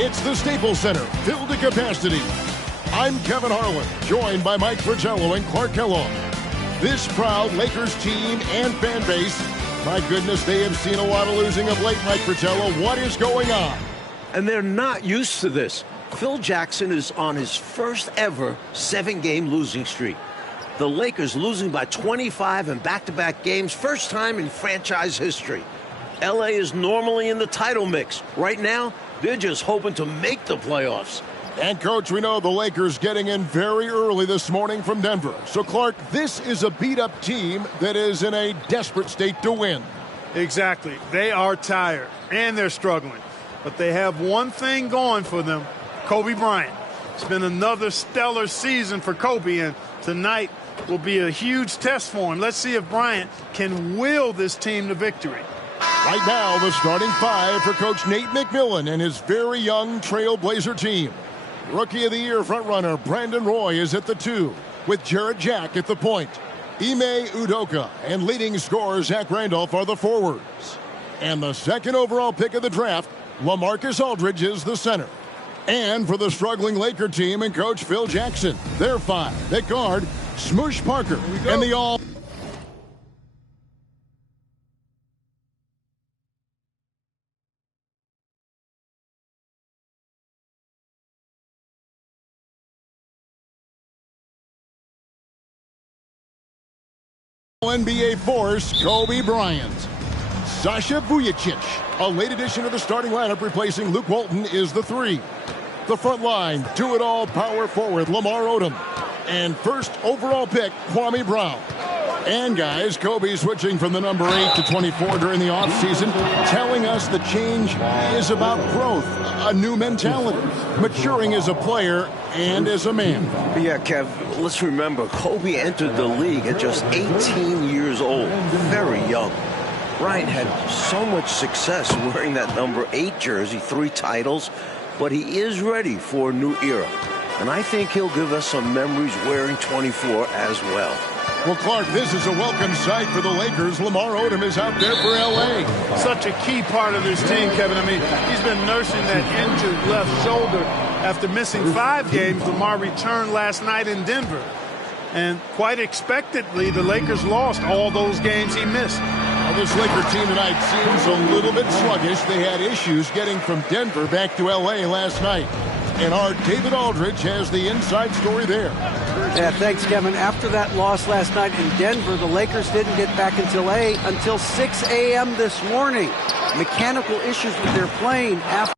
It's the Staples Center, filled to capacity. I'm Kevin Harlan, joined by Mike Fratello and Clark Kellogg. This proud Lakers team and fan base, my goodness, they have seen a lot of losing of late, Mike Fratello. What is going on? And they're not used to this. Phil Jackson is on his first ever 7-game losing streak. The Lakers losing by 25 in back-to-back games, first time in franchise history. LA is normally in the title mix. Right now, they're just hoping to make the playoffs. And, Coach, we know the Lakers getting in very early this morning from Denver. So, Clark, this is a beat-up team that is in a desperate state to win. Exactly. They are tired, and they're struggling. But they have one thing going for them, Kobe Bryant. It's been another stellar season for Kobe, and tonight will be a huge test for him. Let's see if Bryant can will this team to victory. Right now, the starting five for Coach Nate McMillan and his very young Trailblazer team. Rookie of the Year frontrunner Brandon Roy is at the 2, with Jarrett Jack at the point. Ime Udoka and leading scorer Zach Randolph are the forwards. And the second overall pick of the draft, LaMarcus Aldridge, is the center. And for the struggling Laker team and Coach Phil Jackson, their 5 at guard, Smoosh Parker and the all... NBA force, Kobe Bryant. Sasha Vujacic, a late addition to the starting lineup replacing Luke Walton, is the 3. The front line, do-it-all power forward Lamar Odom. And first overall pick, Kwame Brown. And guys, Kobe switching from the number 8 to 24 during the offseason, telling us the change is about growth, a new mentality, maturing as a player and as a man. Yeah, Kev, let's remember, Kobe entered the league at just 18 years old, very young. Bryant had so much success wearing that number 8 jersey, 3 titles, but he is ready for a new era. And I think he'll give us some memories wearing 24 as well. Well, Clark, this is a welcome sight for the Lakers. Lamar Odom is out there for L.A. Such a key part of this team, Kevin. I mean, he's been nursing that injured left shoulder. After missing 5 games, Lamar returned last night in Denver. And quite expectedly, the Lakers lost all those games he missed. Well, this Laker team tonight seems a little bit sluggish. They had issues getting from Denver back to L.A. last night. And our David Aldridge has the inside story there. Yeah, thanks, Kevin. After that loss last night in Denver, the Lakers didn't get back until 6 a.m. this morning. Mechanical issues with their plane after.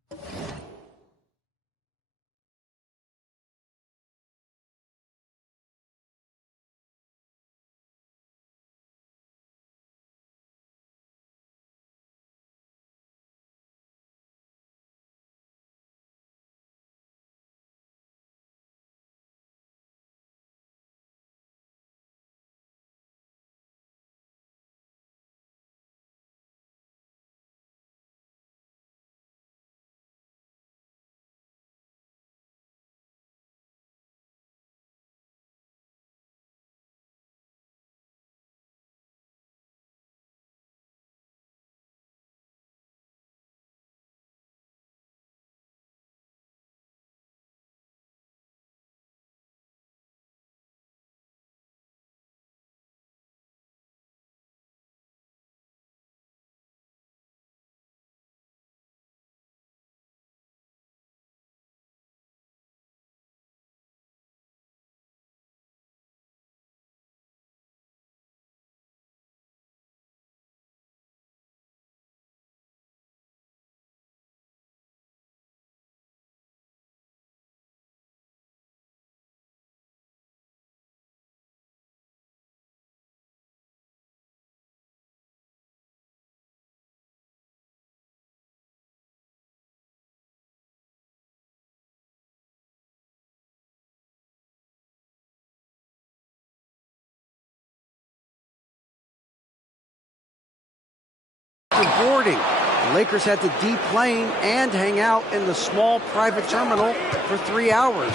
Boarding. The Lakers had to deplane and hang out in the small private terminal for 3 hours.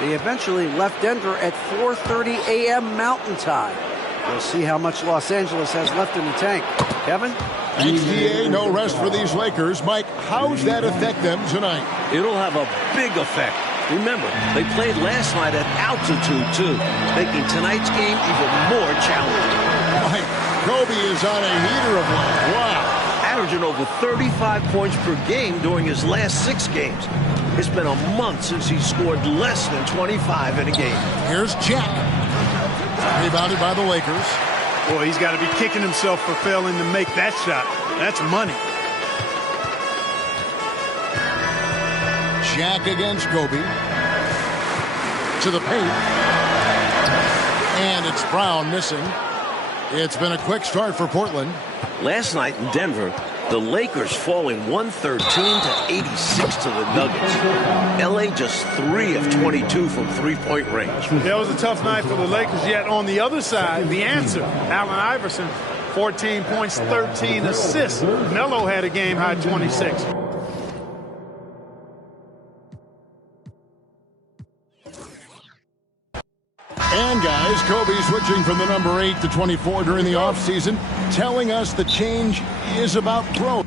They eventually left Denver at 4:30 a.m. Mountain Time. We'll see how much Los Angeles has left in the tank. Kevin? Thanks, DA. No rest for these Lakers. Mike, how's that affect them tonight? It'll have a big effect. Remember, they played last night at altitude, too, making tonight's game even more challenging. Mike, Kobe is on a heater of late. Wow. Averaging over 35 points per game during his last 6 games. It's been a month since he scored less than 25 in a game. Here's Jack. Rebounded by the Lakers. Boy, he's got to be kicking himself for failing to make that shot. That's money. Jack against Kobe. To the paint. And it's Brown missing. It's been a quick start for Portland. Last night in Denver, the Lakers falling 113 to 86 to the Nuggets. LA just 3 of 22 from three-point range. That was a tough night for the Lakers, yet on the other side, the answer, Allen Iverson, 14 points, 13 assists. Melo had a game-high 26. And guys, Kobe switching from the number 8 to 24 during the offseason, telling us the change is about growth.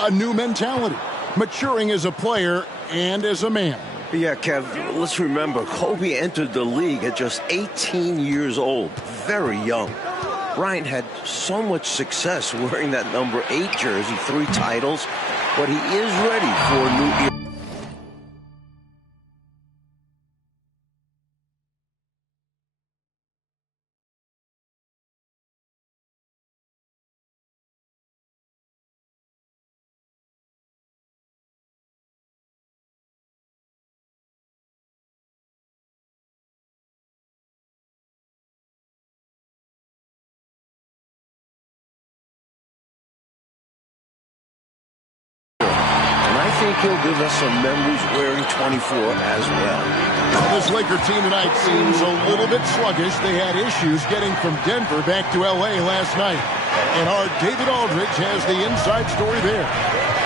A new mentality, maturing as a player and as a man. Yeah, Kev, let's remember, Kobe entered the league at just 18 years old, very young. Bryant had so much success wearing that number 8 jersey, 3 titles, but he is ready for a new era. I think he'll give us some memories wearing 24 as well. Well, this Laker team tonight seems a little bit sluggish. They had issues getting from Denver back to L.A. last night. And our David Aldridge has the inside story there.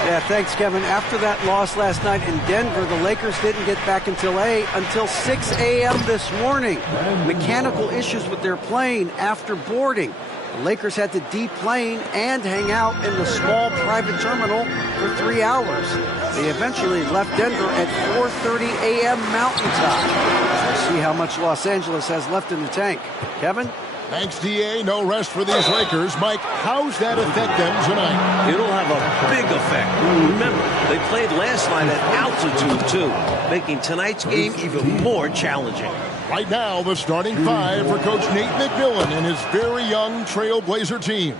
Yeah, thanks, Kevin. After that loss last night in Denver, the Lakers didn't get back until 6 a.m. this morning. Mechanical issues with their plane after boarding. The Lakers had to deplane and hang out in the small private terminal for 3 hours. They eventually left Denver at 4:30 a.m. Mountain Time. We'll see how much Los Angeles has left in the tank. Kevin? Thanks, DA. No rest for these Lakers. Mike, how's that affect them tonight? It'll have a big effect. Remember, they played last night at altitude, too, making tonight's game even more challenging. Right now, the starting 5 for Coach Nate McMillan and his very young Trailblazer team.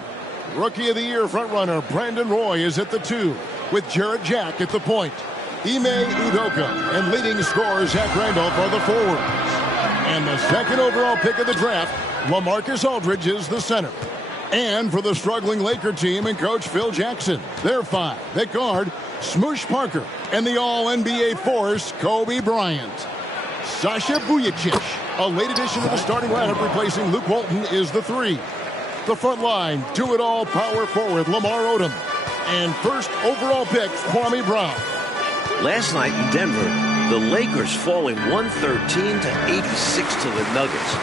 Rookie of the Year frontrunner Brandon Roy is at the 2, with Jarrett Jack at the point. Ime Udoka and leading scorer Zach Randolph are the forwards. And the second overall pick of the draft, LaMarcus Aldridge is the center. And for the struggling Laker team and coach Phil Jackson, their 5 at guard, Smoosh Parker, and the All-NBA force, Kobe Bryant. Sasha Vujacic, a late addition to the starting lineup replacing Luke Walton, is the 3. The front line, do-it-all power forward Lamar Odom. And first overall pick, Kwame Brown. Last night in Denver, the Lakers falling 113 to 86 to the Nuggets.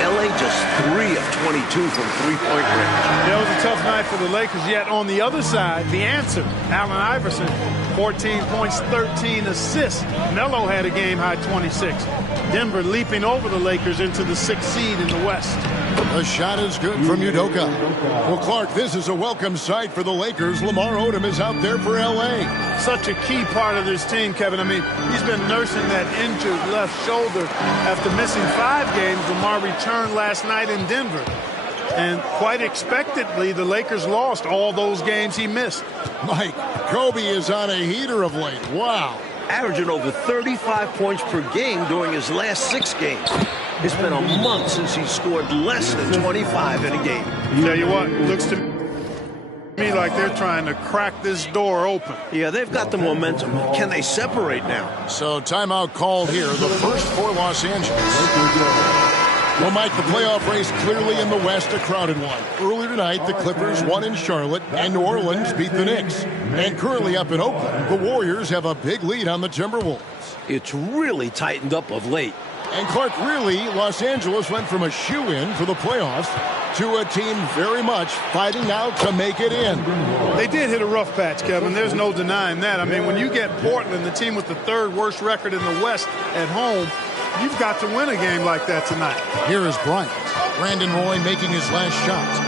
LA just 3 of 22 from three-point range. That was a tough night for the Lakers, yet on the other side, the answer, Allen Iverson, 14 points, 13 assists. Melo had a game-high 26. Denver leaping over the Lakers into the 6th seed in the West. The shot is good from Udoka. Well, Clark, this is a welcome sight for the Lakers. Lamar Odom is out there for L.A. Such a key part of this team, Kevin. I mean, he's been nursing that injured left shoulder after missing 5 games. Lamar returned last night in Denver. And quite expectedly, the Lakers lost all those games he missed. Mike, Kobe is on a heater of late. Wow. Averaging over 35 points per game during his last 6 games. It's been a month since he scored less than 25 in a game. Tell you what, looks to me Me like they're trying to crack this door open. Yeah, they've got the momentum. Can they separate now? So timeout called here, the first for Los Angeles. Well, Mike, the playoff race clearly in the West, a crowded one. Earlier tonight, the Clippers won in Charlotte, and New Orleans beat the Knicks. And currently up in Oakland, the Warriors have a big lead on the Timberwolves. It's really tightened up of late. And Clark, really, Los Angeles went from a shoe-in for the playoffs to a team very much fighting now to make it in. They did hit a rough patch, Kevin. There's no denying that. I mean, when you get Portland, the team with the third worst record in the West at home, you've got to win a game like that tonight. Here is Bryant. Brandon Roy making his last shot.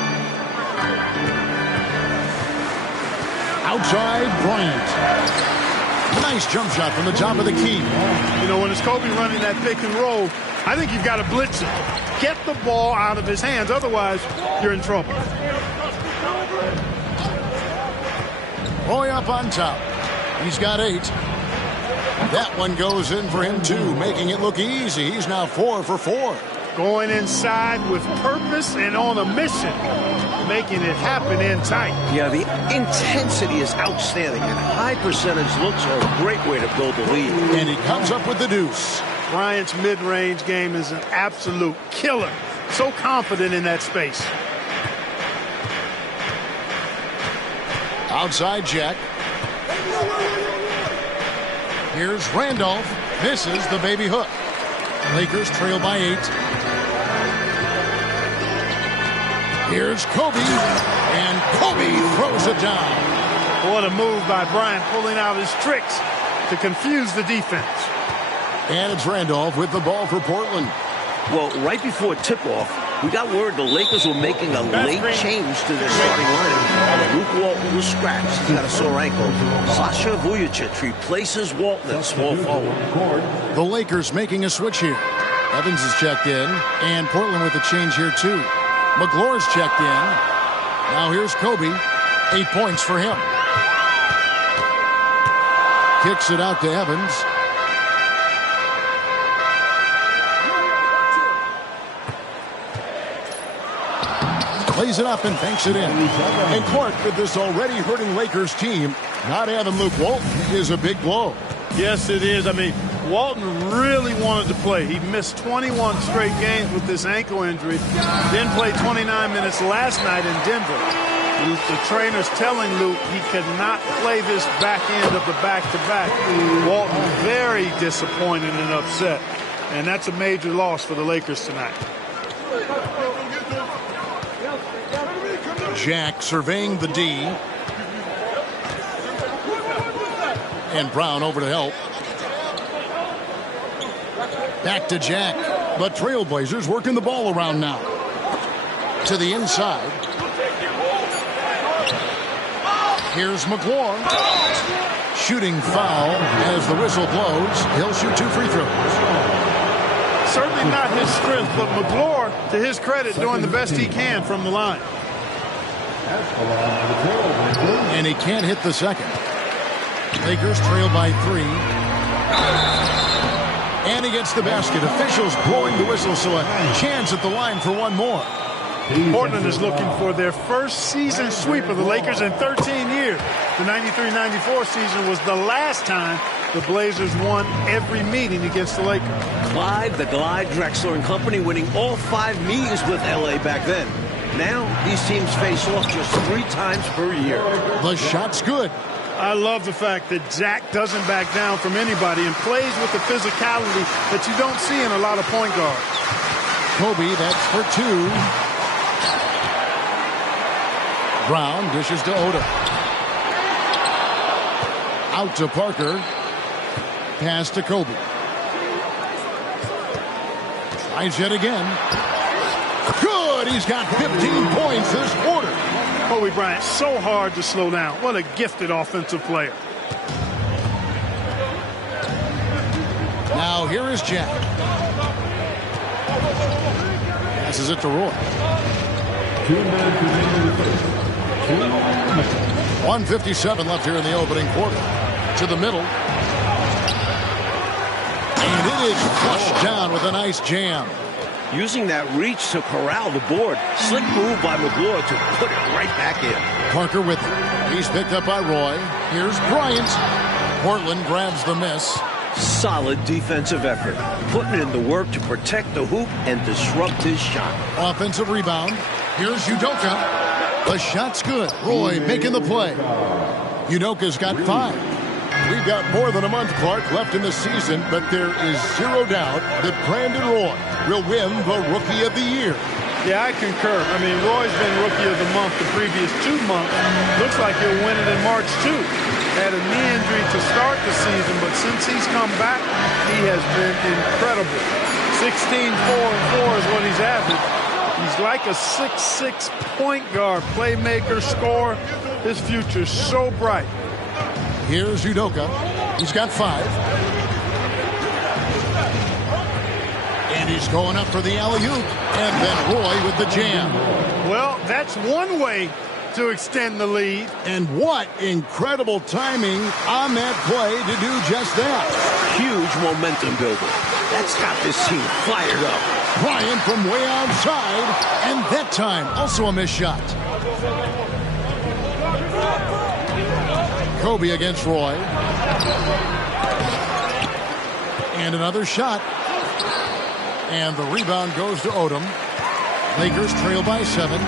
Outside Bryant. Nice jump shot from the top of the key. You know, when it's Kobe running that pick and roll, I think you've got to blitz him. Get the ball out of his hands. Otherwise, you're in trouble. Roy up on top. He's got 8. That one goes in for him, too, making it look easy. He's now 4 for 4. Going inside with purpose and on a mission, making it happen in tight. Yeah, the intensity is outstanding, and high percentage looks are a great way to build a lead. And he comes up with the deuce. Bryant's mid-range game is an absolute killer. So confident in that space. Outside Jack. Here's Randolph. Misses the baby hook. Lakers trail by 8. Here's Kobe. And Kobe throws it down. What a move by Bryant, pulling out his tricks to confuse the defense. And it's Randolph with the ball for Portland. Well, right before tip-off, we got word the Lakers were making a late change to their starting lineup. Luke Walton was scratched. He's got a sore ankle. Sasha Vujacic replaces Walton at small forward. The Lakers making a switch here. Evans is checked in, and Portland with a change here, too. McGlore's checked in. Now here's Kobe. 8 points for him. Kicks it out to Evans. Plays it up and banks it in. And Clark, with this already hurting Lakers team, not having Luke Walton is a big blow. Yes, it is. I mean, Walton really wanted to play. He missed 21 straight games with this ankle injury, then played 29 minutes last night in Denver. The trainer's telling Luke he could not play this back end of the back-to-back. Walton very disappointed and upset, and that's a major loss for the Lakers tonight. Jack surveying the D. And Brown over to help. Back to Jack. The Trailblazers working the ball around now. To the inside. Here's McGlore. Shooting foul as the whistle blows. He'll shoot 2 free throws. Certainly not his strength, but McGlore, to his credit, doing the best he can from the line. And he can't hit the second. Lakers trail by 3. And he gets the basket. Officials blowing the whistle, so a chance at the line for one more. Portland is looking for their first season sweep of the Lakers in 13 years. The 93-94 season was the last time the Blazers won every meeting against the Lakers. Clyde, the Glide, Drexler and company winning all 5 meetings with L.A. back then. Now, these teams face off just 3 times per year. The shot's good. I love the fact that Jack doesn't back down from anybody and plays with the physicality that you don't see in a lot of point guards. Kobe, that's for 2. Brown dishes to Oda. Out to Parker. Pass to Kobe. Tries yet again. Good! He's got 15 points this quarter. Kobe Bryant, so hard to slow down. What a gifted offensive player. Now here is Jack. Passes it to Roy. 1:57 left here in the opening quarter. To the middle. And it is flushed down with a nice jam. using that reach to corral the board. Slick move by McGlure to put it right back in. Parker with it. He's picked up by Roy. Here's Bryant. Portland grabs the miss. Solid defensive effort, putting in the work to protect the hoop and disrupt his shot. Offensive rebound. Here's Udoka. The shot's good. Roy making the play. Udoka's got 5. We've got more than a month, Clark, left in the season, but there is zero doubt that Brandon Roy will win the Rookie of the Year. Yeah, I concur. I mean, Roy's been Rookie of the Month the previous 2 months. Looks like he'll win it in March, too. Had a knee injury to start the season, but since he's come back, he has been incredible. 16, 4, and 4 is what he's averaged. He's like a 6'6" point guard, playmaker, scorer. His future's so bright. Here's Udoka. He's got 5. And he's going up for the alley-oop. And then Roy with the jam. Well, that's one way to extend the lead. And what incredible timing on that play to do just that. Huge momentum builder. That's got this team fired up. Bryant from way outside. And that time, also a missed shot. Kobe against Roy. And another shot. And the rebound goes to Odom. Lakers trail by 7.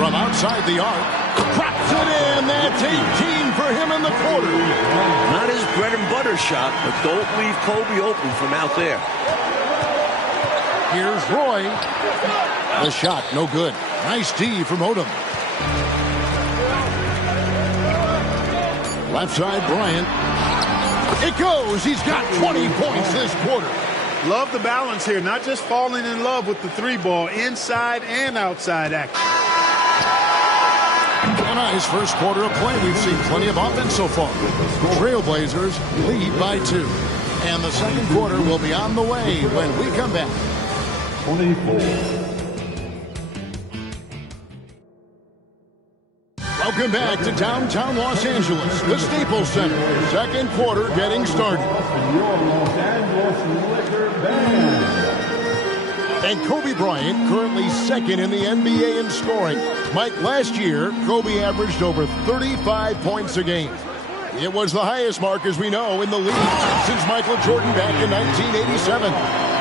From outside the arc. Drops it in. That's 18 for him in the quarter. Not his bread and butter shot, but don't leave Kobe open from out there. Here's Roy. The shot, no good. Nice D from Odom. Left side, Bryant. It goes. He's got 20 points this quarter. Love the balance here. Not just falling in love with the 3-ball, inside and outside action. A nice first quarter of play. We've seen plenty of offense so far. Trailblazers lead by 2. And the second quarter will be on the way when we come back. 24. Welcome back to downtown Los Angeles, the Staples Center. Second quarter getting started. And Kobe Bryant currently second in the NBA in scoring. Mike, last year, Kobe averaged over 35 points a game. It was the highest mark, as we know, in the league since Michael Jordan back in 1987.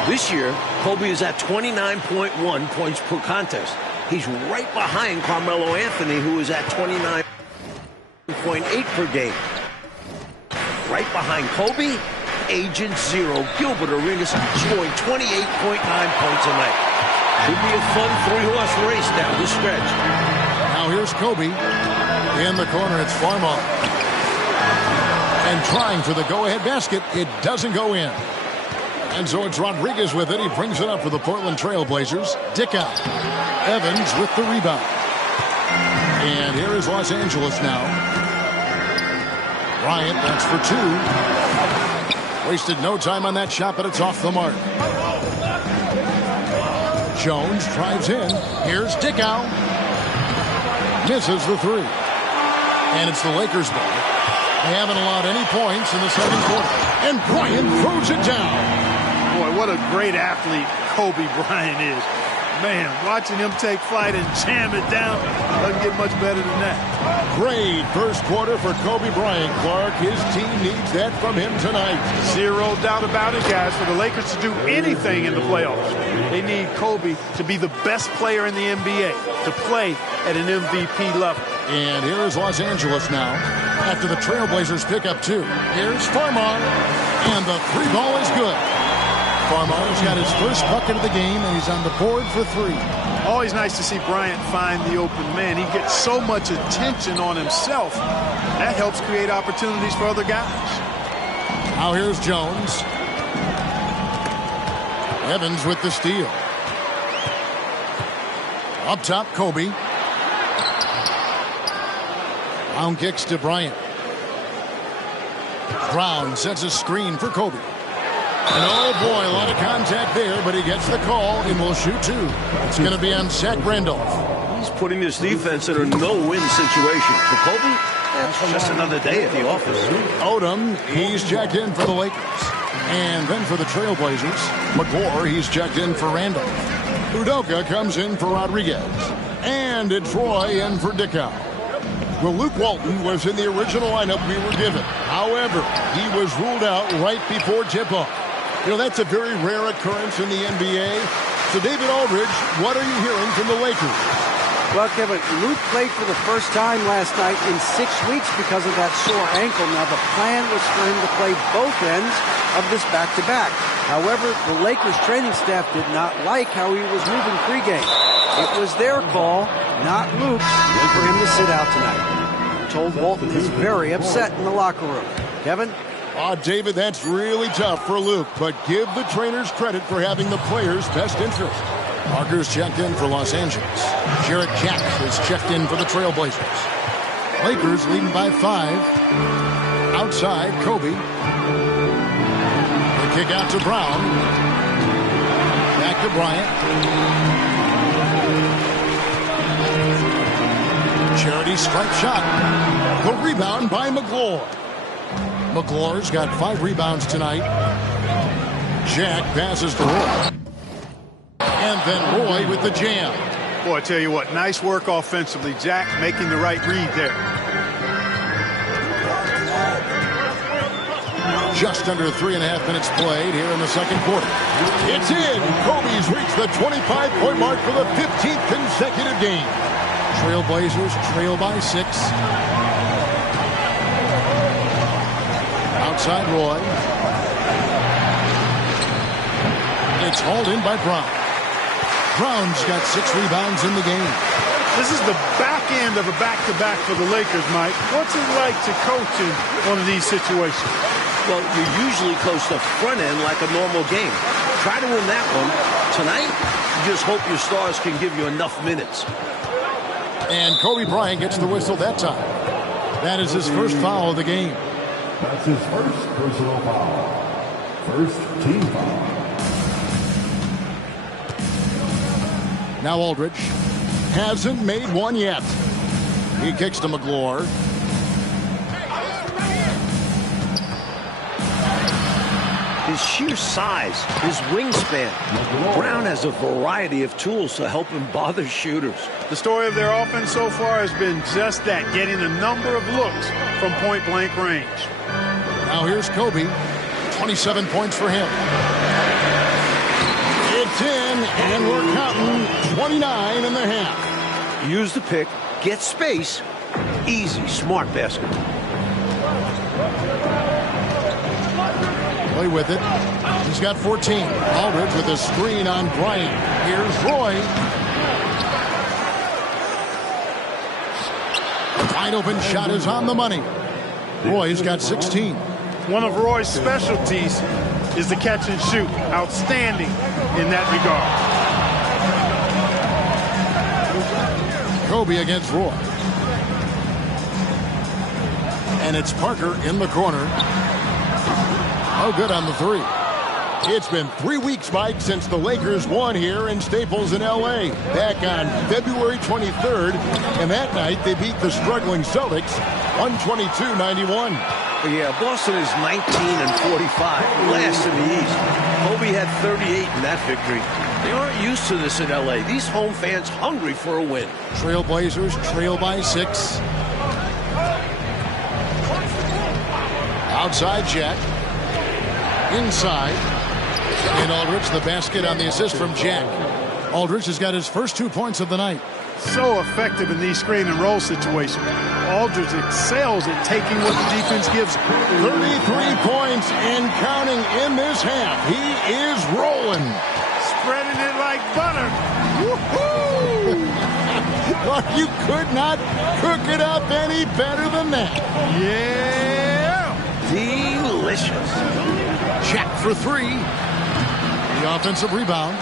This year, Kobe is at 29.1 points per contest. He's right behind Carmelo Anthony, who is at 29.8 per game. Right behind Kobe, Agent Zero, Gilbert Arenas, scoring 28.9 points a night. Should be a fun 3-horse race down the stretch. Now here's Kobe. In the corner, it's Farmar. And trying for the go-ahead basket. It doesn't go in. And so it's Rodriguez with it. He brings it up for the Portland Trailblazers. Dick out. Evans with the rebound. And here is Los Angeles now. Bryant, that's for 2. Wasted no time on that shot, but it's off the mark. Jones drives in. Here's Dickow. Misses the 3. And it's the Lakers ball. They haven't allowed any points in the second quarter. And Bryant throws it down. Boy, what a great athlete Kobe Bryant is. Man, watching him take flight and jam it down doesn't get much better than that. Great first quarter for Kobe Bryant, Clark. His team needs that from him tonight. Zero doubt about it, guys. For the Lakers to do anything in the playoffs, they need Kobe to be the best player in the NBA, to play at an MVP level. And here is Los Angeles now. After the Trailblazers pick up 2. Here's Farmar. And the 3-ball is good. Farmar's got his first bucket of the game, and he's on the board for 3. Always nice to see Bryant find the open man. He gets so much attention on himself. That helps create opportunities for other guys. Now here's Jones. Evans with the steal. Up top, Kobe. Brown kicks to Bryant. Brown sets a screen for Kobe. And oh boy, a lot of contact there, but he gets the call and will shoot 2. It's going to be on Zach Randolph. He's putting this defense in a no-win situation. For Kobe, that's just another day at the office. Odom, he's checked in for the Lakers. And then for the Trailblazers, McClure, he's checked in for Randall. Udoka comes in for Rodriguez. And it's Roy in for Dickow. Well, Luke Walton was in the original lineup we were given. However, he was ruled out right before tip-off. You know, that's a very rare occurrence in the NBA. So, David Aldridge, what are you hearing from the Lakers? Well, Kevin, Luke played for the first time last night in 6 weeks because of that sore ankle. Now, the plan was for him to play both ends of this back-to-back. However, the Lakers training staff did not like how he was moving pregame. It was their call, not Luke's, for him to sit out tonight. I'm told Walton is very upset in the locker room. Kevin? David, that's really tough for Luke, but give the trainers credit for having the players' best interest. Parker's checked in for Los Angeles. Jarrett Jack is checked in for the Trailblazers. Lakers leading by 5. Outside, Kobe. The kick out to Brown. Back to Bryant. Charity stripe shot. The rebound by McClure. McClure's got 5 rebounds tonight. Jack passes to Roy. And then Roy with the jam. Boy, I tell you what, nice work offensively. Jack making the right read there. Just under 3.5 minutes played here in the second quarter. It's in. Kobe's reached the 25-point mark for the 15th consecutive game. Trailblazers trail by 6. Outside Roy. It's hauled in by Brown. Brown's got 6 rebounds in the game. This is the back end of a back-to-back for the Lakers, Mike. What's it like to coach in one of these situations? Well, you usually coach the front end like a normal game. Try to win that one. Tonight, you just hope your stars can give you enough minutes. And Kobe Bryant gets the whistle that time. That is his first foul of the game. That's his first personal foul. First team foul. Now Aldridge hasn't made one yet. He kicks to McClure. His sheer size, his wingspan. Brown has a variety of tools to help him bother shooters. The story of their offense so far has been just that, getting a number of looks from point-blank range. Now here's Kobe. 27 points for him. It's in, and we're counting 29 and a half. Use the pick, get space. Easy, smart basket. Play with it. He's got 14. Aldridge with a screen on Bryant. Here's Roy. The wide open shot is on the money. Roy's got 16. One of Roy's specialties is the catch and shoot. Outstanding in that regard. Kobe against Roy. And it's Parker in the corner. Oh, good on the 3. It's been 3 weeks, Mike, since the Lakers won here in Staples in L.A. back on February 23rd. And that night, they beat the struggling Celtics 122-91. Yeah, Boston is 19 and 45, last in the East. Kobe had 38 in that victory. They aren't used to this in L.A. These home fans hungry for a win. Trailblazers trail by 6. Outside Jack. Inside. And Aldridge, the basket on the assist from Jack. Aldridge has got his first 2 points of the night. So effective in these screen and roll situations. Aldridge excels at taking what the defense gives. 33 points and counting in this half. He is rolling. Spreading it like butter. Woohoo! Well, you could not cook it up any better than that. Yeah! Delicious. Jack for 3. The offensive rebound.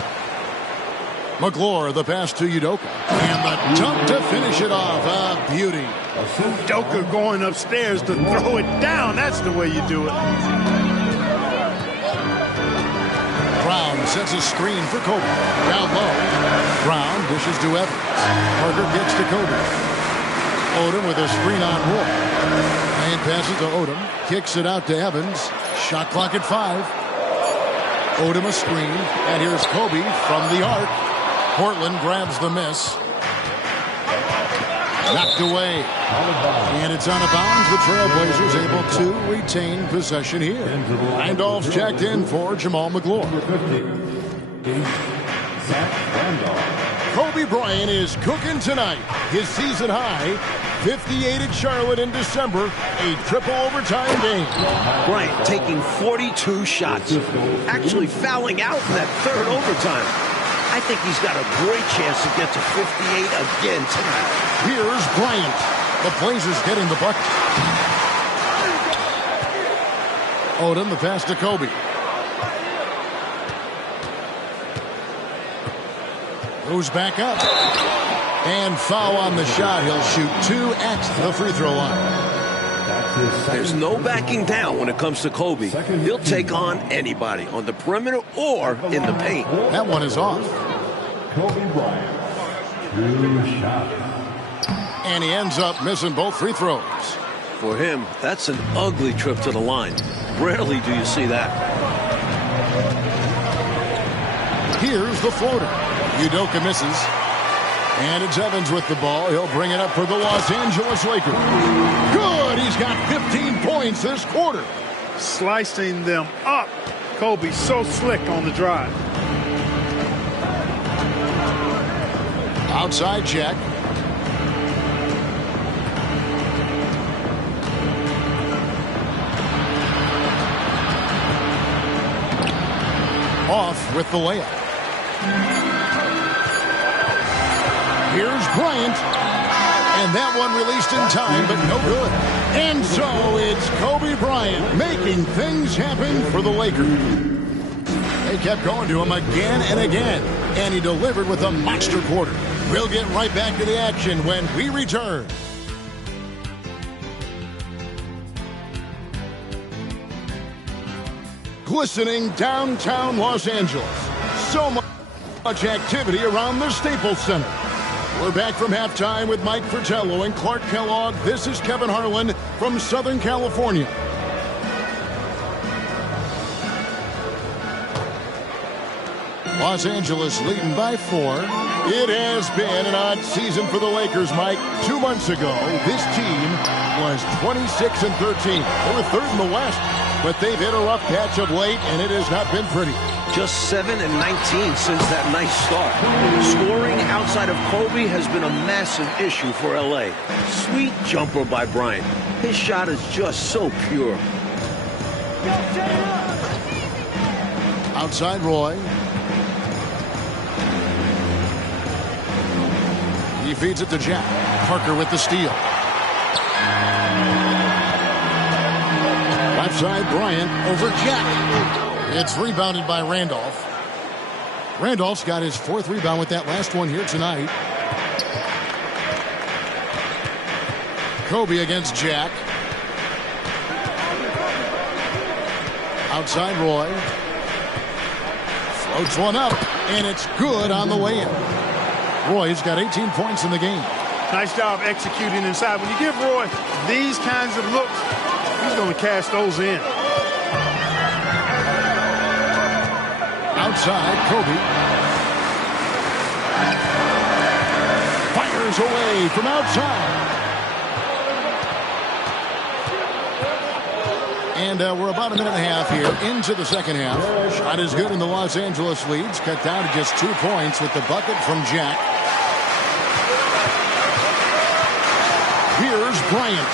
McClure, the pass to Udoka. And the dunk to finish it off. A beauty. Udoka going upstairs to throw it down. That's the way you do it. Brown sets a screen for Kobe. Down low. Brown dishes to Evans. Parker gets to Kobe. Odom with a screen on Roy. And passes to Odom. Kicks it out to Evans. Shot clock at 5. Odom a screen, and here's Kobe from the arc. Portland grabs the miss. Knocked away. And it's out of bounds. The Trailblazers able to retain possession here. Randolph's checked in for Jamal McGlure. Kobe Bryant is cooking tonight. His season high, 58 at Charlotte in December, a triple overtime game. Bryant taking 42 shots, actually fouling out in that third overtime. I think he's got a great chance to get to 58 again tonight. Here's Bryant. The Blazers getting the bucket. Odom, the pass to Kobe. Goes back up. And foul on the shot. He'll shoot 2 at the free throw line. There's no backing down when it comes to Kobe. He'll take on anybody on the perimeter or in the paint. That one is off. Kobe Bryant. 2 shots. And he ends up missing both free throws. For him, that's an ugly trip to the line. Rarely do you see that. Here's the floater. Udoka misses. And it's Evans with the ball. He'll bring it up for the Los Angeles Lakers. Good! He's got 15 points this quarter. Slicing them up. Kobe so slick on the drive. Outside check. Off with the layup. Here's Bryant. And that one released in time, but no good. And so it's Kobe Bryant making things happen for the Lakers. They kept going to him again and again. And he delivered with a monster quarter. We'll get right back to the action when we return. Glistening downtown Los Angeles. So much activity around the Staples Center. We're back from halftime with Mike Fratello and Clark Kellogg. This is Kevin Harlan from Southern California. Los Angeles leading by 4. It has been an odd season for the Lakers, Mike. 2 months ago, this team was 26-13. They were third in the West, but they've hit a rough patch of late, and it has not been pretty. Just 7 and 19 since that nice start. Scoring outside of Kobe has been a massive issue for L.A. Sweet jumper by Bryant. His shot is just so pure. Outside Roy. He feeds it to Jack. Parker with the steal. Left side Bryant over Jack. It's rebounded by Randolph. Randolph's got his 4th rebound with that last one here tonight. Kobe against Jack. Outside Roy. Floats one up, and it's good on the way in. Roy's got 18 points in the game. Nice job executing inside. When you give Roy these kinds of looks, he's going to cash those in. Outside, Kobe. Fires away from outside. And we're about a minute and a half here into the second half. Shot is good, and the Los Angeles leads cut down to just 2 points with the bucket from Jack. Here's Bryant.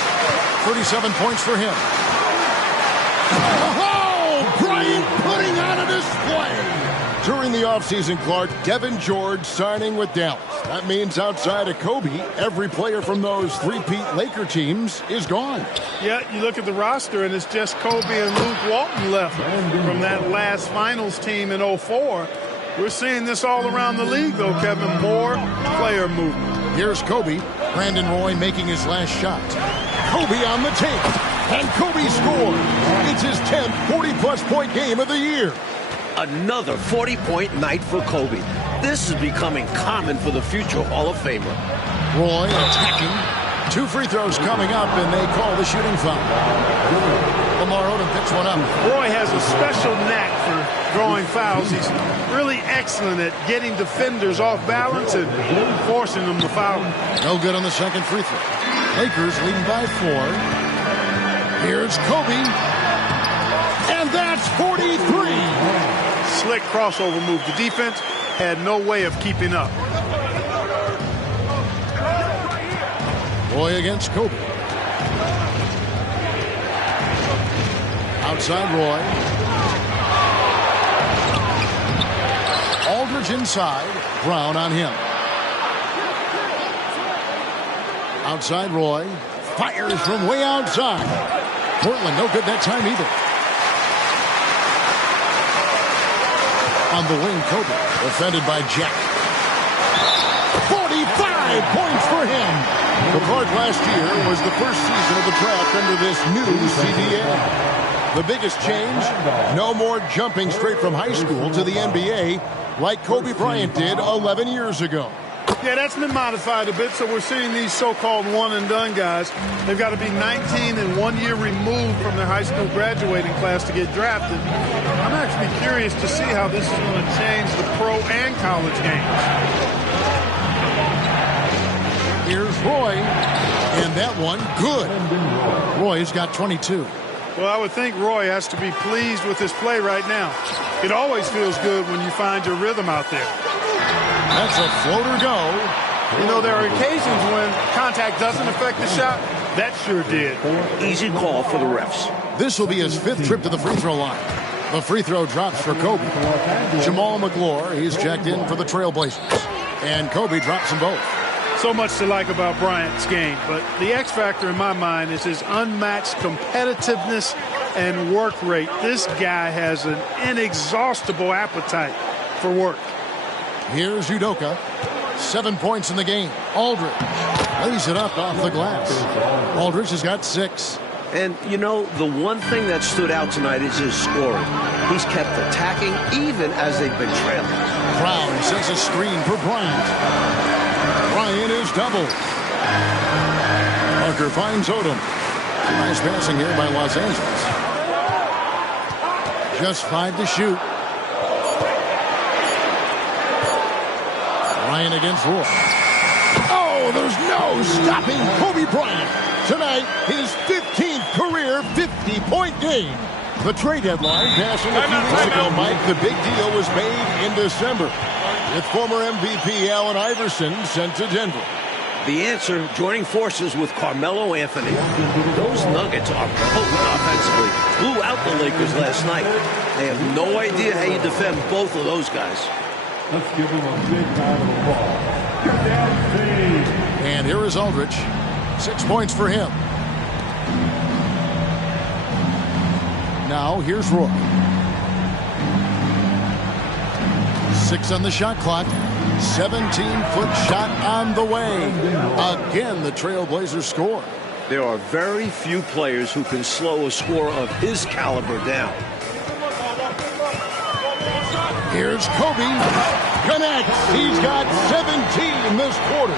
37 points for him. Oh, Bryant putting on a display. During the offseason, Clark, Devin George signing with Dallas. That means outside of Kobe, every player from those three-peat Laker teams is gone. Yeah, you look at the roster, and it's just Kobe and Luke Walton left from that last finals team in 04. We're seeing this all around the league, though, Kevin. More player movement. Here's Kobe. Brandon Roy making his last shot. Kobe on the take. And Kobe scores. It's his 10th 40-plus point game of the year. Another 40-point night for Kobe. This is becoming common for the future Hall of Famer. Roy attacking. 2 free throws coming up, and they call the shooting foul. Lamar Odom picks one up. Roy has a special knack for drawing fouls. He's really excellent at getting defenders off balance and forcing them to foul. No good on the second free throw. Lakers leading by 4. Here's Kobe. And that's 43. Slick crossover move. The defense had no way of keeping up. Roy against Kobe. Outside Roy. Aldridge inside. Brown on him. Outside Roy. Fires from way outside. Portland no good that time either. On the wing, Kobe. Defended by Jack. 45 points for him. The Clark last year was the first season of the draft under this new CBA. The biggest change, no more jumping straight from high school to the NBA like Kobe Bryant did 11 years ago. Yeah, that's been modified a bit, so we're seeing these so-called one-and-done guys. They've got to be 19 and 1 year removed from their high school graduating class to get drafted. I'm actually curious to see how this is going to change the pro and college games. Here's Roy, and that one good. Roy's got 22. Well, I would think Roy has to be pleased with his play right now. It always feels good when you find your rhythm out there. That's a floater go. You know, there are occasions when contact doesn't affect the shot. That sure did. Easy call for the refs. This will be his 5th trip to the free throw line. The free throw drops for Kobe. Jamal McGlure, he's checked in for the Trailblazers. And Kobe drops them both. So much to like about Bryant's game, but the X factor in my mind is his unmatched competitiveness and work rate. This guy has an inexhaustible appetite for work. Here's Udoka. 7 points in the game. Aldridge lays it up off the glass. Aldridge has got 6. And, you know, the one thing that stood out tonight is his scoring. He's kept attacking even as they've been trailing. Brown sends a screen for Bryant. Bryant is doubled. Parker finds Odom. Nice passing here by Los Angeles. Just 5 to shoot. Bryant against Roy. Oh, there's no stopping Kobe Bryant. Tonight, his 15th career 50-point game. The trade deadline passing a few weeks ago, Mike. The big deal was made in December, with former MVP Allen Iverson sent to Denver. The answer, joining forces with Carmelo Anthony. Those Nuggets are potent offensively. Blew out the Lakers last night. They have no idea how you defend both of those guys. Let's give him a big round of applause. Your dad's team. And here is Aldridge. 6 points for him. Now here's Roy. 6 on the shot clock. 17-foot shot on the way. Again, the Trailblazers score. There are very few players who can slow a scorer of his caliber down. Here's Kobe. Connects. He's got 17 this quarter.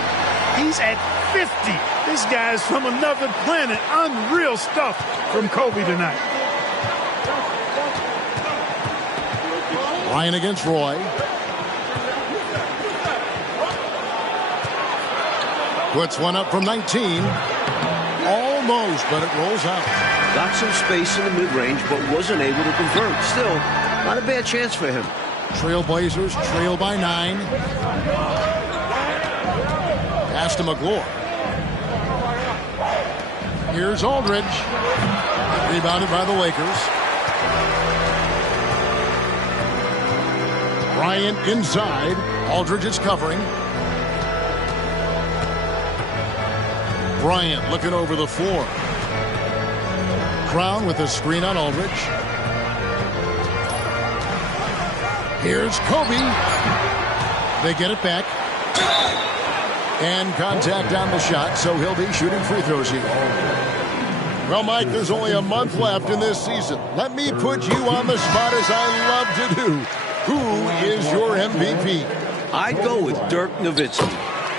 He's at 50. This guy is from another planet. Unreal stuff from Kobe tonight. Ryan against Roy. Puts one up from 19. Almost, but it rolls out. Got some space in the mid-range, but wasn't able to convert. Still, not a bad chance for him. Trailblazers trail by 9. Pass to McGlure. Here's Aldridge. Rebounded by the Lakers. Bryant inside. Aldridge is covering. Bryant looking over the floor. Brown with a screen on Aldridge. Here's Kobe. They get it back. And contact on the shot, so he'll be shooting free throws here. Well, Mike, there's only a month left in this season. Let me put you on the spot as I love to do. Who is your MVP? I'd go with Dirk Nowitzki.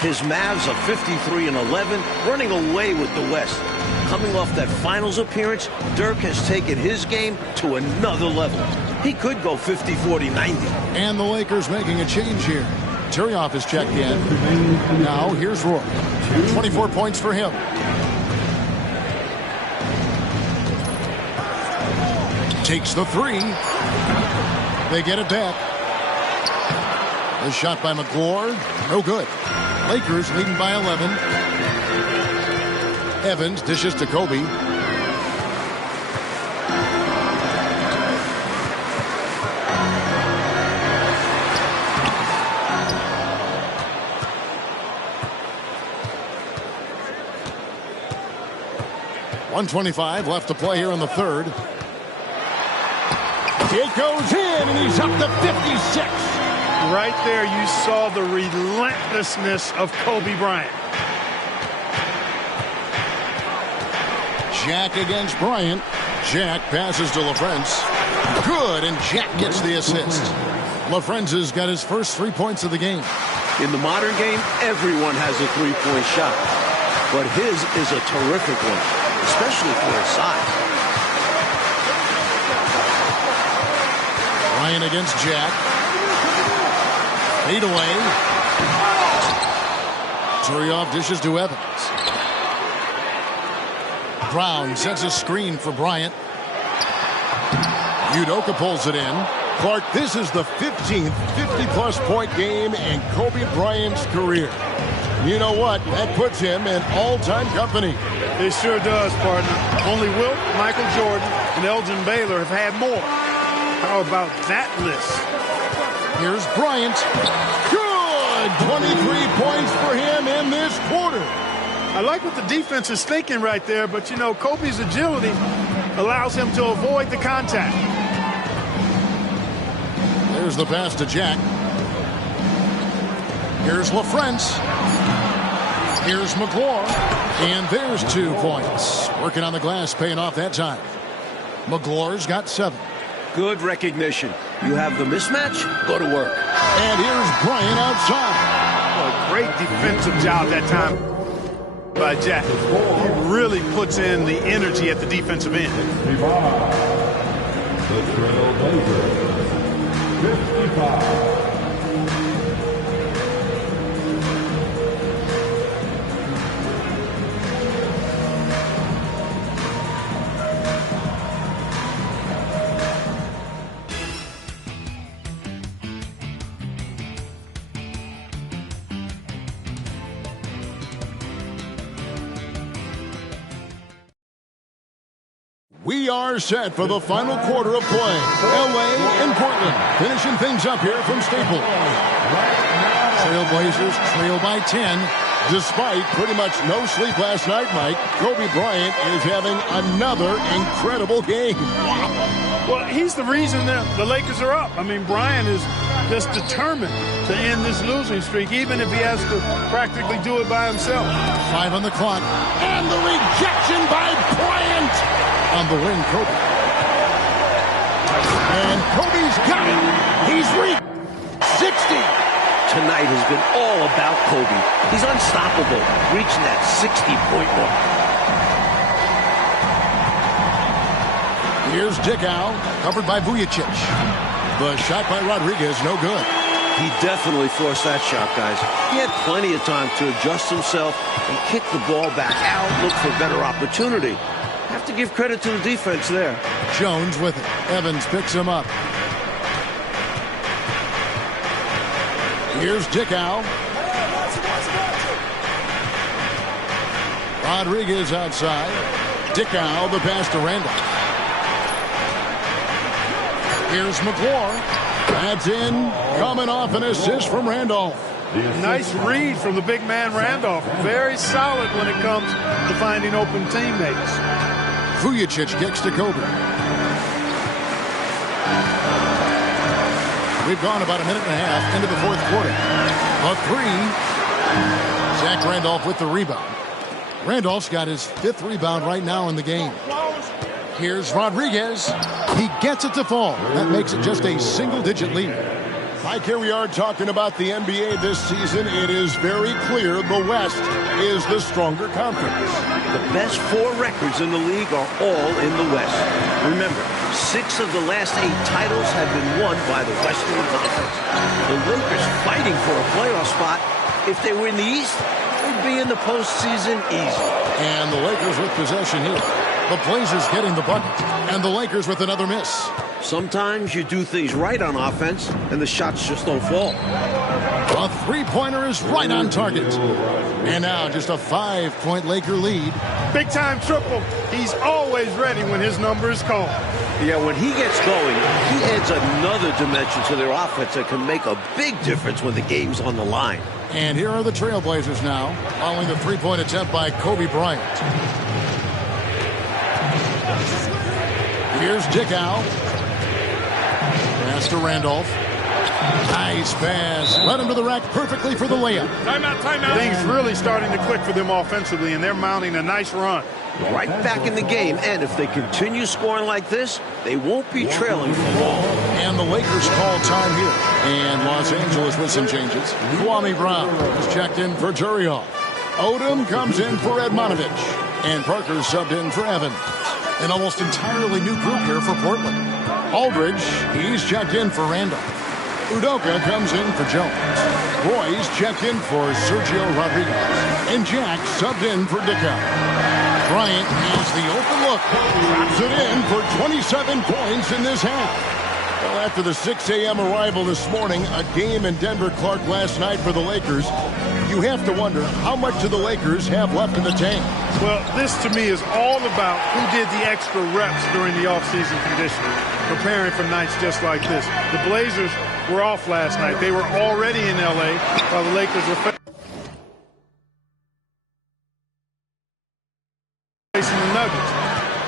His Mavs are 53-11, running away with the West. Coming off that finals appearance, Dirk has taken his game to another level. He could go 50, 40, 90. And the Lakers making a change here. Turioff is checked in. Now here's Roy. 24 points for him. Takes the three. They get it back. The shot by McGlure. No good. Lakers leading by 11. Evans dishes to Kobe. .125 left to play here in the third. It goes in, and he's up to 56. Right there, you saw the relentlessness of Kobe Bryant. Jack against Bryant. Jack passes to LaFrance. Good, and Jack gets the assist. LaFrance has got his first 3 points of the game. In the modern game, everyone has a three-point shot. But his is a terrific one, especially for his size. Bryant against Jack. Fade away. Turioff dishes to Evans. Brown sets a screen for Bryant. Udoka pulls it in. Clark, this is the 15th 50-plus point game in Kobe Bryant's career. You know what? That puts him in all-time company. It sure does, partner. Only Wilt, Michael Jordan, and Elgin Baylor have had more. How about that list? Here's Bryant. Good! 23 points for him in this quarter. I like what the defense is thinking right there, but, you know, Kobe's agility allows him to avoid the contact. There's the pass to Jack. Here's LaFrance. Here's McGlure. And there's 2 points. Working on the glass, paying off that time. McGlure's got 7. Good recognition. You have the mismatch, go to work. And here's Bryant outside. A great defensive job that time by Jack. He really puts in the energy at the defensive end. The Trailblazers, 55. We are set for the final quarter of play. LA and Portland finishing things up here from Staples. Trailblazers trail by 10. Despite pretty much no sleep last night, Mike, Kobe Bryant is having another incredible game. Well, he's the reason that the Lakers are up. I mean, Bryant is just determined to end this losing streak, even if he has to practically do it by himself. 5 on the clock. And the rejection by Bryant. On the wing, Kobe. And Kobe's got it. He's reached 60. Tonight has been all about Kobe. He's unstoppable, reaching that 60-point mark. Here's Dickow, covered by Vujicic. The shot by Rodriguez, no good. He definitely forced that shot, guys. He had plenty of time to adjust himself and kick the ball back out, look for better opportunity. Have to give credit to the defense there. Jones with it. Evans picks him up. Here's Dickow. Rodriguez outside. Dickow, the pass to Randolph. Here's McGlure. That's in. Coming off an assist from Randolph. Nice read from the big man Randolph. Very solid when it comes to finding open teammates. Vujicic kicks to Kobe. We've gone about a minute and a half into the fourth quarter. A 3. Zach Randolph with the rebound. Randolph's got his 5th rebound right now in the game. Here's Rodriguez. He gets it to fall. That makes it just a single-digit lead. Mike, here we are talking about the NBA this season. It is very clear the West is the stronger conference. The best 4 records in the league are all in the West. Remember, 6 of the last 8 titles have been won by the Western Conference. The Lakers fighting for a playoff spot. If they were in the East, they'd be in the postseason easy. And the Lakers with possession here. The Blazers getting the bucket. And the Lakers with another miss. Sometimes you do things right on offense, and the shots just don't fall. A three-pointer is right on target. And now just a 5-point Laker lead. Big-time triple. He's always ready when his number is called. Yeah, when he gets going, he adds another dimension to their offense that can make a big difference when the game's on the line. And here are the Trailblazers now, following the three-point attempt by Kobe Bryant. Here's Dickow. Pass to Randolph. Nice pass. Led him to the rack perfectly for the layup. Timeout, timeout. Things really starting to click for them offensively, and they're mounting a nice run. Right back in the game, and if they continue scoring like this, they won't be trailing for long. And the Lakers call time here. And Los Angeles with some changes. Kwame Brown is checked in for Turioff. Odom comes in for Edmonovich. And Parker subbed in for Evans. An almost entirely new group here for Portland. Aldridge, he's checked in for Randolph. Udoka comes in for Jones. Roy's checked in for Sergio Rodriguez. And Jack subbed in for Dickow. Bryant has the open look. Drops it in for 27 points in this half. Well, after the 6 a.m. arrival this morning, a game in Denver Clark last night for the Lakers, you have to wonder how much do the Lakers have left in the tank? Well, this to me is all about who did the extra reps during the offseason conditioning, preparing for nights just like this. The Blazers were off last night. They were already in L.A. while the Lakers were facing the Nuggets.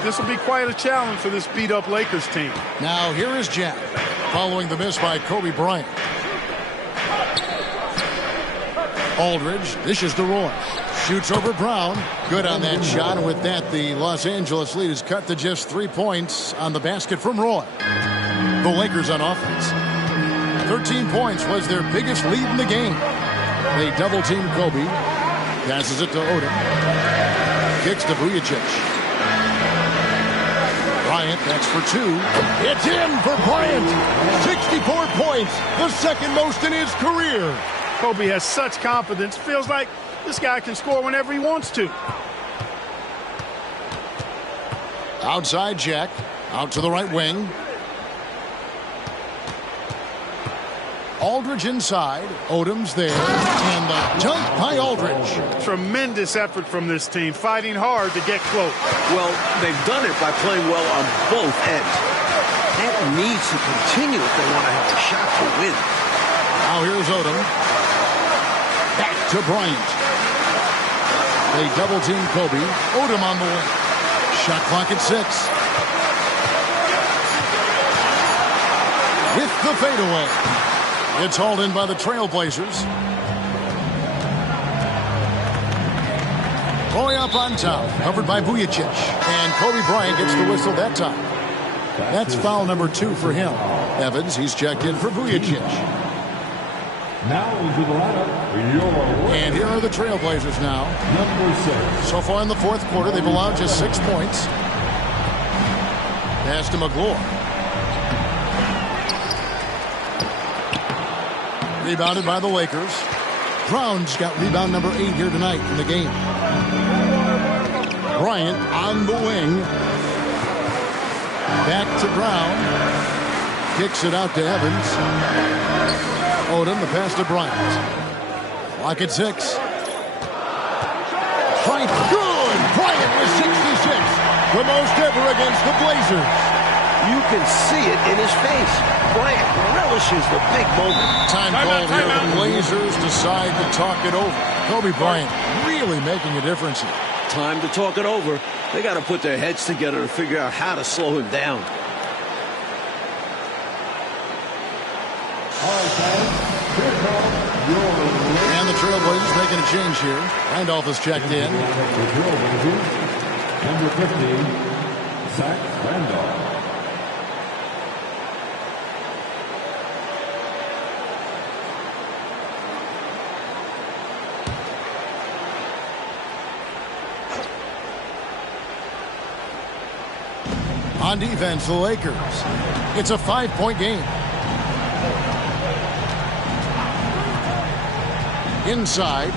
This will be quite a challenge for this beat-up Lakers team. Now here is Jack, following the miss by Kobe Bryant. Aldridge dishes to Roy. Shoots over Brown. Good on that shot. And with that, the Los Angeles lead is cut to just 3 points on the basket from Roy. The Lakers on offense. 13 points was their biggest lead in the game. They double-team Kobe. Passes it to Odom. Kicks to Vujacic. Bryant, that's for 2. It's in for Bryant. 64 points, the second most in his career. Kobe has such confidence. Feels like this guy can score whenever he wants to. Outside Jack. Out to the right wing. Aldridge inside. Odom's there. And the dunk by Aldridge. Tremendous effort from this team, fighting hard to get close. Well, they've done it by playing well on both ends. That needs to continue if they want to have a shot to win. Now here's Odom. Back to Bryant. They double-team Kobe. Odom on the wing. Shot clock at 6. With the fadeaway. It's hauled in by the Trailblazers. Roy up on top, covered by Vujacic. And Kobe Bryant gets the whistle that time. That's foul number 2 for him. Evans, he's checked in for Vujacic. Now into the lineup, and here are the Trailblazers now. Number 6. So far in the fourth quarter, they've allowed just 6 points. Pass to McGlure. Rebounded by the Lakers. Brown's got rebound number 8 here tonight in the game. Bryant on the wing. Back to Brown. Kicks it out to Evans. Odom, the pass to Bryant. Clock at 6. Bryant, good! Bryant with 66. The most ever against the Blazers. You can see it in his face. Bryant relishes the big moment. Time called here. The Blazers decide to talk it over. Kobe Bryant really making a difference here. Time to talk it over. They got to put their heads together to figure out how to slow him down. And the Trailblazers making a change here. Randolph is checked in. Number 15, Zach Randolph. On defense, the Lakers. It's a 5-point game. Inside.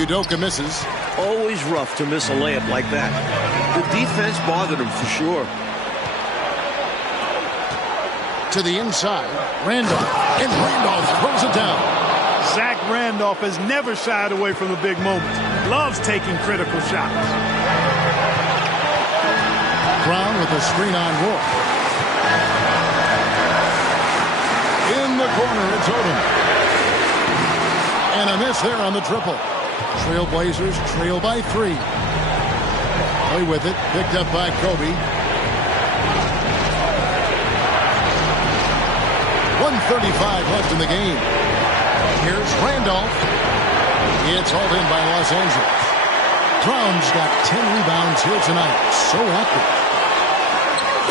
Udoka misses. Always rough to miss a layup like that. The defense bothered him for sure. To the inside. Randolph. And Randolph throws it down. Zach Randolph has never shied away from the big moments. Loves taking critical shots. Brown with a screen on Roy. In the corner, it's Odom. And a miss there on the triple. Trailblazers trail by 3. Play with it. Picked up by Kobe. 1:35 left in the game. Here's Randolph. It's hauled in by Los Angeles. Brown's got 10 rebounds here tonight. So active.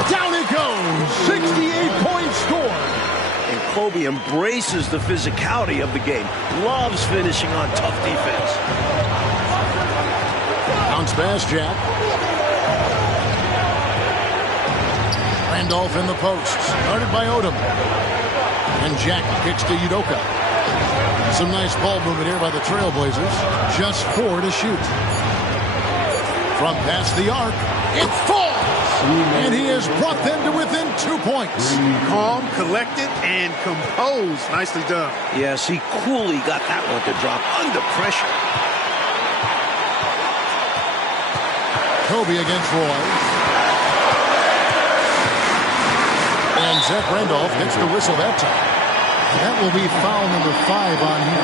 Down it goes. 68-point score. And Kobe embraces the physicality of the game. Loves finishing on tough defense. Bounce pass, Jack. Randolph in the post. Started by Odom. And Jack kicks to Udoka. Some nice ball movement here by the Trailblazers. Just 4 to shoot. From past the arc, it falls! And he has brought them to within 2 points. Calm, collected, and composed. Nicely done. Yes, he coolly got that one to drop under pressure. Kobe against Roy. And Zach Randolph gets the whistle that time. That will be foul number 5 on him.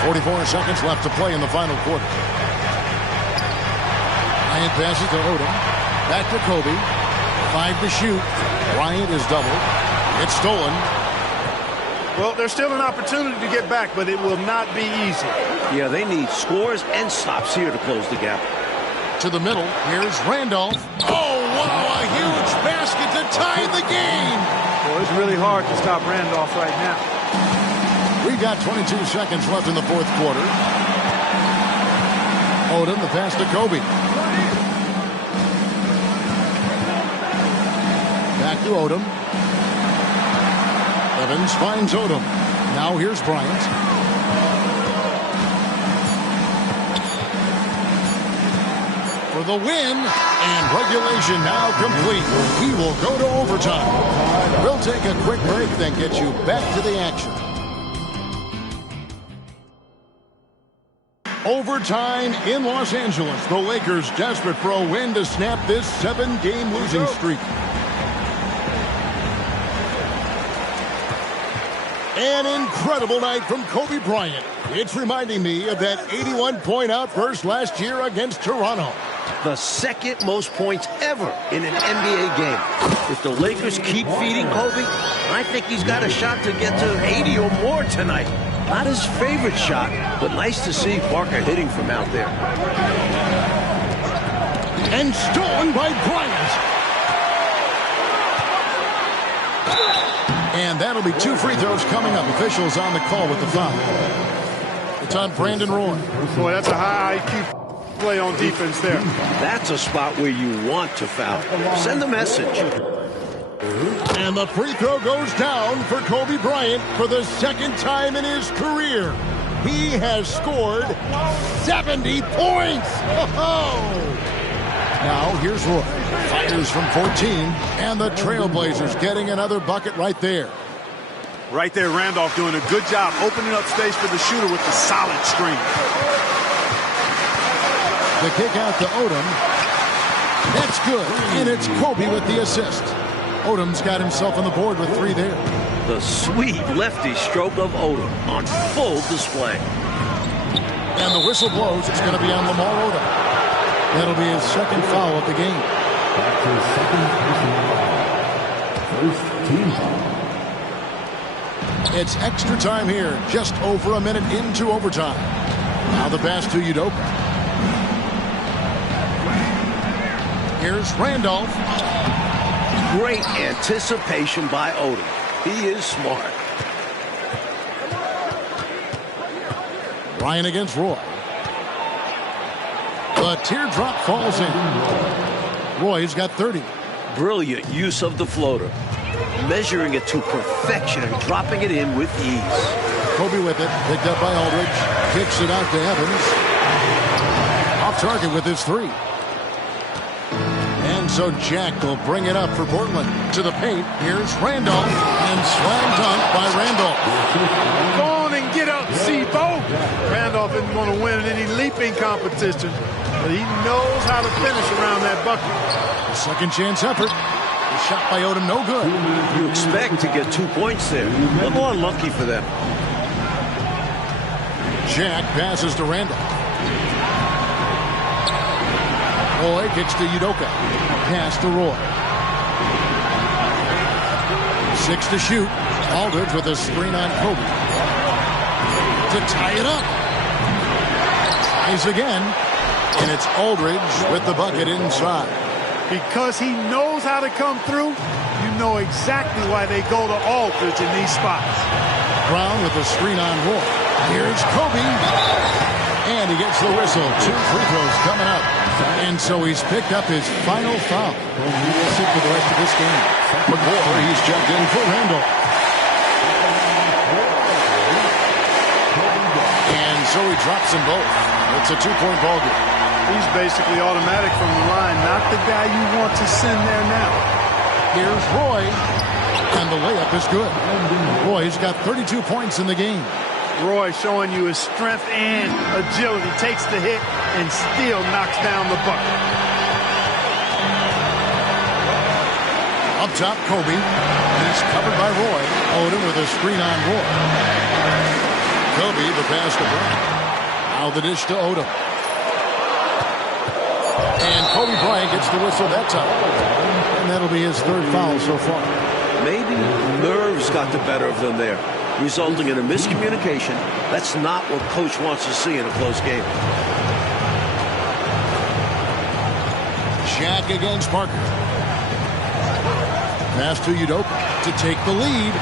44 seconds left to play in the final quarter. Bryant passes to Odom. Back to Kobe. 5 to shoot. Bryant is doubled. It's stolen. Well, there's still an opportunity to get back, but it will not be easy. Yeah, they need scores and stops here to close the gap. To the middle. Here's Randolph. Oh, wow, a huge basket to tie the game. Well, it's really hard to stop Randolph right now. We got 22 seconds left in the fourth quarter. Odom, the pass to Kobe. Back to Odom. Evans finds Odom. Now here's Bryant. For the win, and regulation now complete. We will go to overtime. We'll take a quick break, then get you back to the action. Overtime in Los Angeles. The Lakers desperate for a win to snap this 7-game losing streak. An incredible night from Kobe Bryant. It's reminding me of that 81-point outburst last year against Toronto. The second most points ever in an NBA game. If the Lakers keep feeding Kobe, I think he's got a shot to get to 80 or more tonight. Not his favorite shot, but nice to see Parker hitting from out there. And stolen by Bryant. And that'll be 2 free throws coming up. Officials on the call with the foul. It's on Brandon Roy. Boy, that's a high IQ play on defense there. That's a spot where you want to foul. Send the message. And the free throw goes down for Kobe Bryant for the second time in his career. He has scored 70 points. Oh! Now here's Roy. Fires from 14. And the Trailblazers getting another bucket right there. Right there, Randolph doing a good job opening up space for the shooter with the solid screen. The kick out to Odom. That's good. And it's Kobe with the assist. Odom's got himself on the board with 3 there. The sweet lefty stroke of Odom on full display. And the whistle blows. It's going to be on Lamar Odom. That'll be his second foul of the game. That's his second personal. First team foul. It's extra time here. Just over a minute into overtime. Now the pass to Udoka. Here's Randolph. Great anticipation by Odom. He is smart. Bryant against Roy. The teardrop falls in. Roy's got 30. Brilliant use of the floater. Measuring it to perfection and dropping it in with ease. Kobe with it. Picked up by Aldridge. Kicks it out to Evans. Off target with his 3. And so Jack will bring it up for Portland. To the paint. Here's Randolph. And slam dunk by Randolph. Go on and get up, Sibo. Randolph isn't going to win any leaping competition, but he knows how to finish around that bucket. A second chance effort. The shot by Odom, no good. You expect to get 2 points there. A little unlucky for them. Jack passes to Randolph. Roy kicks to Udoka. Pass to Roy. 6 to shoot. Aldridge with a screen on Kobe. To tie it up. Tries again. And it's Aldridge with the bucket inside. Because he knows how to come through, you know exactly why they go to Aldridge in these spots. Brown with the screen on Roy. Here's Kobe. And he gets the whistle. 2 free throws coming up. And so he's picked up his final foul. He'll sit for the rest of this game. McGuire, he's checked in for Randall. And so he drops them both. It's a 2-point ball game. He's basically automatic from the line, not the guy you want to send there now. Here's Roy. And the layup is good. Roy's got 32 points in the game. Roy showing you his strength and agility. Takes the hit and still knocks down the bucket. Up top, Kobe. He's covered by Roy. Odom with a screen on Roy. Kobe, the pass to Bryant. Now the dish to Odom. And Kobe Bryant gets the whistle that time. And that'll be his 3rd foul so far. Maybe nerves got the better of them there, resulting in a miscommunication. That's not what coach wants to see in a close game. Jack against Parker. Pass to Udoka to take the lead.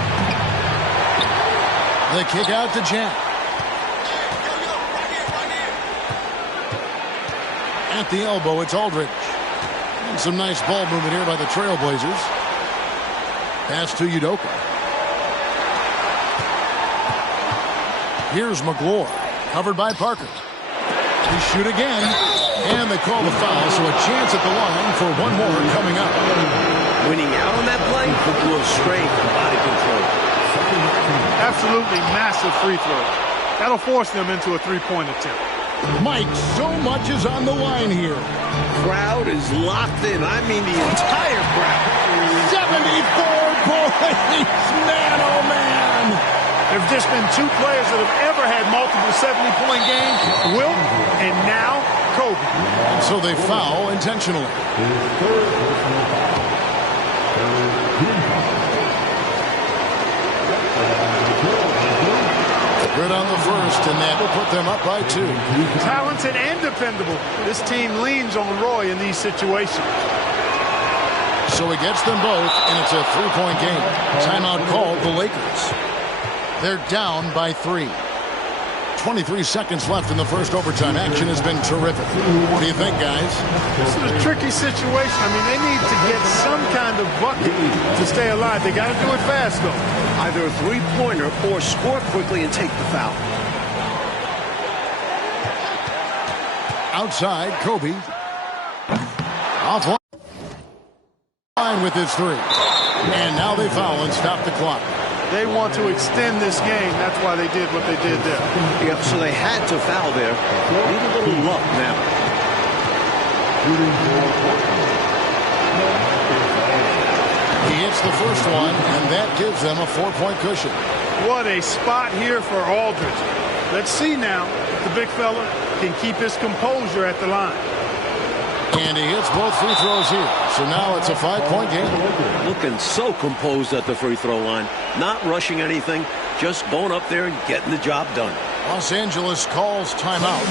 The kick out to Jack. At the elbow, it's Aldridge. And some nice ball movement here by the Trailblazers. Pass to Udoka. Here's McGuire, covered by Parker. They shoot again, and they call the foul, so a chance at the line for one more coming up. Winning out on that play, McGuire's strength and body control. Absolutely massive free throw. That'll force them into a 3-point attempt. Mike, so much is on the line here. Crowd is locked in. I mean the entire crowd. 74 points! Man, oh man! There have just been 2 players that have ever had multiple 70-point games. Wilt and now Kobe. And so they foul intentionally. Good on the first, and that will put them up by 2. Talented and dependable. This team leans on Roy in these situations. So he gets them both, and it's a 3-point game. Timeout called the Lakers. They're down by 3. 23 seconds left in the first overtime. Action has been terrific. What do you think, guys? This is a tricky situation. I mean, they need to get some kind of bucket to stay alive. They got to do it fast, though. Either a 3-pointer or score quickly and take the foul. Outside, Kobe. Offline with his 3. And now they foul and stop the clock. They want to extend this game. That's why they did what they did there. Yep, so they had to foul there. Need a little luck now. He hits the first one, and that gives them a 4-point cushion. What a spot here for Aldridge. Let's see now if the big fella can keep his composure at the line. And he hits both free throws here. So now it's a 5-point game. Looking so composed at the free throw line. Not rushing anything, just going up there and getting the job done. Los Angeles calls timeout.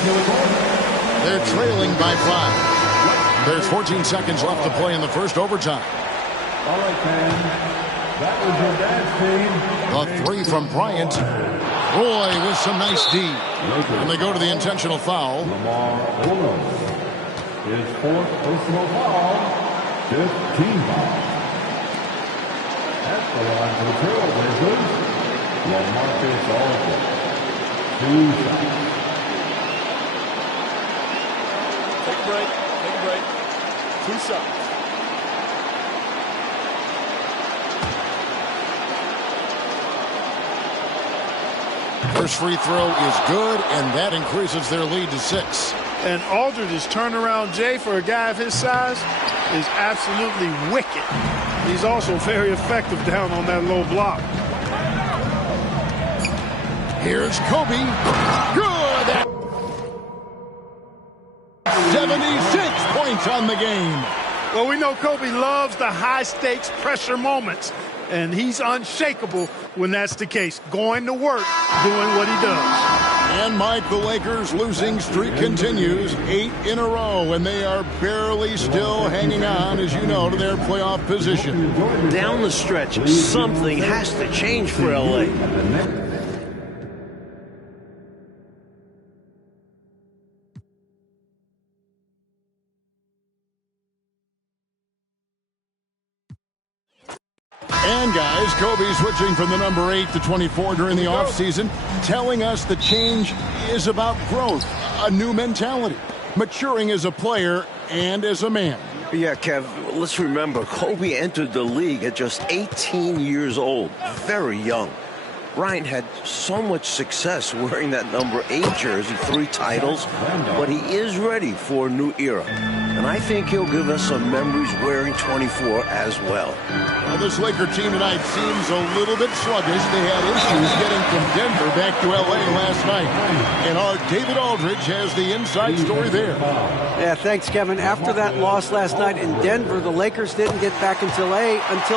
They're trailing by 5. There's 14 seconds left to play in the first overtime. All right, fans. That was your dance team. A 3 from Bryant. Roy with some nice D. And they go to the intentional foul. Lamar Odom. His fourth personal foul, 15 foul. At the line for the Trailblazers, LaMarcus Aldridge. 2 shots. Take a break. Take a break. 2 shots. First free throw is good, and that increases their lead to 6. And Aldridge's turnaround, Jay, for a guy of his size, is absolutely wicked. He's also very effective down on that low block. Here's Kobe. Good! 76 points on the game. Well, we know Kobe loves the high-stakes pressure moments, and he's unshakable when that's the case, going to work, doing what he does. And Mike, the Lakers' losing streak continues, 8 in a row, and they are barely still hanging on, as you know, to their playoff position. Down the stretch, something has to change for L.A. And guys, Kobe switching from the number 8 to 24 during the offseason, telling us the change is about growth, a new mentality, maturing as a player and as a man. Yeah, Kev, let's remember, Kobe entered the league at just 18 years old, very young. Bryant had so much success wearing that number 8 jersey, 3 titles, but he is ready for a new era. And I think he'll give us some memories wearing 24 as well. Well, this Laker team tonight seems a little bit sluggish. They had issues getting from Denver back to L.A. last night. And our David Aldridge has the inside story there. Yeah, thanks, Kevin. After that loss last night in Denver, the Lakers didn't get back until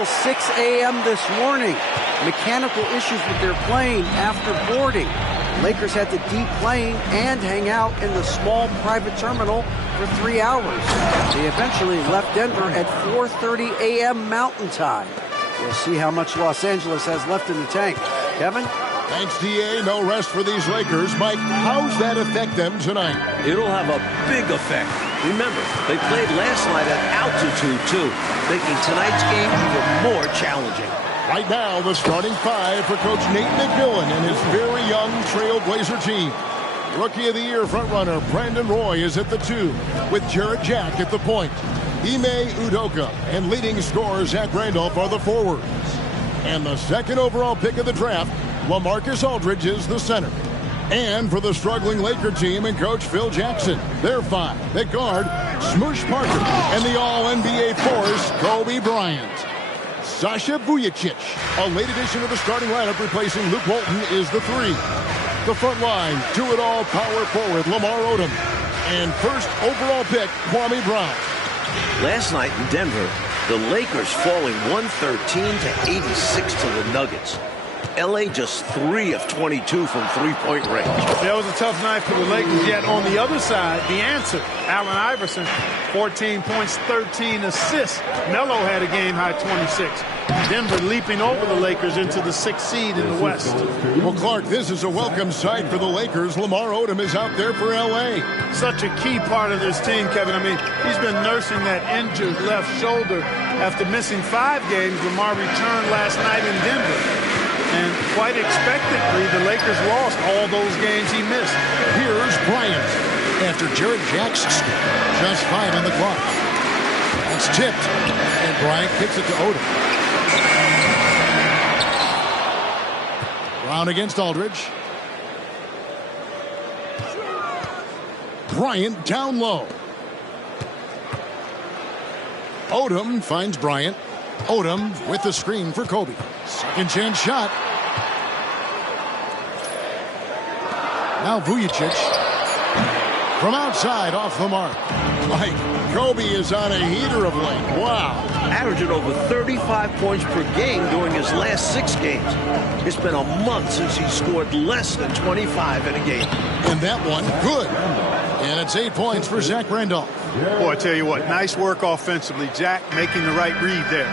6 a.m. this morning. Mechanical issues with their plane after boarding. Lakers had to deplane and hang out in the small private terminal for 3 hours. They eventually left Denver at 4:30 a.m. Mountain Time. We'll see how much Los Angeles has left in the tank. Kevin? Thanks, D.A. No rest for these Lakers. Mike, how's that affect them tonight? It'll have a big effect. Remember, they played last night at altitude, too, making tonight's game even more challenging. Right now, the starting 5 for Coach Nate McMillan and his very young Trailblazer team. Rookie of the Year frontrunner Brandon Roy is at the 2, with Jared Jack at the point. Ime Udoka and leading scorer Zach Randolph are the forwards. And the second overall pick of the draft, LaMarcus Aldridge is the center. And for the struggling Laker team and Coach Phil Jackson, they're 5. At guard, Smoosh Parker and the All-NBA force, Kobe Bryant. Sasha Vujicic, a late addition to the starting lineup replacing Luke Walton, is the 3. The front line, do-it-all power forward Lamar Odom. And first overall pick, Kwame Brown. Last night in Denver, the Lakers falling 113 to 86 to the Nuggets. L.A. just 3 of 22 from three-point range. That was a tough night for the Lakers, yet on the other side, the answer, Allen Iverson, 14 points, 13 assists. Melo had a game-high 26. Denver leaping over the Lakers into the 6th seed in the West. Well, Clark, this is a welcome sight for the Lakers. Lamar Odom is out there for L.A. Such a key part of this team, Kevin. I mean, he's been nursing that injured left shoulder. After missing 5 games, Lamar returned last night in Denver. And quite expectedly, the Lakers lost all those games he missed. Here's Bryant after Jared Jackson scored. Just 5 on the clock. It's tipped, and Bryant kicks it to Odom. Brown against Aldridge. Bryant down low. Odom finds Bryant. Odom with the screen for Kobe. Second chance shot. Now Vujicic from outside off the mark. Mike, Kobe is on a heater of late. Wow. Averaging over 35 points per game during his last 6 games. It's been a month since he scored less than 25 in a game. And that one, good. And it's 8 points for Zach Randolph. Boy, I tell you what, nice work offensively. Jack making the right read there.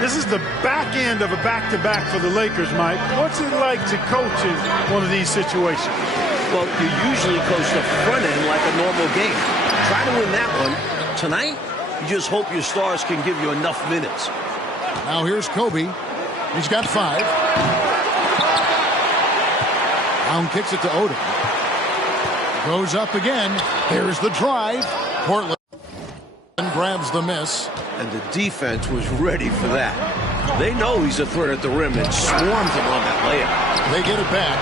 This is the back end of a back-to-back for the Lakers, Mike. What's it like to coach in one of these situations? Well, you usually coach the front end like a normal game. Try to win that one. Tonight, you just hope your stars can give you enough minutes. Now here's Kobe. He's got 5. Brown kicks it to Odom. Goes up again. Here's the drive. Portland grabs the miss. And the defense was ready for that. They know he's a threat at the rim and swarmed him on that layup. They get it back.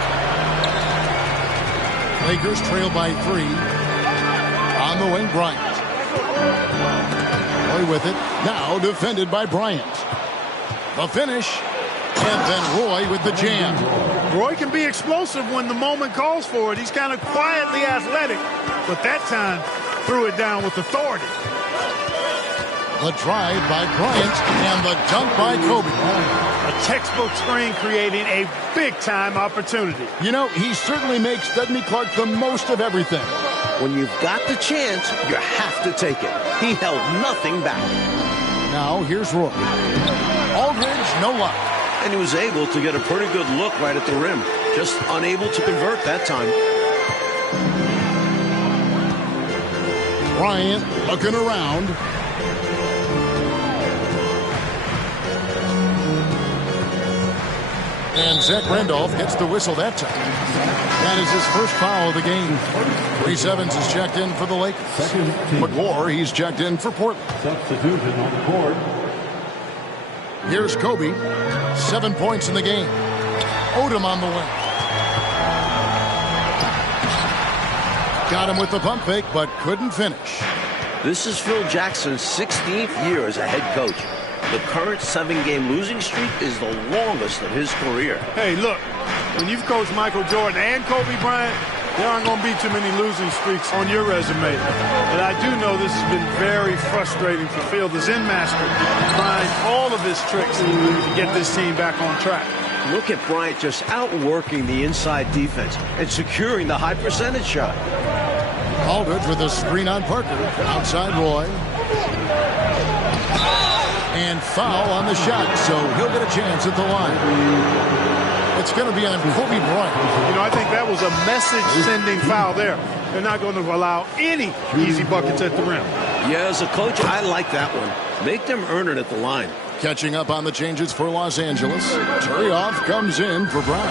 Lakers trail by 3. On the wing, Bryant. Roy with it. Now defended by Bryant. The finish. And then Roy with the jam. Roy can be explosive when the moment calls for it. He's kind of quietly athletic, but that time threw it down with authority. The drive by Bryant and the dunk by Kobe. A textbook screen creating a big-time opportunity. You know, he certainly makes Dudley Clark the most of everything. When you've got the chance, you have to take it. He held nothing back. Now here's Roy. Aldridge, no luck. And he was able to get a pretty good look right at the rim. Just unable to convert that time. Bryant looking around. And Zach Randolph gets the whistle that time. That is his first foul of the game. Reese Evans is checked in for the Lakers. McGlure, he's checked in for Portland. Substitution on the court. Here's Kobe. 7 points in the game. Odom on the wing. Got him with the pump fake, but couldn't finish. This is Phil Jackson's 16th year as a head coach. The current 7-game losing streak is the longest of his career. Hey, look, when you've coached Michael Jordan and Kobe Bryant, there aren't going to be too many losing streaks on your resume. But I do know this has been very frustrating for Phil, the Zen master, trying all of his tricks to get this team back on track. Look at Bryant just outworking the inside defense and securing the high percentage shot. Aldridge with a screen on Parker. Outside Roy. And foul on the shot, so he'll get a chance at the line. It's going to be on Kobe Bryant. You know, I think that was a message-sending foul there. They're not going to allow any easy buckets at the rim. Yeah, as a coach, I like that one. Make them earn it at the line. Catching up on the changes for Los Angeles. Turioff comes in for Brown.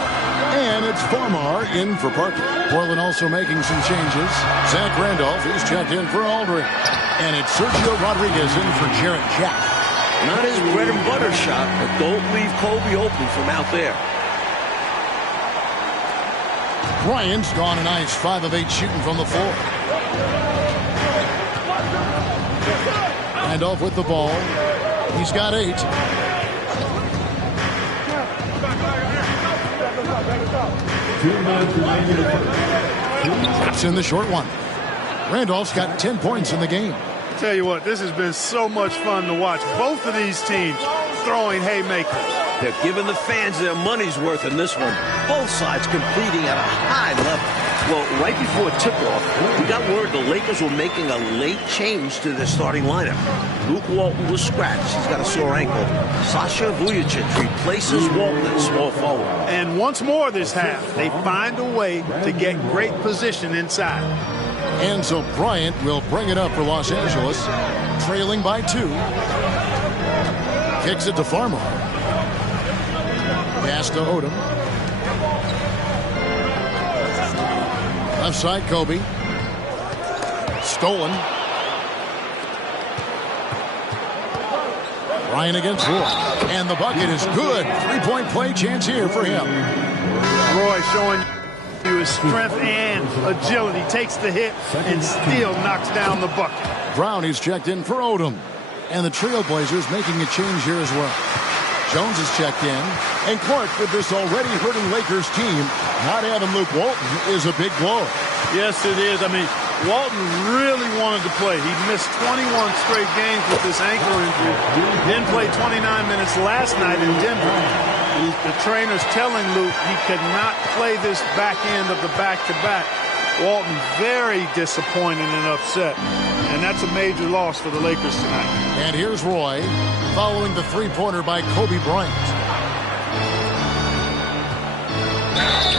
And it's Farmar in for Parker. Portland also making some changes. Zach Randolph, he's checked in for Aldridge. And it's Sergio Rodriguez in for Jarrett Jack. Not his bread and butter shot, but don't leave Kobe open from out there. Bryant's gone a nice 5 of 8 shooting from the floor. Randolph with the ball. He's got 8. It's in the short one. Randolph's got 10 points in the game. Tell you what, this has been so much fun to watch. Both of these teams throwing haymakers. They're giving the fans their money's worth in this one. Both sides competing at a high level. Well, right before tip-off, we got word the Lakers were making a late change to their starting lineup. Luke Walton was scratched. He's got a sore ankle. Sasha Vujacic replaces Walton at small forward. And once more this half, they find a way to get great position inside. And so Bryant will bring it up for Los Angeles, trailing by 2. Kicks it to Farmer. Pass to Odom. Left side, Kobe. Stolen. Bryant against Roy. And the bucket is good. 3-point play chance here for him. Roy showing you his strength and agility. Takes the hit and still knocks down the bucket. Brown is checked in for Odom. And the Trailblazers making a change here as well. Jones is checked in. And Clark, with this already hurting Lakers team, not having Luke Walton is a big blow. Yes, it is. I mean, Walton really wanted to play. He missed 21 straight games with this ankle injury. Didn't play 29 minutes last night in Denver. The trainer's telling Luke he could not play this back end of the back-to-back. Walton very disappointed and upset. And that's a major loss for the Lakers tonight. And here's Roy following the three-pointer by Kobe Bryant.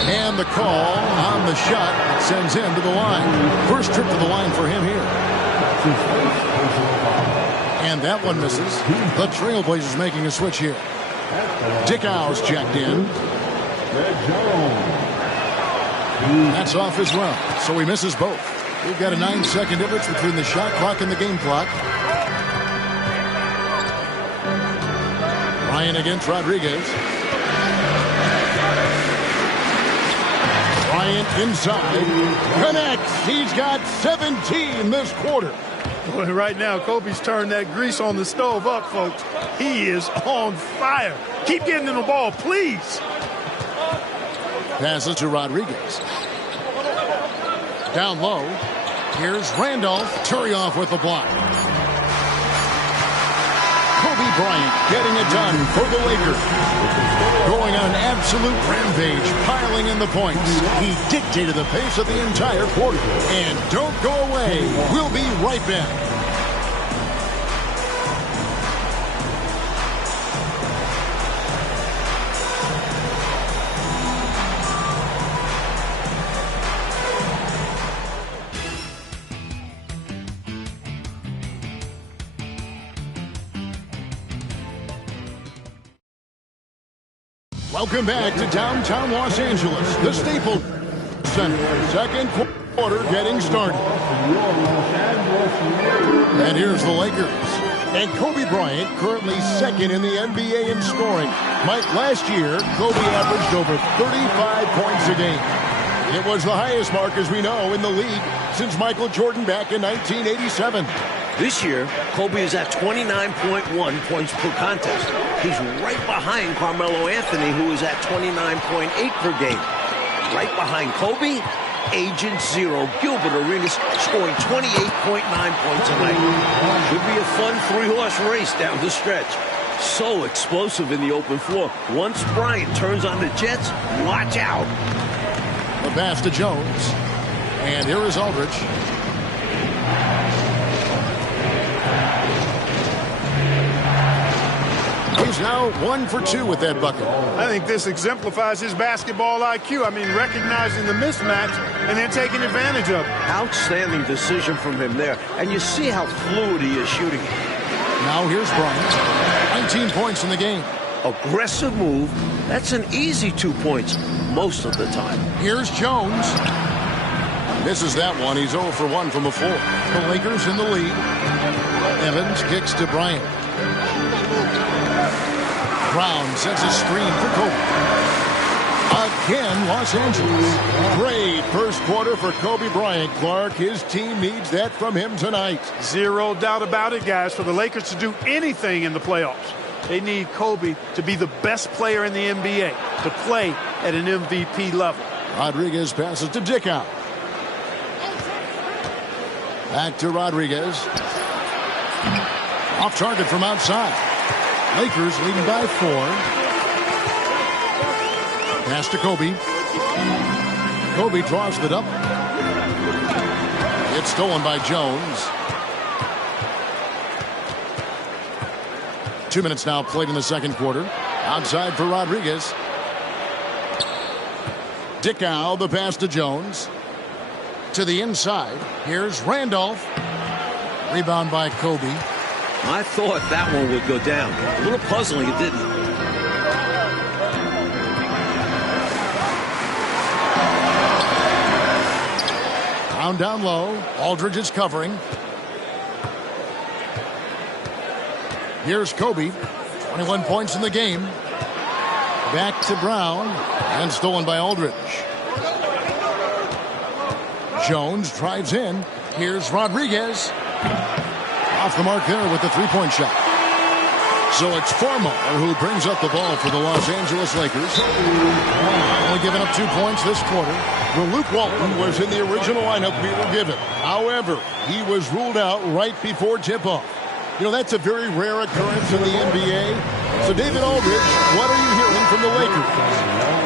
And the call on the shot sends him to the line. First trip to the line for him here. And that one misses. The Trailblazers making a switch here. Dick Howe's checked in. That's off as well. So he misses both. We've got a 9-second difference between the shot clock and the game clock. Bryant against Rodriguez. Bryant inside. Connects. He's got 17 this quarter. Boy, right now, Kobe's turned that grease on the stove up, folks. He is on fire. Keep getting him the ball, please. Passes to Rodriguez. Down low. Here's Randolph. Turioff with the block. Kobe Bryant getting it done for the Lakers. Going on an absolute rampage, piling in the points. He dictated the pace of the entire quarter. And don't go away. We'll be right back. Welcome back to downtown Los Angeles, the Staples Center. Second quarter getting started. And here's the Lakers. And Kobe Bryant currently second in the NBA in scoring. Mike, last year, Kobe averaged over 35 points a game. It was the highest mark, as we know, in the league since Michael Jordan back in 1987. This year, Kobe is at 29.1 points per contest. He's right behind Carmelo Anthony, who is at 29.8 per game. Right behind Kobe, Agent Zero, Gilbert Arenas, scoring 28.9 points a night. Should be a fun three-horse race down the stretch. So explosive in the open floor. Once Bryant turns on the Jets, watch out. The pass to Jones. And here is Aldridge. He's now 1 for 2 with that bucket. I think this exemplifies his basketball IQ. I mean, recognizing the mismatch and then taking advantage of it. Outstanding decision from him there. And you see how fluid he is shooting. Now here's Bryant. 19 points in the game. Aggressive move. That's an easy 2 points most of the time. Here's Jones. Misses that one. He's 0 for 1 from the floor. The Lakers in the lead. Evans kicks to Bryant. Brown sets a screen for Kobe. Again, Los Angeles. Great first quarter for Kobe Bryant. Clark, his team needs that from him tonight. Zero doubt about it, guys. For the Lakers to do anything in the playoffs, they need Kobe to be the best player in the NBA, to play at an MVP level. Rodriguez passes to Dick out. Back to Rodriguez. Off target from outside. Lakers leading by 4. Pass to Kobe. Kobe draws it up. It's stolen by Jones. 2 minutes now played in the second quarter. Outside for Rodriguez. Dickow, the pass to Jones. To the inside. Here's Randolph. Rebound by Kobe. I thought that one would go down. A little puzzling, it didn't. Down low. Aldridge is covering. Here's Kobe. 21 points in the game. Back to Brown. And stolen by Aldridge. Jones drives in. Here's Rodriguez. Off the mark there with the three-point shot. So it's Farmer who brings up the ball for the Los Angeles Lakers. Only giving up 2 points this quarter. Well, Luke Walton was in the original lineup we were given. However, he was ruled out right before tip-off. You know, that's a very rare occurrence in the NBA. So, David Aldridge, what are you hearing from the Lakers?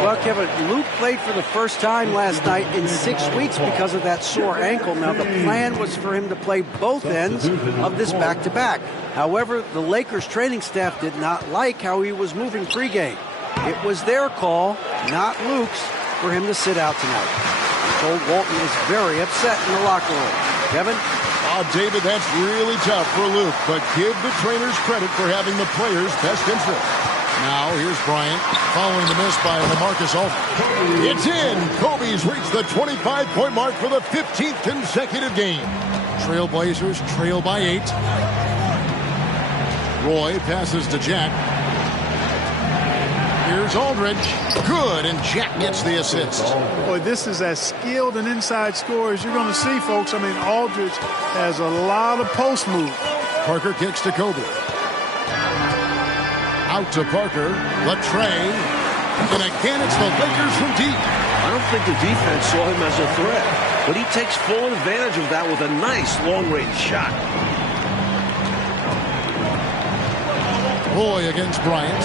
Well, Kevin, Luke played for the first time last night in 6 weeks because of that sore ankle. Now, the plan was for him to play both ends of this back-to-back. However, the Lakers training staff did not like how he was moving pregame. It was their call, not Luke's, for him to sit out tonight. I'm told Walton is very upset in the locker room. Kevin? Oh, David, that's really tough for Luke, but give the trainers credit for having the players' best interest. Now, here's Bryant, following the miss by LaMarcus Aldridge. It's in! Kobe's reached the 25-point mark for the 15th consecutive game. Trailblazers trail by 8. Roy passes to Jack. Here's Aldridge. Good, and Jack gets the assist. Boy, this is as skilled an inside scorer as you're going to see, folks. I mean, Aldridge has a lot of post move. Parker kicks to Kobe. Out to Parker. Latrey. And again, it's the Lakers from deep. I don't think the defense saw him as a threat, but he takes full advantage of that with a nice long-range shot. Roy against Bryant.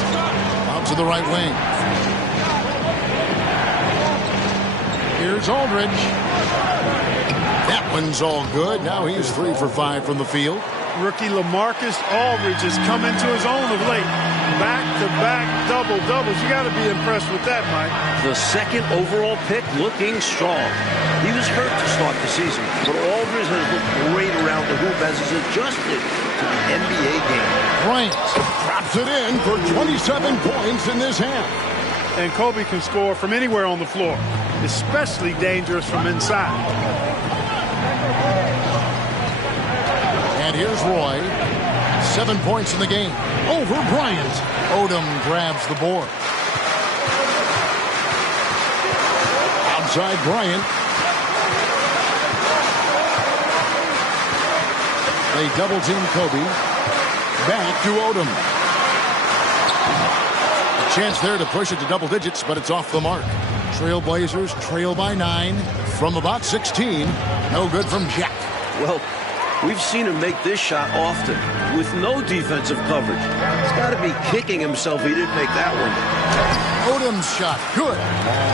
Out to the right wing. Here's Aldridge. That one's all good. Now he's 3 for 5 from the field. Rookie LaMarcus Aldridge has come into his own of late. Back-to-back double-doubles. You got to be impressed with that, Mike. The second overall pick looking strong. He was hurt to start the season, but Aldridge has looked great around the hoop as he's adjusted to the NBA game. Bryant drops it in for 27 points in this half. And Kobe can score from anywhere on the floor, especially dangerous from inside. And here's Roy. 7 points in the game. Over Bryant. Odom grabs the board. Outside Bryant. They double team Kobe. Back to Odom. A chance there to push it to double digits, but it's off the mark. Trailblazers trail by 9 from about 16. No good from Jack. Well, we've seen him make this shot often with no defensive coverage. He's got to be kicking himself he didn't make that one. Odom's shot. Good.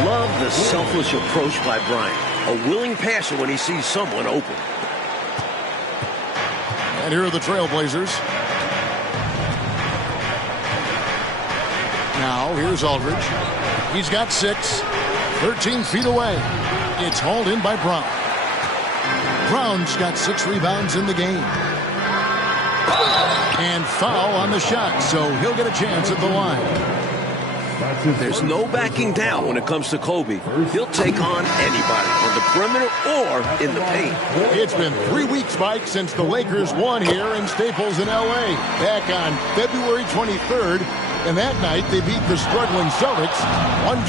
Love the selfless approach by Bryant. A willing passer when he sees someone open. And here are the Trailblazers. Now, here's Aldridge. He's got 6. 13 feet away. It's hauled in by Brown. Brown's got 6 rebounds in the game. And foul on the shot, so he'll get a chance at the line. There's no backing down when it comes to Kobe. He'll take on anybody on the perimeter or in the paint. It's been 3 weeks, Mike, since the Lakers won here in Staples in L.A. back on February 23rd. And that night, they beat the struggling Celtics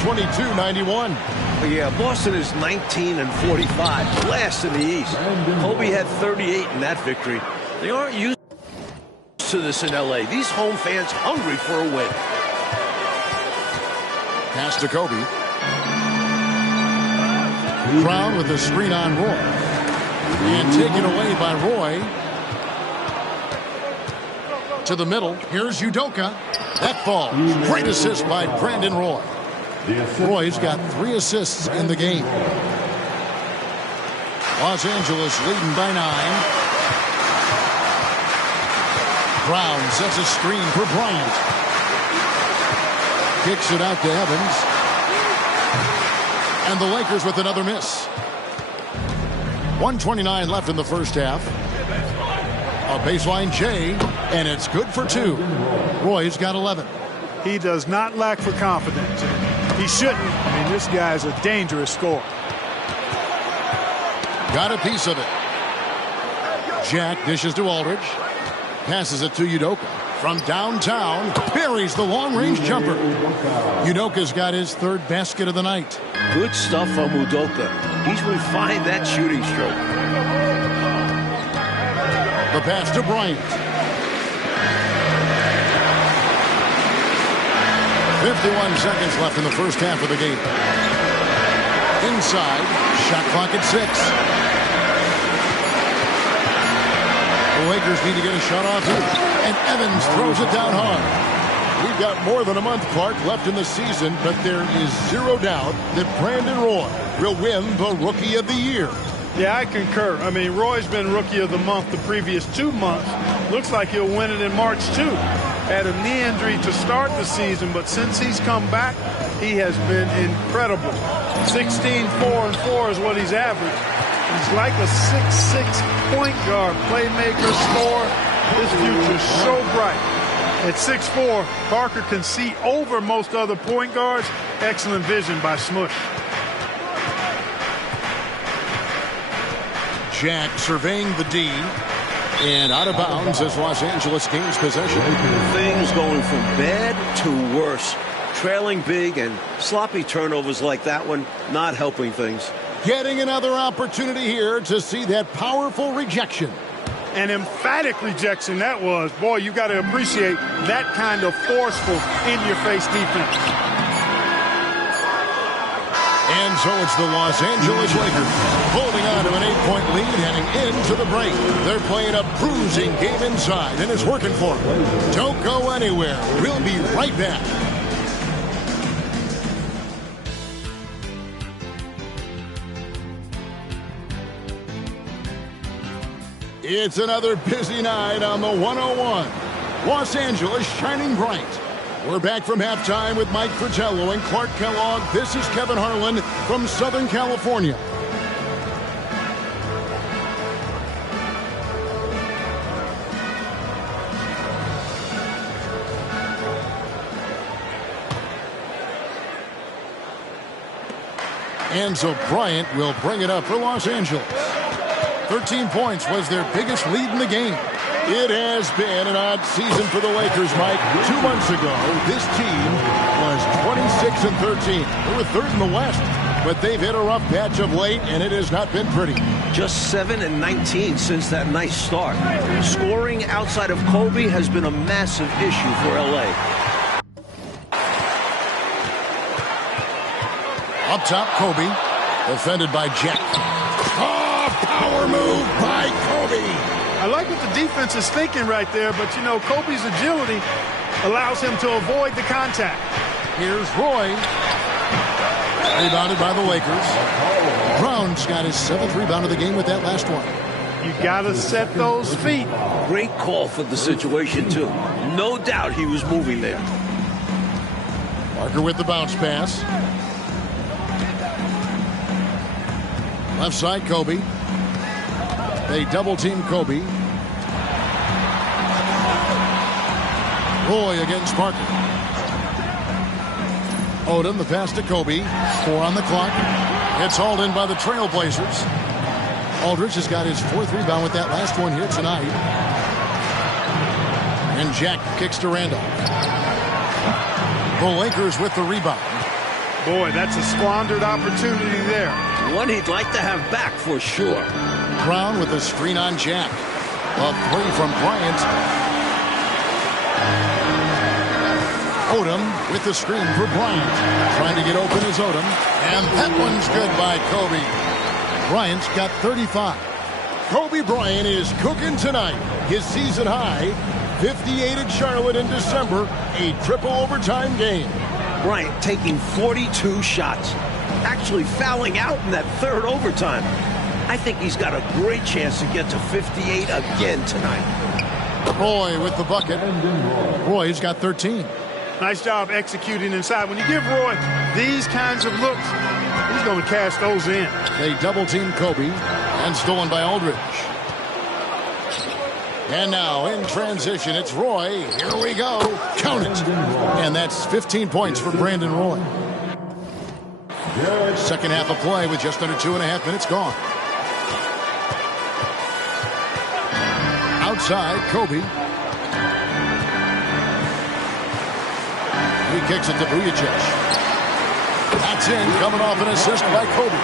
122-91. Yeah, Boston is 19 and 45, last in the East. Kobe had 38 in that victory. They aren't used to this in L.A. These home fans hungry for a win. Pass to Kobe. Brown with the screen on Roy. And taken away by Roy. To the middle. Here's Udoka. That falls. Great assist by Brandon Roy. Roy's got 3 assists in the game. Los Angeles leading by 9. Brown sets a screen for Bryant. Kicks it out to Evans. And the Lakers with another miss. 1:29 left in the first half. A baseline J, and it's good for 2. Roy's got 11. He does not lack for confidence. He shouldn't. I mean, this guy's a dangerous scorer. Got a piece of it. Jack dishes to Aldridge. Passes it to Udoka. From downtown, buries the long-range jumper. Udoka's got his 3rd basket of the night. Good stuff from Udoka. He's refined that shooting stroke. The pass to Bryant. 51 seconds left in the first half of the game. Inside, shot clock at 6. The Lakers need to get a shot off here. And Evans throws it down hard. We've got more than a month, Clark, left in the season, but there is zero doubt that Brandon Roy will win the Rookie of the Year. Yeah, I concur. I mean, Roy's been Rookie of the Month the previous 2 months. Looks like he'll win it in March, too. Had a knee injury to start the season, but since he's come back, he has been incredible. 16, 4, and 4 is what he's averaged. He's like a 6'6" point guard, playmaker, scorer. His future's so bright. At 6'4", Parker can see over most other point guards. Excellent vision by Smush. Jack surveying the D. And out of bounds as Los Angeles gains possession. Things going from bad to worse. Trailing big and sloppy turnovers like that one, not helping things. Getting another opportunity here to see that powerful rejection. An emphatic rejection that was. Boy, you got to appreciate that kind of forceful, in-your-face defense. And so it's the Los Angeles Lakers holding on to an 8-point lead heading into the break. They're playing a bruising game inside, and it's working for them. Don't go anywhere. We'll be right back. It's another busy night on the 101. Los Angeles shining bright. We're back from halftime with Mike Fratello and Clark Kellogg. This is Kevin Harlan from Southern California. And so Bryant will bring it up for Los Angeles. 13 points was their biggest lead in the game. It has been an odd season for the Lakers, Mike. 2 months ago, this team was 26-13. They were third in the West, but they've hit a rough patch of late, and it has not been pretty. Just 7-19 since that nice start. Scoring outside of Kobe has been a massive issue for L.A. Up top, Kobe, defended by Jack. Oh, power move by Kobe. I like what the defense is thinking right there, but, you know, Kobe's agility allows him to avoid the contact. Here's Roy. Rebounded by the Lakers. Brown's got his 7th rebound of the game with that last one. You got to set those feet. Great call for the situation, too. No doubt he was moving there. Parker with the bounce pass. Left side, Kobe. They double-team Kobe. Roy against Parker. Odom, the pass to Kobe. 4 on the clock. It's hauled in by the Trailblazers. Aldridge has got his 4th rebound with that last one here tonight. And Jack kicks to Randall. The Lakers with the rebound. Boy, that's a squandered opportunity there. One he'd like to have back for sure. Brown with a screen on Jack. A 3 from Bryant. Odom with the screen for Bryant. Trying to get open is Odom. And that one's good by Kobe. Bryant's got 35. Kobe Bryant is cooking tonight. His season high, 58 at Charlotte in December, a triple overtime game. Bryant taking 42 shots. Actually fouling out in that 3rd overtime. I think he's got a great chance to get to 58 again tonight. Roy with the bucket. Roy's got 13. Nice job executing inside. When you give Roy these kinds of looks, he's going to cash those in. They double-team Kobe, and stolen by Aldridge. And now in transition, it's Roy. Here we go. Count it. And that's 15 points for Brandon Roy. Second half of play with just under 2.5 minutes gone. Outside, Kobe. He kicks it to Vujacic. That's in, coming off an assist by Kobe.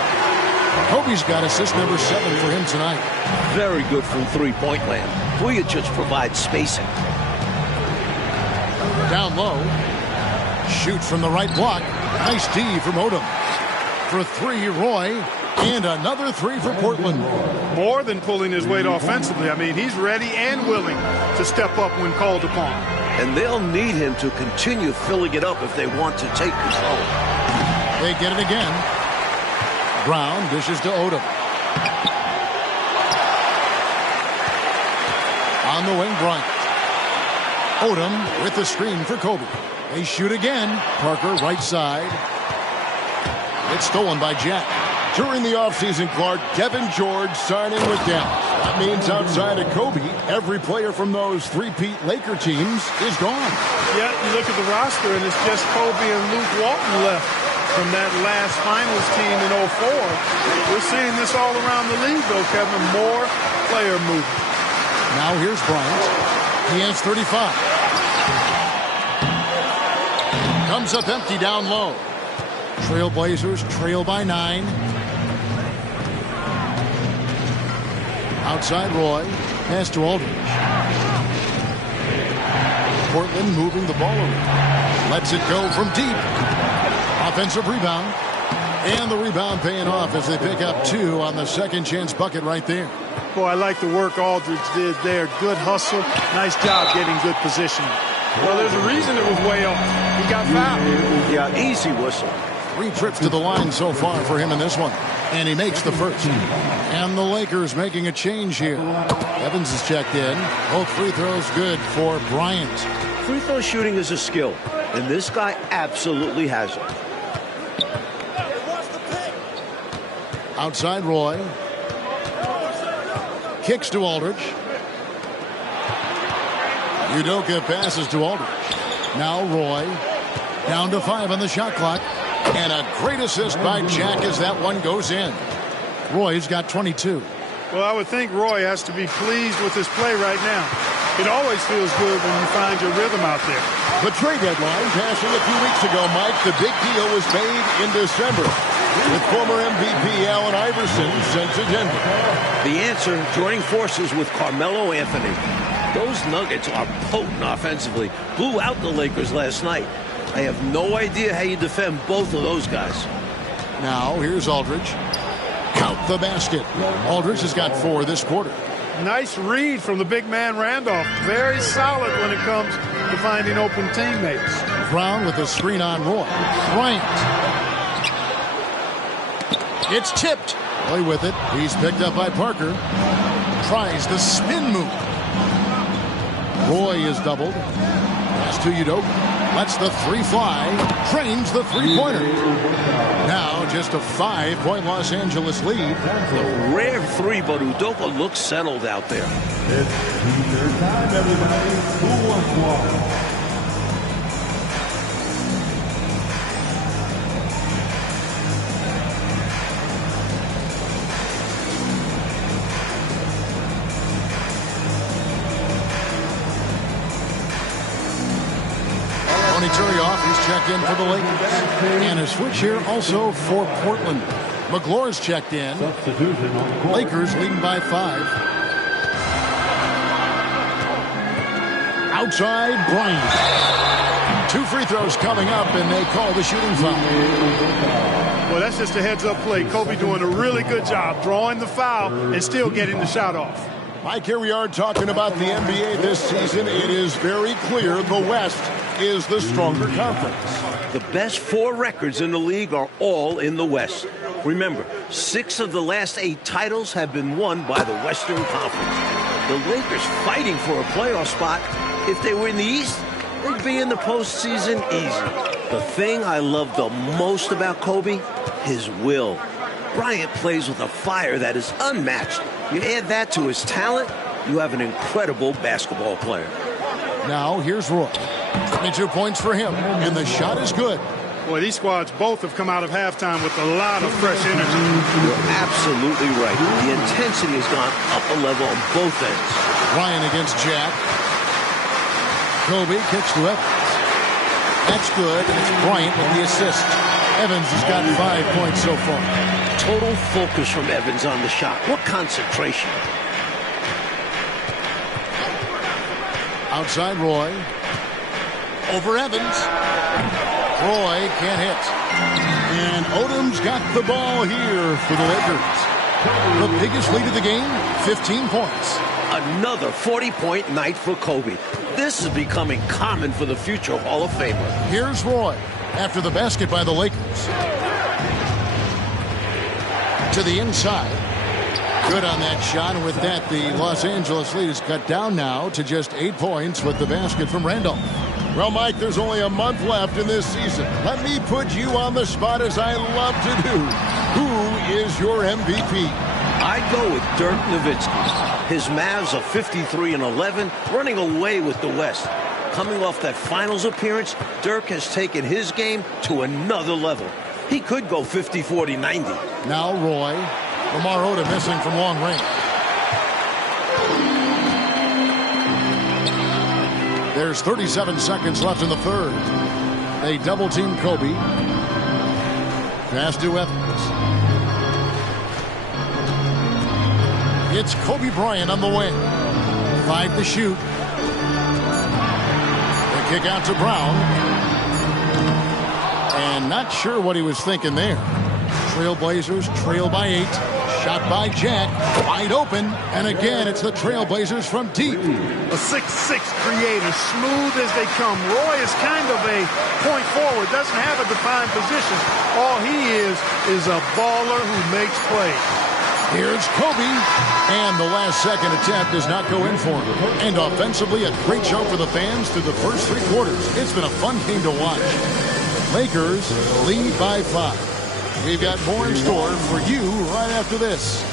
Kobe's got assist number 7 for him tonight. Very good from three-point land. Vujacic provides spacing. Down low. Shoot from the right block. Nice D from Odom. For 3, Roy. And another three for Portland. More than pulling his weight offensively. I mean, he's ready and willing to step up when called upon. And they'll need him to continue filling it up if they want to take control. They get it again. Brown dishes to Odom. On the wing, Bryant. Odom with the screen for Kobe. They shoot again. Parker right side. It's stolen by Jack. During the offseason, Clark, Kevin George signing with Dallas. That means outside of Kobe, every player from those three-peat Laker teams is gone. Yeah, you look at the roster, and it's just Kobe and Luke Walton left from that last finals team in 04. We're seeing this all around the league, though, Kevin. More player movement. Now here's Bryant. He has 35. Comes up empty down low. Trailblazers trail by 9. Outside Roy. Pass to Aldridge. Portland moving the ball around. Lets it go from deep. Offensive rebound. And the rebound paying off as they pick up 2 on the second chance bucket right there. Boy, I like the work Aldridge did there. Good hustle. Nice job getting good position. Well, there's a reason it was way off. He got fouled. Yeah, easy whistle. 3 trips to the line so far for him in this one. And he makes the first. And the Lakers making a change here. Evans is checked in. Both free throws good for Bryant. Free throw shooting is a skill, and this guy absolutely has it. Outside Roy. Kicks to Aldridge. Udoka passes to Aldridge. Now Roy. Down to 5 on the shot clock. And a great assist by Jack as that one goes in. Roy's got 22. Well, I would think Roy has to be pleased with his play right now. It always feels good when you find your rhythm out there. The trade deadline passing a few weeks ago, Mike. The big deal was made in December with former MVP Allen Iverson sent to Denver. The answer, joining forces with Carmelo Anthony. Those Nuggets are potent offensively. Blew out the Lakers last night. I have no idea how you defend both of those guys. Now here's Aldridge. Count the basket. Aldridge has got 4 this quarter. Nice read from the big man Randolph. Very solid when it comes to finding open teammates. Brown with the screen on Roy. Bryant. It's tipped. Roy with it. He's picked up by Parker. Tries the spin move. Roy is doubled. Pass to Udoka. Lets the 3 fly. Trains the three-pointer. Now just a 5-point Los Angeles lead. A rare 3, but Udoka looks settled out there. It's their time, everybody. Who wants water? Turioff, he's checked in for the Lakers. And a switch here also for Portland. McGlore's checked in. Lakers leading by 5. Outside Bryant. 2 free throws coming up, and they call the shooting foul. Well, that's just a heads-up play. Kobe doing a really good job drawing the foul and still getting the shot off. Mike, here we are talking about the NBA this season. It is very clear the West is the stronger conference. The best 4 records in the league are all in the West. Remember, 6 of the last 8 titles have been won by the Western Conference. The Lakers fighting for a playoff spot. If they were in the East, they'd be in the postseason easy. The thing I love the most about Kobe, his will. Bryant plays with a fire that is unmatched. You add that to his talent, you have an incredible basketball player. Now here's Roy. 22 points for him, and the shot is good. Boy, these squads both have come out of halftime with a lot of fresh energy. You're absolutely right. The intensity has gone up a level on both ends. Ryan against Jack. Kobe kicks to Evans. That's good, and it's Bryant with the assist. Evans has got 5 points so far. Total focus from Evans on the shot. What concentration. Outside Roy. Over Evans. Roy can't hit. And Odom's got the ball here for the Lakers. The biggest lead of the game, 15 points. Another 40-point night for Kobe. This is becoming common for the future Hall of Famer. Here's Roy after the basket by the Lakers. To the inside. Good on that shot. And with that, the Los Angeles lead is cut down now to just 8 points with the basket from Randolph. Well, Mike, there's only a month left in this season. Let me put you on the spot as I love to do. Who is your MVP? I'd go with Dirk Nowitzki. His Mavs are 53-11, running away with the West. Coming off that finals appearance, Dirk has taken his game to another level. He could go 50-40-90. Now Roy. Lamar Odom missing from long range. There's 37 seconds left in the third. They double-team Kobe. Pass to Evans. It's Kobe Bryant on the wing. 5 to shoot. The kick out to Brown. And not sure what he was thinking there. Trailblazers trail by 8. Shot by Jack, wide open, and again it's the Trailblazers from deep. A 6'6" creator, smooth as they come. Roy is kind of a point forward, doesn't have a defined position. All he is a baller who makes plays. Here's Kobe, and the last second attempt does not go in for him. And offensively, a great show for the fans through the first 3 quarters. It's been a fun game to watch. Lakers lead by 5. We've got more in store for you right after this.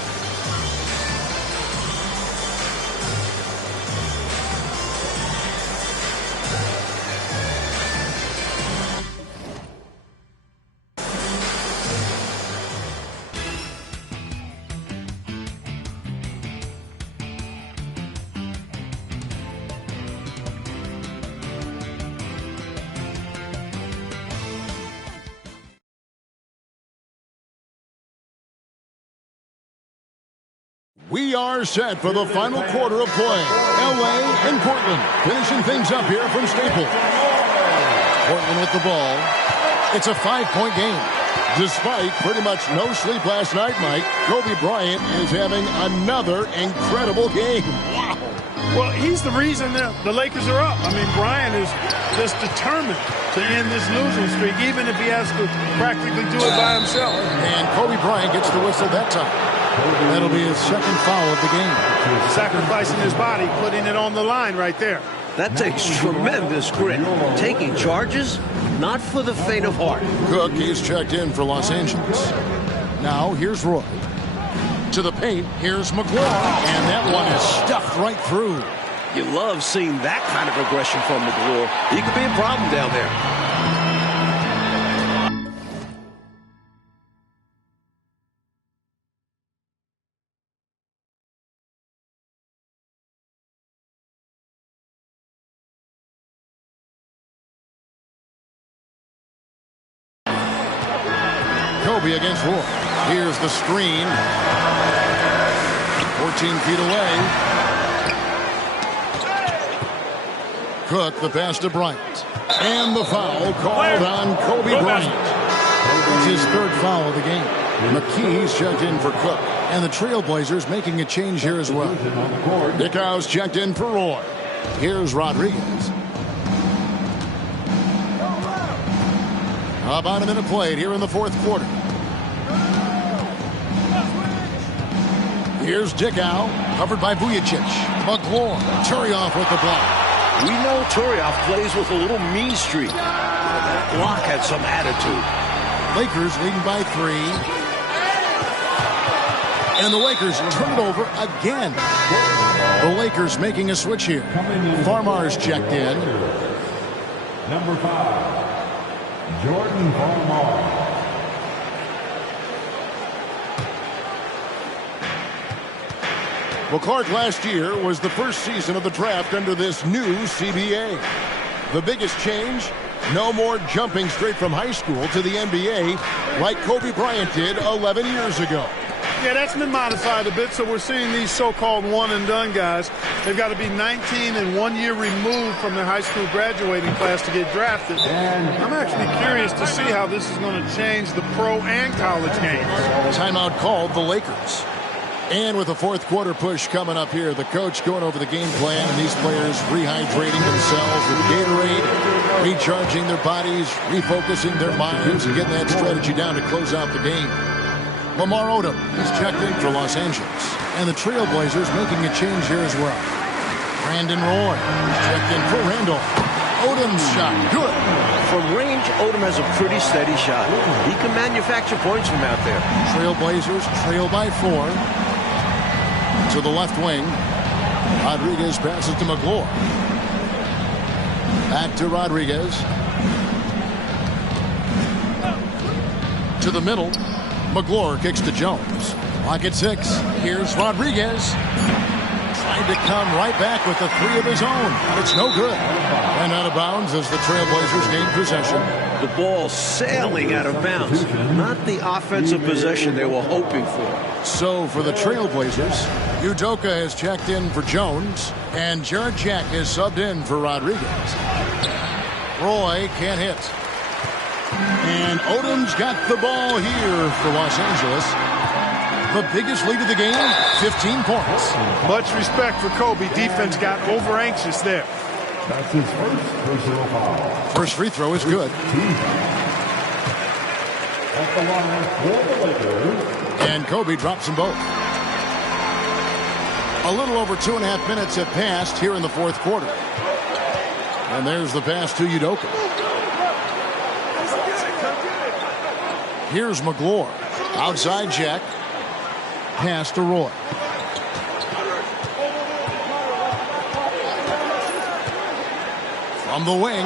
We are set for the final quarter of play. L.A. and Portland finishing things up here from Staples. Portland with the ball. It's a 5-point game. Despite pretty much no sleep last night, Mike, Kobe Bryant is having another incredible game. Wow. Well, he's the reason the Lakers are up. I mean, Bryant is just determined to end this losing streak, even if he has to practically do it by himself. And Kobe Bryant gets the whistle that time. That'll be his second foul of the game. Sacrificing his body, putting it on the line right there. That takes tremendous grit. Taking charges, not for the faint of heart. Cook, he's checked in for Los Angeles. Now, here's Roy. To the paint, here's McGlory. And that one is stuffed right through. You love seeing that kind of aggression from McGlory. He could be a problem down there. Kobe against Roy. Here's the screen. 14 feet away. Cook, the pass to Bryant. And the foul called on Kobe Bryant. It's his third foul of the game. McKee's checked in for Cook. And the Trailblazers making a change here as well. Dickow's checked in for Roy. Here's Rodriguez. About a minute played here in the fourth quarter. Here's Dickow, covered by Vujicic. McGlory, Turioff with the block. We know Turioff plays with a little mean streak. That block had some attitude. Lakers leading by 3. And the Lakers turn it over again. The Lakers making a switch here. Farmar's checked in. Number 5. Jordan Farmar. Well, Clark, last year was the first season of the draft under this new CBA. The biggest change, no more jumping straight from high school to the NBA like Kobe Bryant did 11 years ago. Yeah, that's been modified a bit, so we're seeing these so-called one-and-done guys. They've got to be 19 and 1 year removed from their high school graduating class to get drafted. I'm actually curious to see how this is going to change the pro and college games. Timeout called the Lakers. And with a fourth quarter push coming up here, the coach going over the game plan, and these players rehydrating themselves with Gatorade, recharging their bodies, refocusing their minds, and getting that strategy down to close out the game. Lamar Odom, he's checked in for Los Angeles. And the Trailblazers making a change here as well. Brandon Roy, he's checked in for Randall. Odom's shot, good. From range, Odom has a pretty steady shot. He can manufacture points from out there. Trailblazers trail by 4. To the left wing. Rodriguez passes to McGlure. Back to Rodriguez. To the middle. McGlure kicks to Jones. Clock at 6. Here's Rodriguez. Trying to come right back with the 3 of his own. It's no good. And out of bounds as the Trailblazers gain possession. The ball sailing out of bounds. Not the offensive possession they were hoping for. So for the Trailblazers, Udoka has checked in for Jones. And Jared Jack has subbed in for Rodriguez. Roy can't hit. And Odom's got the ball here for Los Angeles. The biggest lead of the game, 15 points. Much respect for Kobe. Defense got over anxious there. That's his first personal foul. First free throw is good. At the line for the Lakers. And Kobe drops them both. A little over 2.5 minutes have passed here in the fourth quarter. And there's the pass to Udoka. Here's McGlure. Outside Jack. Pass to Roy. From the wing.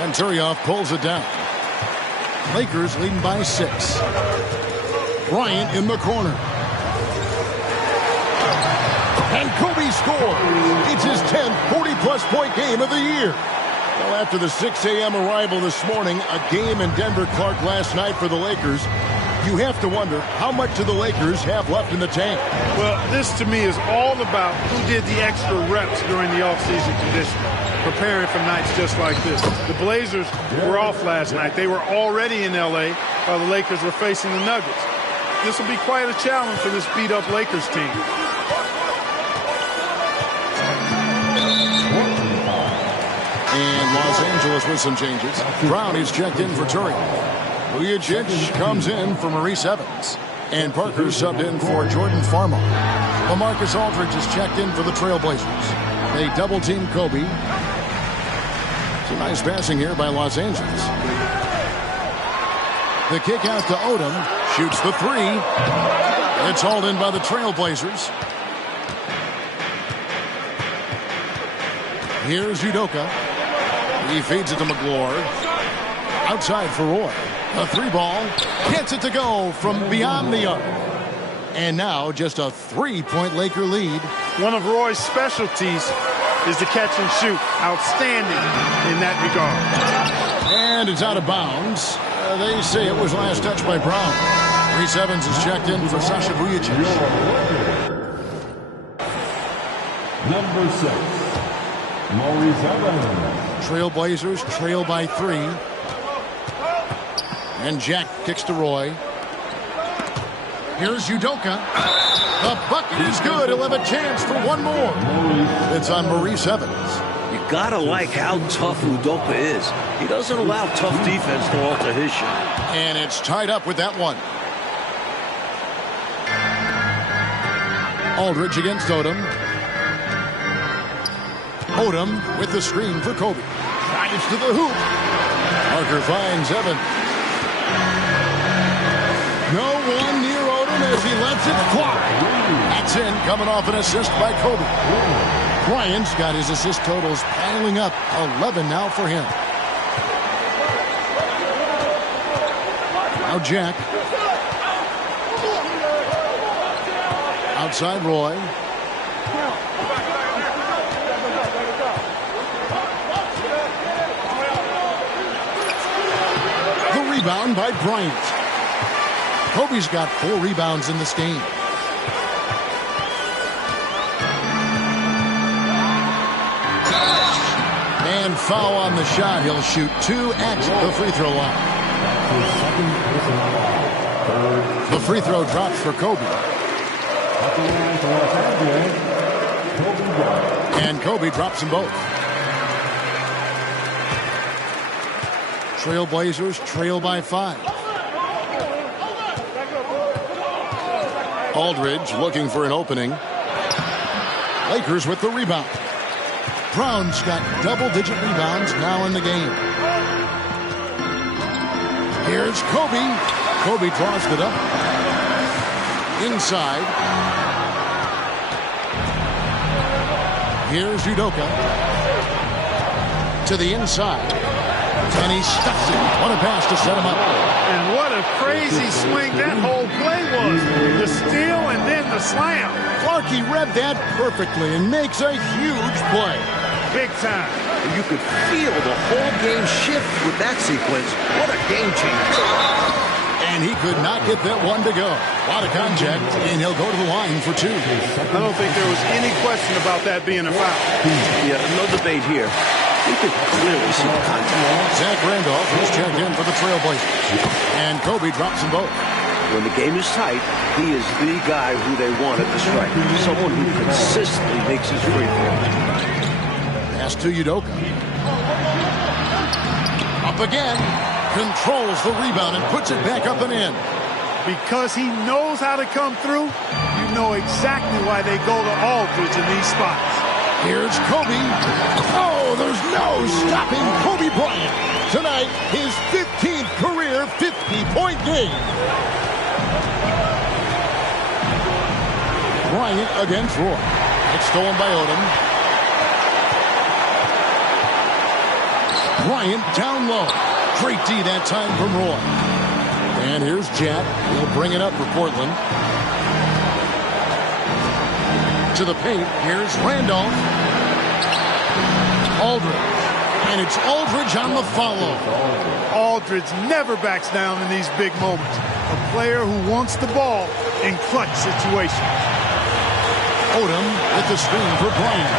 And Turioff pulls it down. Lakers leading by 6. Bryant in the corner. And Kobe scores. It's his 10th 40-plus point game of the year. Well, after the 6 a.m. arrival this morning, a game in Denver Clark last night for the Lakers, you have to wonder how much do the Lakers have left in the tank. Well, this to me is all about who did the extra reps during the offseason conditioning, preparing for nights just like this. The Blazers were off last night. They were already in L.A. while the Lakers were facing the Nuggets. This will be quite a challenge for this beat-up Lakers team. And Los Angeles with some changes. Brown is checked in for Turian. Vujicic comes in for Maurice Evans. And Parker subbed in for Jordan Farmar. LaMarcus Aldridge is checked in for the Trailblazers. They double-team Kobe. Some nice passing here by Los Angeles. The kick out to Odom. Shoots the 3. It's hauled in by the Trailblazers. Here's Udoka. He feeds it to McGlure. Outside for Roy. A 3-ball. Gets it to go from beyond the arc. And now just a 3-point Laker lead. One of Roy's specialties is the catch and shoot. Outstanding in that regard. And it's out of bounds. They say it was last touched by Brown. Maurice Evans is checked in for Sasha Vujicic. Number 6, Maurice Evans. Trailblazers trail by 3. And Jack kicks to Roy. Here's Udoka. The bucket is good. He'll have a chance for one more. It's on Maurice Evans. You gotta like how tough Udoka is. He doesn't allow tough defense to alter his shot. And it's tied up with that one. Aldridge against Odom. Odom with the screen for Kobe. Drives to the hoop. Parker finds Evans. No one near Odom as he lets it fly. That's in, coming off an assist by Kobe. Bryant's got his assist totals piling up. 11 now for him. Now Jack. Outside Roy. The rebound by Bryant. Kobe's got 4 rebounds in this game. And foul on the shot. He'll shoot 2 at the free throw line. The free throw drops for Kobe. And Kobe drops them both. Trailblazers trail by 5. Aldridge looking for an opening. Lakers with the rebound. Brown's got double-digit rebounds now in the game. Here's Kobe. Kobe draws it up. Inside. Here's Udoka. To the inside. And he stuffs it. What a pass to set him up. And what a crazy swing that whole play was. The steal and then the slam. Clarkie read that perfectly and makes a huge play. Big time. You could feel the whole game shift with that sequence. What a game changer. And he could not get that one to go. A lot of contact, and he'll go to the line for 2. I don't think there was any question about that being a foul. Yeah, no debate here. You could clearly see the contact. Zach Randolph was checked in for the Trailblazers. And Kobe drops them both. When the game is tight, he is the guy who they want at the stripe. Someone who consistently makes his free throw. Pass to Udoka. Up again. Controls the rebound and puts it back up and in. Because he knows how to come through, you know exactly why they go to Aldridge in these spots. Here's Kobe. Oh, there's no stopping Kobe Bryant. Tonight, his 15th career 50-point game. Bryant against Roy. It's stolen by Odom. Bryant down low. Great D that time from Roy. And here's Jack. He'll bring it up for Portland. To the paint. Here's Randolph. Aldridge. And it's Aldridge on the follow. Aldridge never backs down in these big moments. A player who wants the ball in clutch situations. Odom with the screen for Bryant.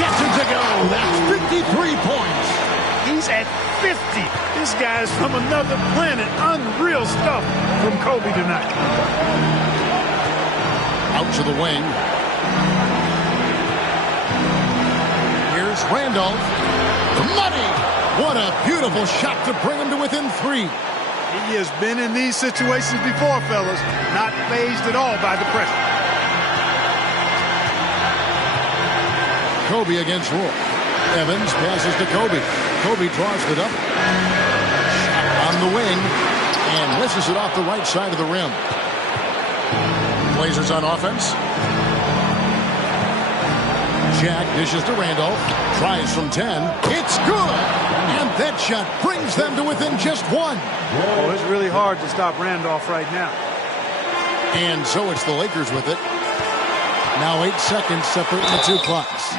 Gets it to go. That's 53 points. He's at 50. This guy's from another planet. Unreal stuff from Kobe tonight. Out to the wing. Here's Randolph. Money! What a beautiful shot to bring him to within 3. He has been in these situations before, fellas. Not fazed at all by the pressure. Kobe against Roy. Evans passes to Kobe. Kobe draws it up. Shot on the wing. And misses it off the right side of the rim. Blazers on offense. Jack dishes to Randolph. Tries from 10. It's good! And that shot brings them to within just 1. Oh, it's really hard to stop Randolph right now. And so it's the Lakers with it. Now 8 seconds separate the 2 clocks.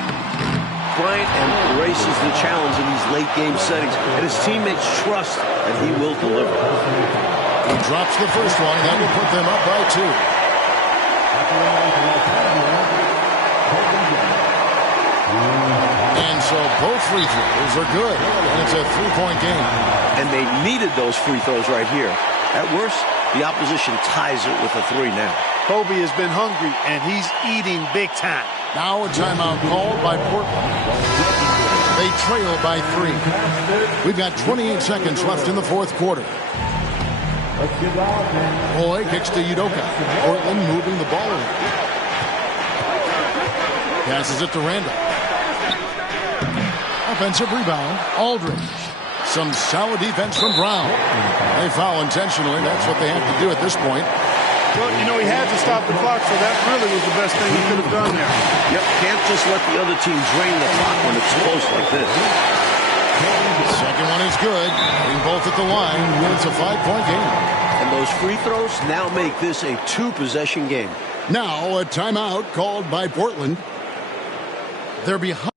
Bryant embraces the challenge in these late game settings, and his teammates trust that he will deliver. He drops the first one. That will put them up by 2. And so both free throws are good, and it's a 3-point game. And they needed those free throws right here. At worst, the opposition ties it with a 3 now. Kobe has been hungry, and he's eating big time. Now a timeout called by Portland. They trail by 3. We've got 28 seconds left in the 4th quarter. Roy kicks to Udoka. Portland moving the ball around. Passes it to Randall. Offensive rebound. Aldridge. Some solid defense from Brown. They foul intentionally. That's what they have to do at this point. Well, you know, he had to stop the clock, so that really was the best thing he could have done there. Yep, can't just let the other team drain the clock when it's close like this. Second one is good. Being both at the line, and it's a 5-point game. And those free throws now make this a 2-possession game. Now a timeout called by Portland. They're behind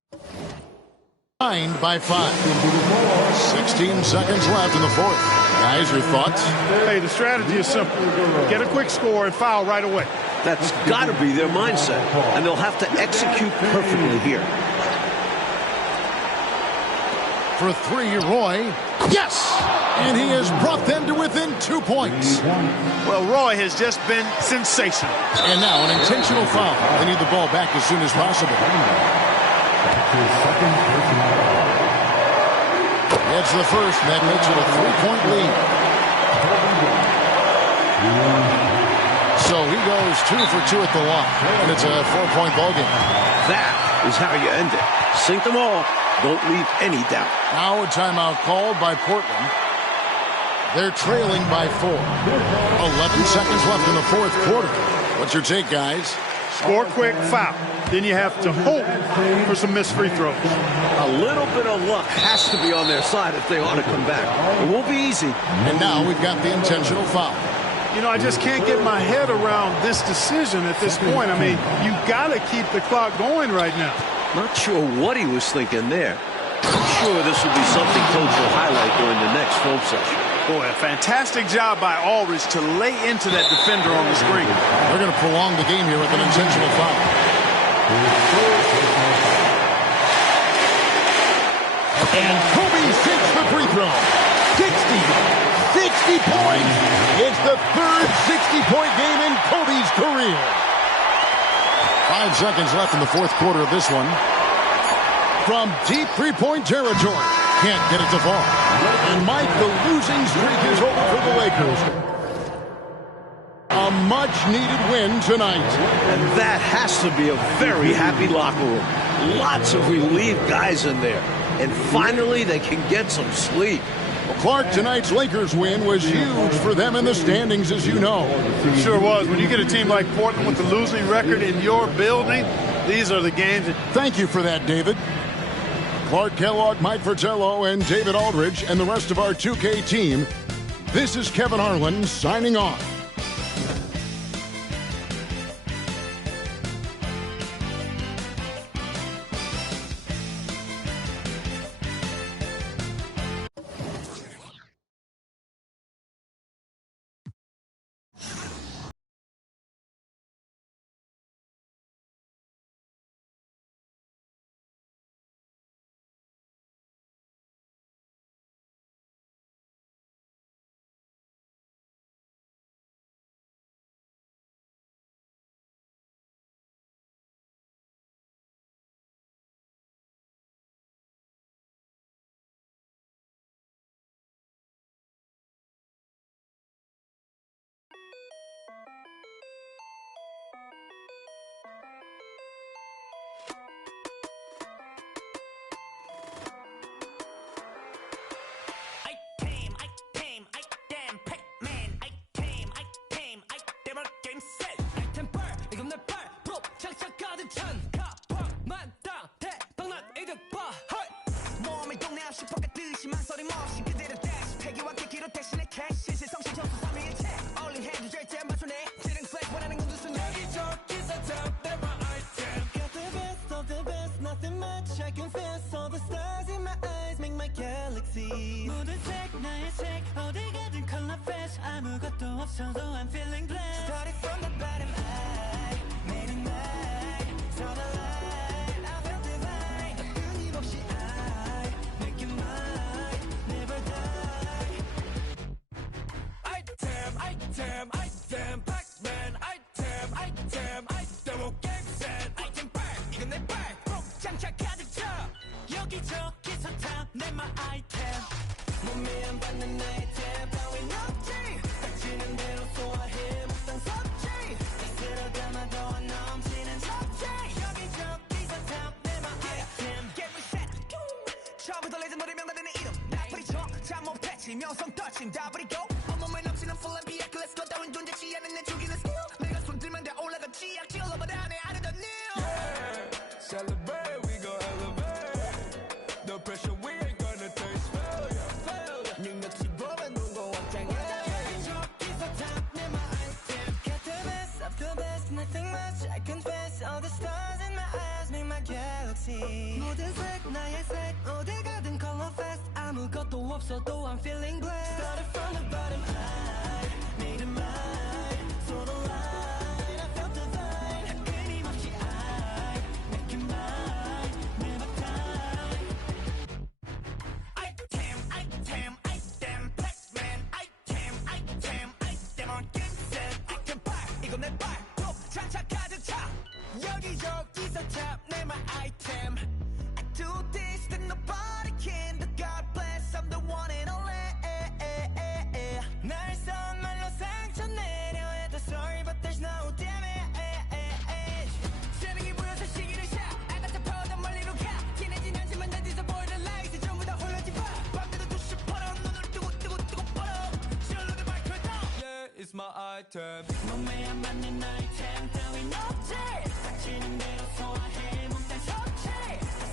Behind by 5. 16 seconds left in the fourth. Guys, your thoughts? Hey, the strategy is simple. Get a quick score and foul right away. That's got to be their mindset, and they'll have to execute perfectly here. For 3, Roy. Yes! And he has brought them to within 2 points. Well, Roy has just been sensational. And now an intentional foul. They need the ball back as soon as possible. It's the first, and that makes it a 3-point lead. So he goes 2 for 2 at the line, and it's a 4-point ballgame. That is how you end it. Sink them all. Don't leave any doubt. Now a timeout called by Portland. They're trailing by 4. 11 seconds left in the fourth quarter. What's your take, guys? Score quick, foul. Then you have to hope for some missed free throws. A little bit of luck has to be on their side if they want to come back. It won't be easy. And now we've got the intentional foul. You know, I just can't get my head around this decision at this point. I mean, you got to keep the clock going right now. Not sure what he was thinking there. I'm sure this will be something coach will highlight during the next film session. Boy, a fantastic job by Aldridge to lay into that defender on the screen. They're going to prolong the game here with an intentional foul. And Kobe sinks the free throw. 60 points. It's the third 60-point game in Kobe's career. 5 seconds left in the fourth quarter of this one. From deep three-point territory. Can't get it to fall. And Mike, the losing streak is over for the Lakers. A much-needed win tonight. And that has to be a very happy locker room. Lots of relieved guys in there. And finally, they can get some sleep. Well, Clark, tonight's Lakers win was huge for them in the standings, as you know. It sure was. When you get a team like Portland with the losing record in your building, these are the games. Thank you for that, David. Clark Kellogg, Mike Fratello, and David Aldridge, and the rest of our 2K team. This is Kevin Harlan signing off. I'm feeling blessed. Started from the bottom, I made it mine. Turn the light, I felt divine. 끊임없이 I make it mine, never die. Item, Pac-Man. Item, game set. Item back, 이건 내 back. 꼭 장착하듯 쳐. 여기저기서 탐내 my item. 몸에 안 받는 아이템 따윈 없지. 닥치는 대로 소화해 먹던 섭취. 스스로 담아도 안 넘치는 섭취. 여기저기서 탐내 my item. Get reset. 처음부터 레전더리 명단되는 이름. 나쁘리 쳐. 잘 못했지. 명성 떨침 다 버리고. 온몸에 넘치는 full and be let's go 따윈 존재치 않은 내 죽이는 skill. 내가 손들면 돼 올라가지. 악질러버 안에 아르던 new. Celebrate, we gon' elevate. No pressure, we ain't gonna taste failure. 능력치 보면 무거워 장애. 여기저기서 탐내 my item. Get the best of the best, nothing much. I confess all the stars in my eyes make my galaxy. 모든 색 나의 색. 없어도 I'm feeling glad. Started from the bottom, I made it mine. So the line, I felt divine. 끊임없이 I make it mine. Never die. I damn Pac-Man. I damn on get set. I can buy 이거 내 발톱 차차 가득 차. 여기저기서 탑내 my item. I do this that nobody can. The God bless, I'm the one and only. 날 선말로 상처 내려 해도 sorry but there's no damage. 새벽이 보여서 시기를 샷. I got the power 더 멀리로 가. 티내진 않지만 내 뒤에서 보이는 lights 전부 다 홀려진 봐. 밤새도 두시 벌어 눈을 뜨고 벌어. 실로드 마이크 down. Yeah, it's my item. 몸에 안 맞는 아이템 따윈 없지. 닥치는 대로 소화해 몸단 섭취.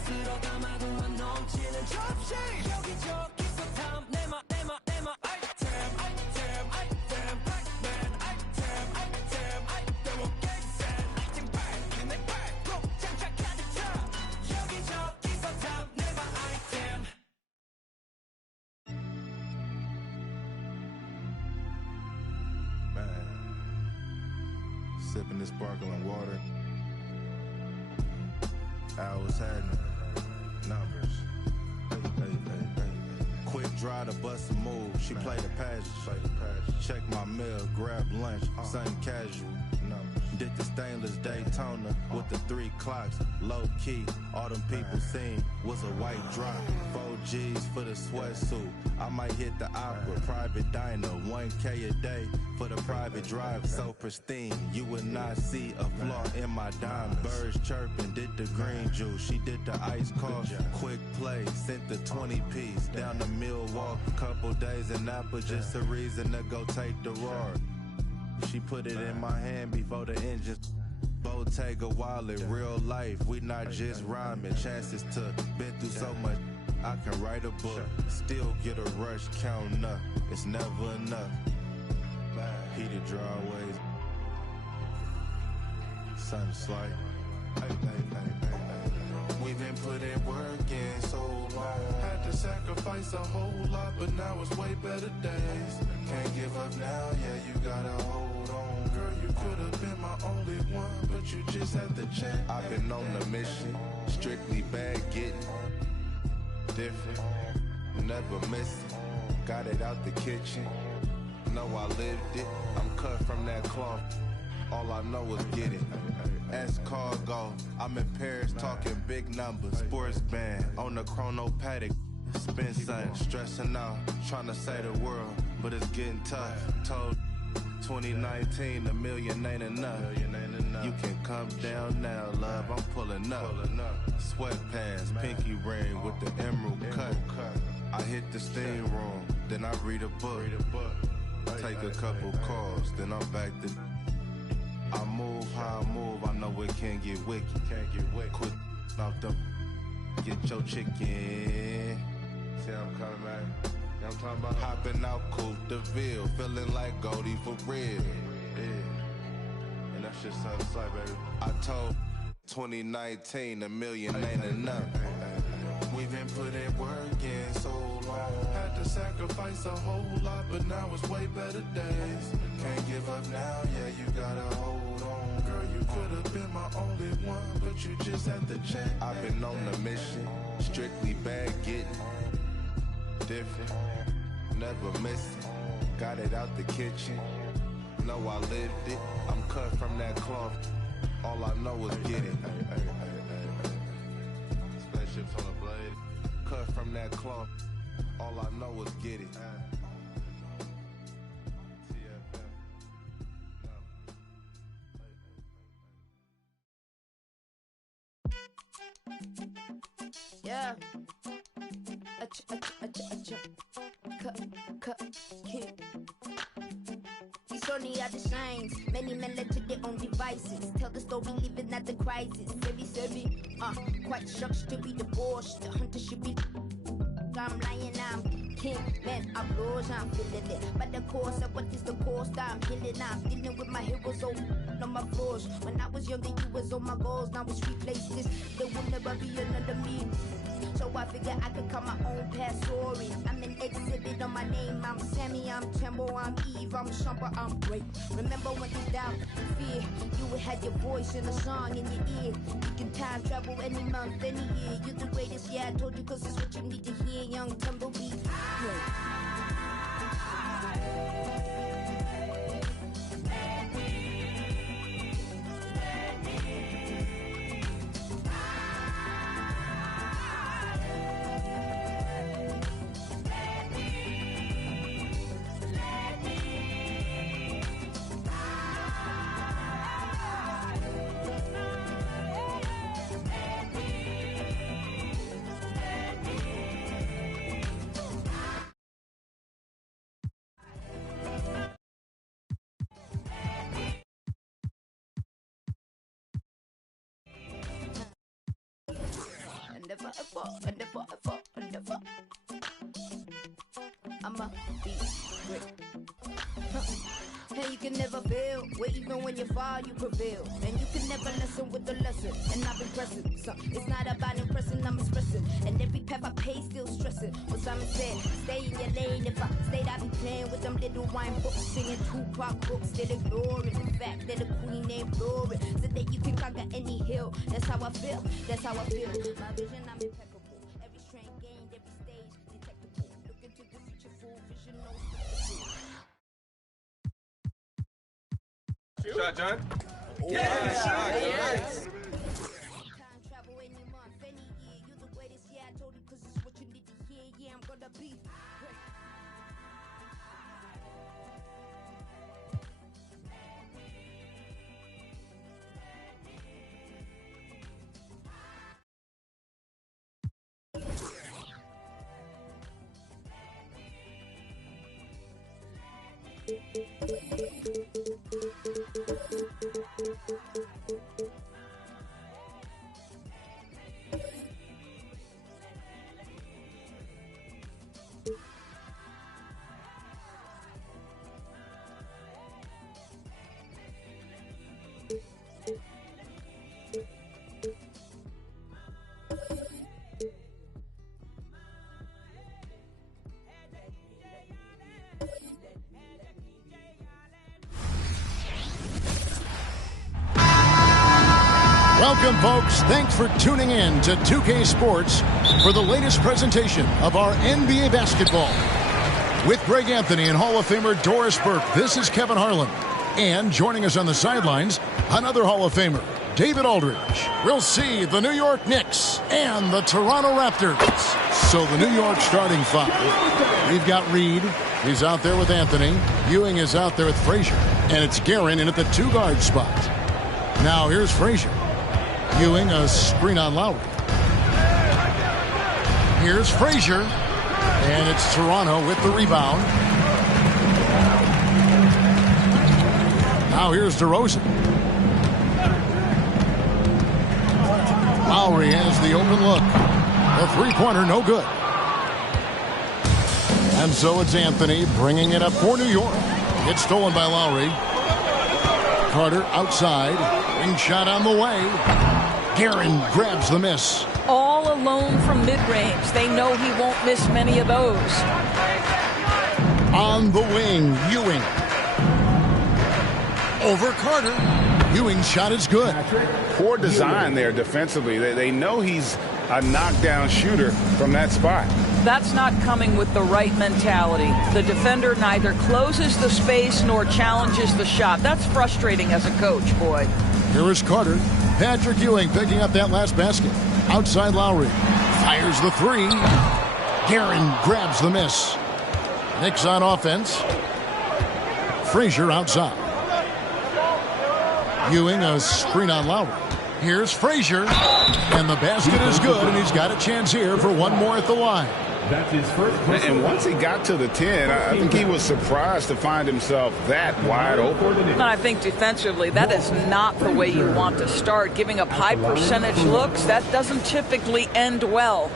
스스로 담아도 안 넘치는 접시. 여기저기서 탐 내마 item. Pac-Man item. 못 get set. item back 내 발톱 장착 가득 차. 여기저기서 탐 내마 item. Man, sipping this sparkling water. Hours happening, numbers. Quick drive to bust a move. She played the passage. Check my meal, grab lunch, something casual. Did the stainless Daytona with the 3 clocks. Low key, all them people seen was a white drop. 4 G's for the sweatsuit. I might hit the opera, private diner, 1K a day for the private drive. So pristine, you would not see a flaw in my diamond. Birds chirping, did the green juice. She did the ice coffee. Quick play, sent the 20-piece down to Milwaukee. Couple days in Napa, just a reason to go take the roar. She put it in my hand before the engines. Bottega wallet, real life, we not just rhyming. Chances to been through so much, I can write a book. Still get a rush, counting up, it's never enough. Heated driveways, sun slight. We've been putting work in so long. Had to sacrifice a whole lot, but now it's way better days. Can't give up now, yeah, you gotta hold on. Girl, you could've been my only one, but you just had to check. I've been on the mission, strictly bad getting. Different, never missing. Got it out the kitchen, know I lived it. I'm cut from that cloth, all I know is get it. Ask cargo, I'm in Paris talking big numbers. Sports band on the chrono paddock. Spin something, stressing out, trying to save the world, but it's getting tough. Told 2019 $1 million ain't enough. You can come down now, love, I'm pulling up. Sweatpants, pinky ring with the emerald cut. I hit the steam room, then I read a book. Take a couple calls, then I'm back to. I move how I move, I know it can get wicked. Quick off them, get your chicken. See how I'm coming, man? You know what I'm talking about? Hopping out Coupe de Ville, feeling like Goldie for real. Yeah. And that shit sounds like, baby. I told 2019 $1 million ain't enough. We've been putting work in so long. Had to sacrifice a whole lot, but now it's way better days. Can't give up now, yeah, you gotta hold on. Girl, you could've been my only one, but you just had to check. I've been on the mission, strictly bad getting. Different, never missing. Got it out the kitchen, know I lived it. I'm cut from that cloth, all I know is get it. Spaceships on the blade, cut from that cloth, all I know is get it. Yeah. These only are the shines. Many men led to their own devices. Tell the story, living at the crisis. Quite shocked to be divorced. The hunter should be. I'm lying, I'm king, man, I blows, I'm feeling it. But the course of what is the cost, I'm healing, I'm dealing with my heroes on my floors. When I was younger, you was on my goals, now it's replaces. There will never be another me. So I figure I could cut my own past story. I'm in exile. it on my name. I'm Sammy, I'm Timbo, I'm Eve, I'm Shumper, I'm great. Remember when you doubt and fear, you would have your voice in a song in your ear. You can time travel any month, any year. You're the greatest, yeah, I told you, cause it's what you need to hear. Young Tumbleweed. I'ma be great. And you can never fail, where even when you fall, you prevail. And you can never listen with the lesson, and I've been pressing. So it's not about impressing, I'm expressing. And every path I pay, still stressing. What Simon said, stay in your lane. If I stayed, I'd be playing with them little wine books, singing Tupac books, still ignoring the fact that the queen named Glory, so that you can conquer any hill. That's how I feel, that's how I feel. My vision, I'm impeccable. Every strain gained, every stage detectable. Look into the future, full vision, no spectacle. Shot, John. Yes. Time travel any month, any year. You're the greatest, yeah, I told you, cause it's what you need to hear. Yeah, I'm gonna be great. Welcome, folks. Thanks for tuning in to 2K Sports for the latest presentation of our NBA basketball. With Greg Anthony and Hall of Famer Doris Burke, this is Kevin Harlan. And joining us on the sidelines, another Hall of Famer, David Aldridge. We'll see the New York Knicks and the Toronto Raptors. So the New York starting five. We've got Reed. He's out there with Anthony. Ewing is out there with Frazier. And it's Guerin in at the two-guard spot. Now here's Frazier. Ewing, a screen on Lowry. Here's Frazier. And it's Toronto with the rebound. Now here's DeRozan. Lowry has the open look. The three-pointer, no good. And so it's Anthony bringing it up for New York. It's stolen by Lowry. Carter outside. Wing shot on the way. Guerin grabs the miss. All alone from mid-range. They know he won't miss many of those. On the wing, Ewing. Over Carter. Ewing's shot is good. Poor design there defensively. They know he's a knockdown shooter from that spot. That's not coming with the right mentality. The defender neither closes the space nor challenges the shot. That's frustrating as a coach, boy. Here is Carter. Patrick Ewing picking up that last basket. Outside Lowry. Fires the three. Guerin grabs the miss. Knicks on offense. Frazier outside. Ewing a screen on Lowry. Here's Frazier. And the basket is good, and he's got a chance here for one more at the line. That's his first. And once he got to the 10, I think he was surprised to find himself that wide open. And I think defensively, that is not the way you want to start. Giving up high percentage looks, that doesn't typically end well.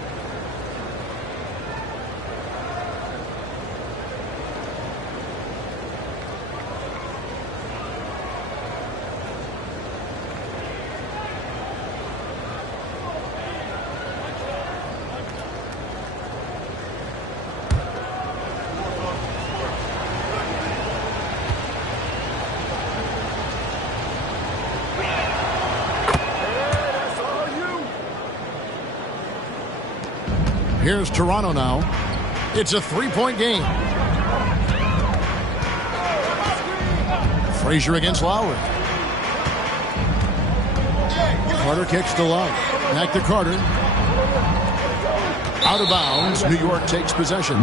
Here's Toronto now. It's a three-point game. Frazier against Lowry. Carter kicks to Love. Back to Carter. Out of bounds. New York takes possession.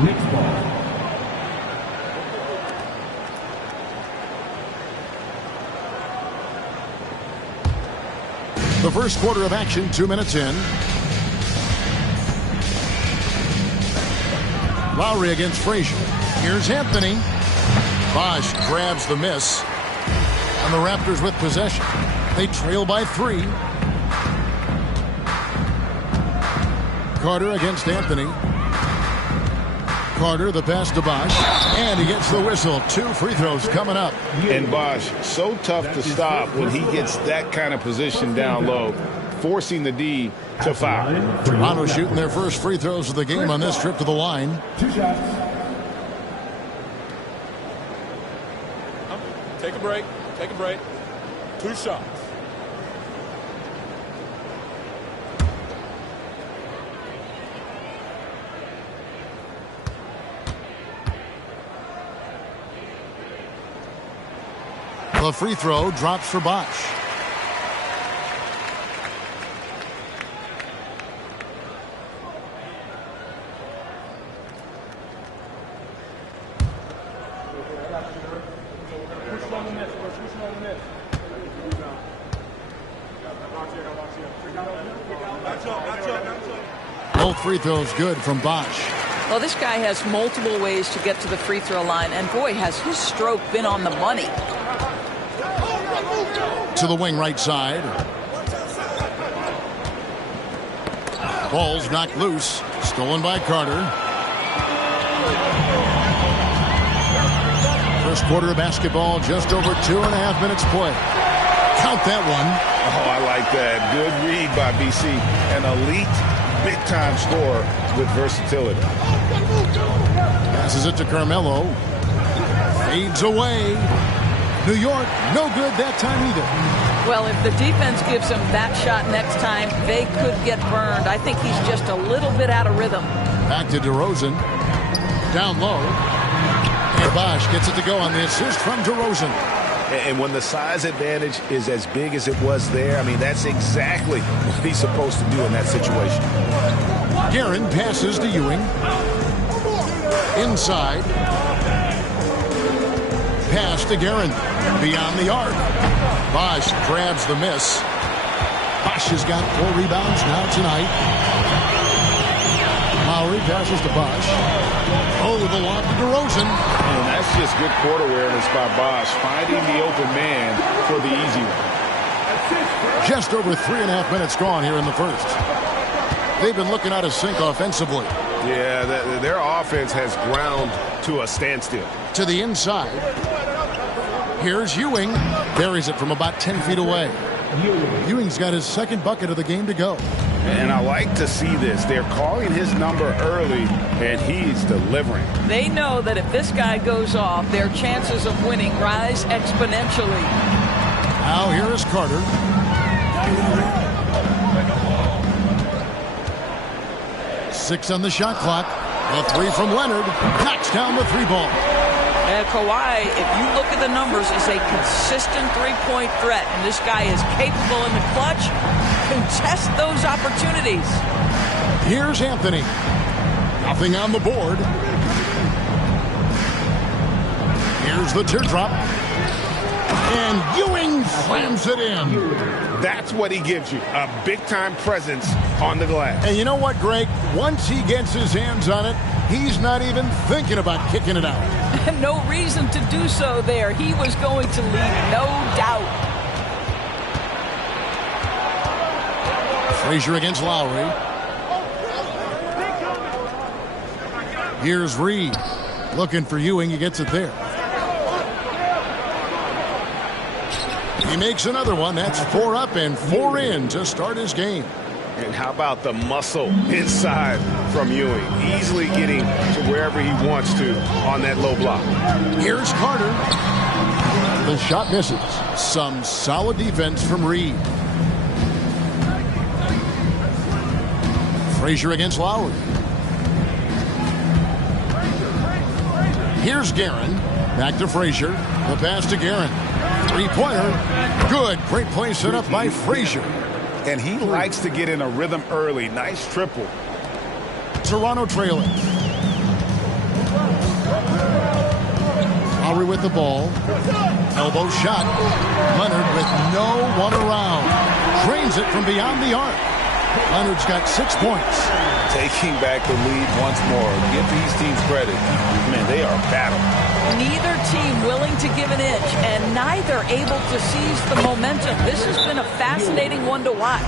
The first quarter of action, 2 minutes in. Lowry against Frazier. Here's Anthony. Bosch grabs the miss. And the Raptors with possession. They trail by 3. Carter against Anthony. Carter, the pass to Bosch. And he gets the whistle. 2 free throws coming up. And Bosch, so tough to stop when he gets that kind of position down low, forcing the D to foul. Toronto shooting their first free throws of the game on this trip to the line. 2 shots. Take a break. Take a break. 2 shots. The free throw drops for Bosch. Both free throws good from Bosch. Well, this guy has multiple ways to get to the free throw line, and boy, has his stroke been on the money. To the wing right side. Ball's knocked loose. Stolen by Carter. First quarter of basketball, just over 2.5 minutes play. Count that one. Oh, I like that. Good read by BC. An elite, big-time scorer with versatility. Passes it to Carmelo. Fades away. New York, no good that time either. Well, if the defense gives him that shot next time, they could get burned. I think he's just a little bit out of rhythm. Back to DeRozan. Down low. And Bosch gets it to go on the assist from DeRozan. And when the size advantage is as big as it was there, I mean, that's exactly what he's supposed to do in that situation. Guerin passes to Ewing. Inside. Pass to Guerin. Beyond the arc. Bosch grabs the miss. Bosch has got 4 rebounds now tonight. Lowry passes to Bosch. Oh, the lob to DeRozan. And that's just good court awareness by Bosch, finding the open man for the easy one. Just over 3.5 minutes gone here in the first. They've been looking out of sync offensively. Yeah, their offense has ground to a standstill. To the inside. Here's Ewing. Buries it from about 10 feet away. Ewing's got his second bucket of the game to go. And I like to see this. They're calling his number early, and he's delivering. They know that if this guy goes off, their chances of winning rise exponentially. Now here is Carter. Six on the shot clock. A 3 from Leonard. Knocks down the 3-ball. And Kawhi, if you look at the numbers, is a consistent three-point threat. And this guy is capable in the clutch. Contest those opportunities. Here's Anthony. Nothing on the board. Here's the teardrop. And Ewing slams it in. That's what he gives you, a big-time presence on the glass. And you know what, Greg? Once he gets his hands on it, he's not even thinking about kicking it out. No reason to do so there. He was going to lead, no doubt. Frazier against Lowry. Here's Reed. Looking for Ewing. He gets it there. He makes another one. That's 4 up and 4 in to start his game. And how about the muscle inside from Ewing? Easily getting to wherever he wants to on that low block. Here's Carter. The shot misses. Some solid defense from Reed. Frazier against Lowry. Here's Guerin. Back to Frazier. The pass to Guerin. Three-pointer. Good. Great play set up by Frazier. And he likes to get in a rhythm early. Nice triple. Toronto trailing. Lowry with the ball. Elbow shot. Leonard with no one around. Drains it from beyond the arc. Leonard's got 6 points. Taking back the lead once more. Give these teams credit. Man, they are battling. Neither team willing to give an inch, and neither able to seize the momentum. This has been a fascinating one to watch.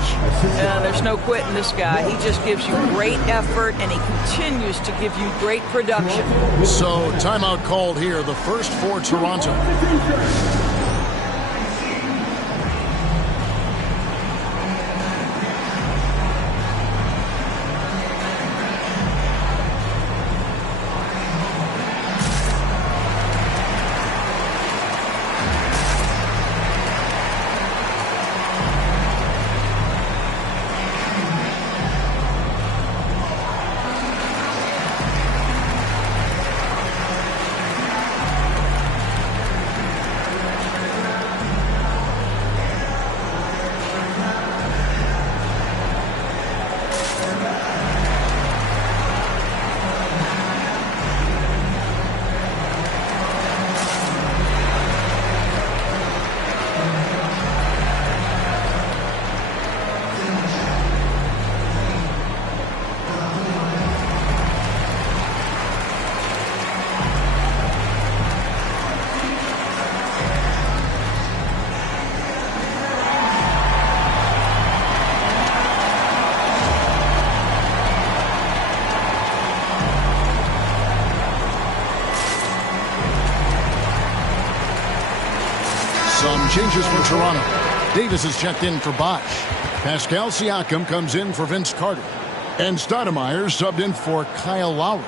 There's no quitting this guy. He just gives you great effort, and he continues to give you great production. So, timeout called here, the first for Toronto. Some changes for Toronto. Davis is checked in for Bosch. Pascal Siakam comes in for Vince Carter. And Stoudemire subbed in for Kyle Lowry.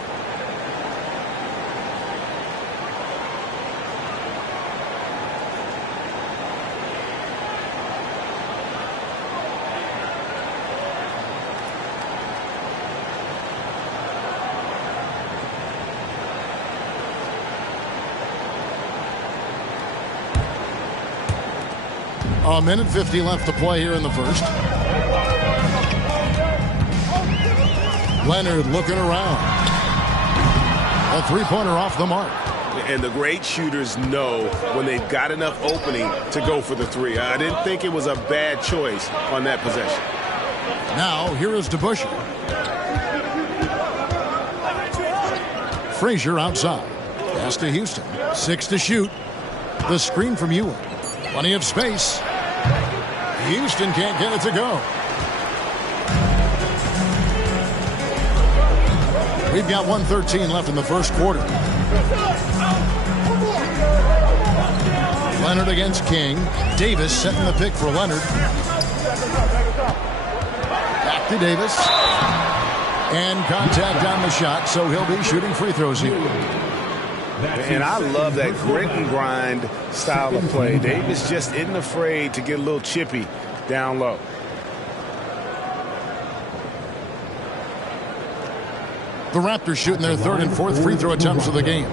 A minute 50 left to play here in the first. Leonard looking around. A three-pointer off the mark. And the great shooters know when they've got enough opening to go for the three. I didn't think it was a bad choice on that possession. Now, here is DeBusschere. Frazier outside. Pass to Houston. 6 to shoot. The screen from Ewing. Plenty of space. Houston can't get it to go. We've got 1:13 left in the first quarter. Leonard against King. Davis setting the pick for Leonard. Back to Davis. And contact on the shot, so he'll be shooting free throws here. And I love that grit and grind style of play. Davis just isn't afraid to get a little chippy down low. The Raptors shooting their third and fourth free throw attempts of the game.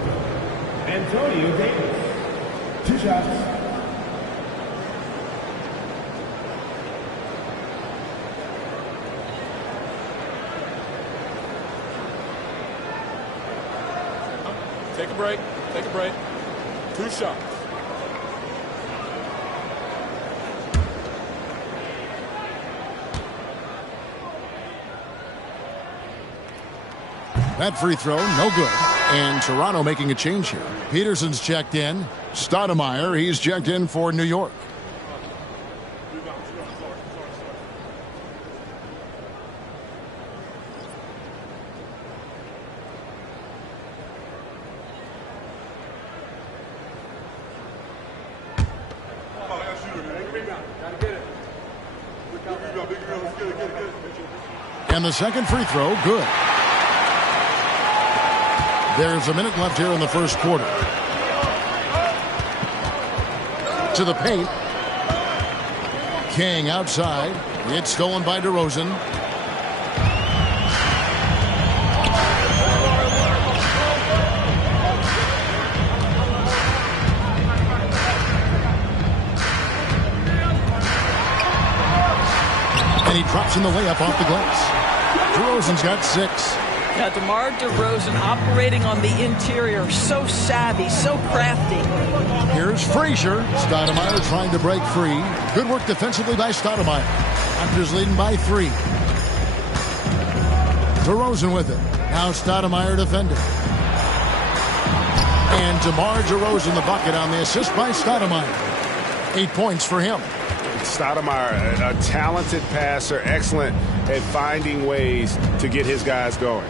Antonio Davis. 2 shots. Take a break. Take a break. 2 shots. That free throw, no good. And Toronto making a change here. Peterson's checked in. Stoudemire, he's checked in for New York. And the second free throw, good. There's a minute left here in the first quarter. To the paint. King outside. It's stolen by DeRozan. And he drops in the layup off the glass. DeRozan's got 6. Now, DeMar DeRozan operating on the interior. So savvy, so crafty. Here's Frazier. Stoudemire trying to break free. Good work defensively by Stoudemire. Raptors leading by 3. DeRozan with it. Now Stoudemire defending. And DeMar DeRozan the bucket on the assist by Stoudemire. 8 points for him. Stoudemire, a talented passer, excellent at finding ways to get his guys going.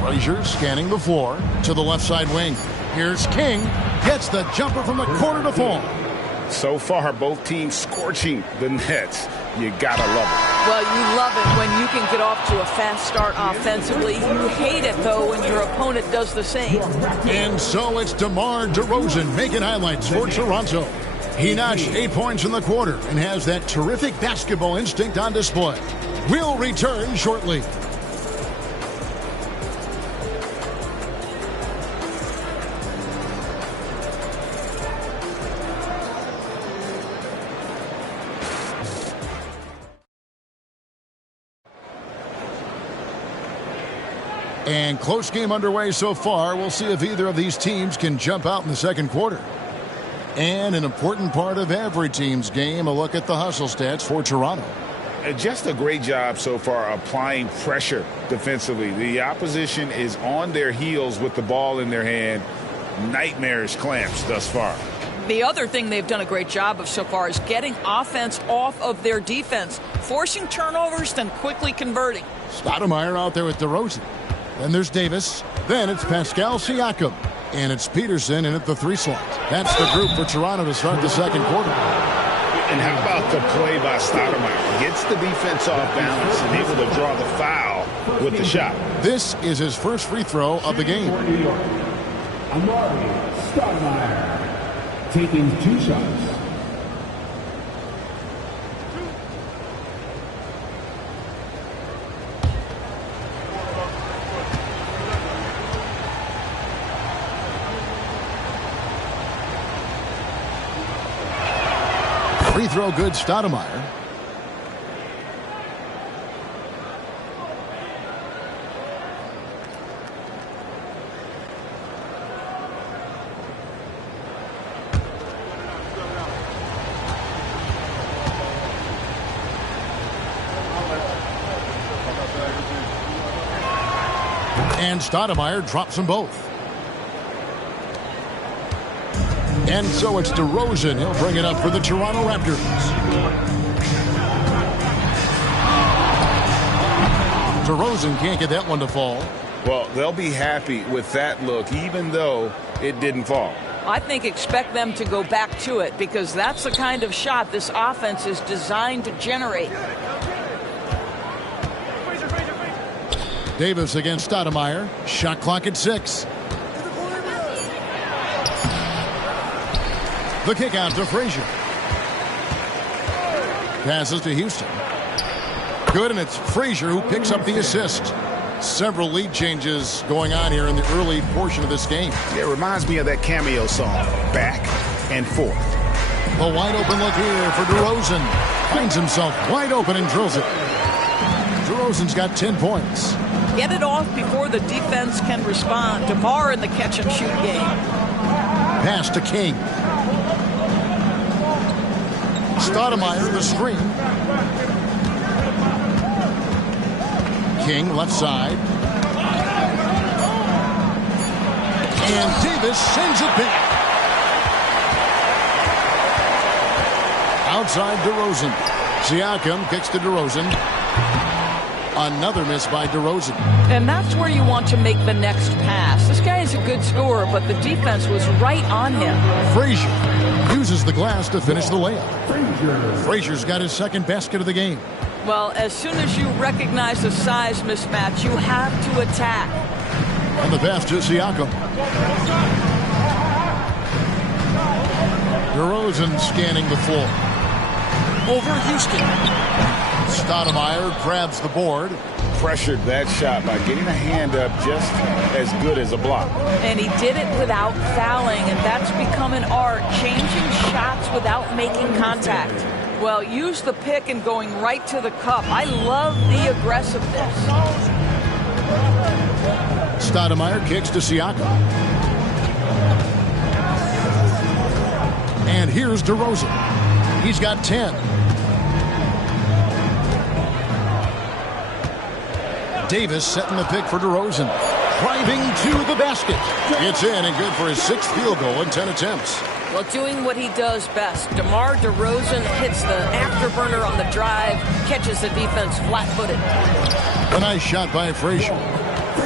Frazier scanning the floor to the left side wing. Here's King. Gets the jumper from the corner to fall. So far, both teams scorching the Nets. You gotta love it. Well, you love it when you can get off to a fast start offensively. You hate it, though, when your opponent does the same. And so it's DeMar DeRozan making highlights for Toronto. He notched 8 points in the quarter and has that terrific basketball instinct on display. We'll return shortly. And close game underway so far. We'll see if either of these teams can jump out in the second quarter. And an important part of every team's game, a look at the hustle stats for Toronto. Just a great job so far applying pressure defensively. The opposition is on their heels with the ball in their hand. Nightmarish clamps thus far. The other thing they've done a great job of so far is getting offense off of their defense, forcing turnovers, then quickly converting. Stoudemire out there with DeRozan. Then there's Davis. Then it's Pascal Siakam. And it's Peterson in at the 3 slot. That's the group for Toronto to start the second quarter. And how about the play by Stoudemire? Gets the defense off balance and able to draw the foul with the shot. This is his first free throw of the game. Amari Stoudemire taking 2 shots. Free throw good, Stoudemire. And Stoudemire drops them both. And so it's DeRozan. He'll bring it up for the Toronto Raptors. DeRozan can't get that one to fall. Well, they'll be happy with that look, even though it didn't fall. I think expect them to go back to it because that's the kind of shot this offense is designed to generate. Davis against Stoudemire. Shot clock at 6. The kick out to Frazier. Passes to Houston. Good, and it's Frazier who picks up the assist. Several lead changes going on here in the early portion of this game. Yeah, it reminds me of that cameo song, Back and Forth. A wide open look here for DeRozan. Finds himself wide open and drills it. DeRozan's got 10 points. Get it off before the defense can respond. DeMar in the catch-and-shoot game. Pass to King. Stoudemire the screen. King left side. And Davis sends it back. Outside DeRozan. Siakam kicks to DeRozan. Another miss by DeRozan. And that's where you want to make the next pass. This guy is a good scorer, but the defense was right on him. Frazier uses the glass to finish the layup. Frazier's got his second basket of the game. Well, as soon as you recognize the size mismatch, you have to attack. And the pass to Siakam. DeRozan scanning the floor. Over Houston. Stoudemire grabs the board. pressured that shot by getting a hand up just as good as a block. And he did it without fouling, and that's become an art, changing shots without making contact. Well, use the pick and going right to the cup. I love the aggressiveness. Stoudemire kicks to Siakam. And here's DeRozan. He's got 10. Davis setting the pick for DeRozan. Driving to the basket. It's in and good for his 6th field goal in 10 attempts. Well, doing what he does best. DeMar DeRozan hits the afterburner on the drive, catches the defense flat-footed. A nice shot by Frazier.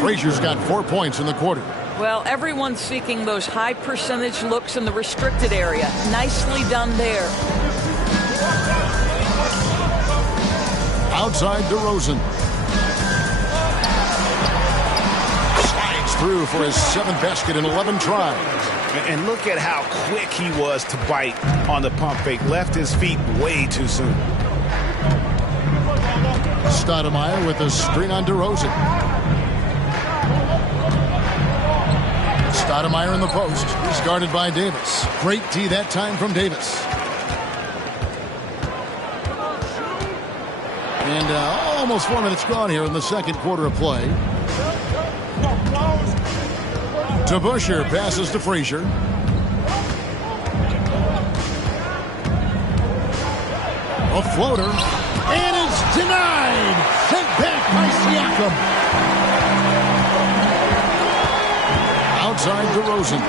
Frazier's got 4 points in the quarter. Well, everyone's seeking those high percentage looks in the restricted area. Nicely done there. Outside DeRozan. Slides through for his 7th basket in 11 tries. And look at how quick he was to bite on the pump fake. Left his feet way too soon. Stoudemire with a screen on DeRozan. Stoudemire in the post. He's guarded by Davis. Great D that time from Davis. And almost 4 minutes gone here in the second quarter of play. DeBusschere passes to Frazier. A floater. And it's denied. Sent back by Siakam. Outside DeRozan.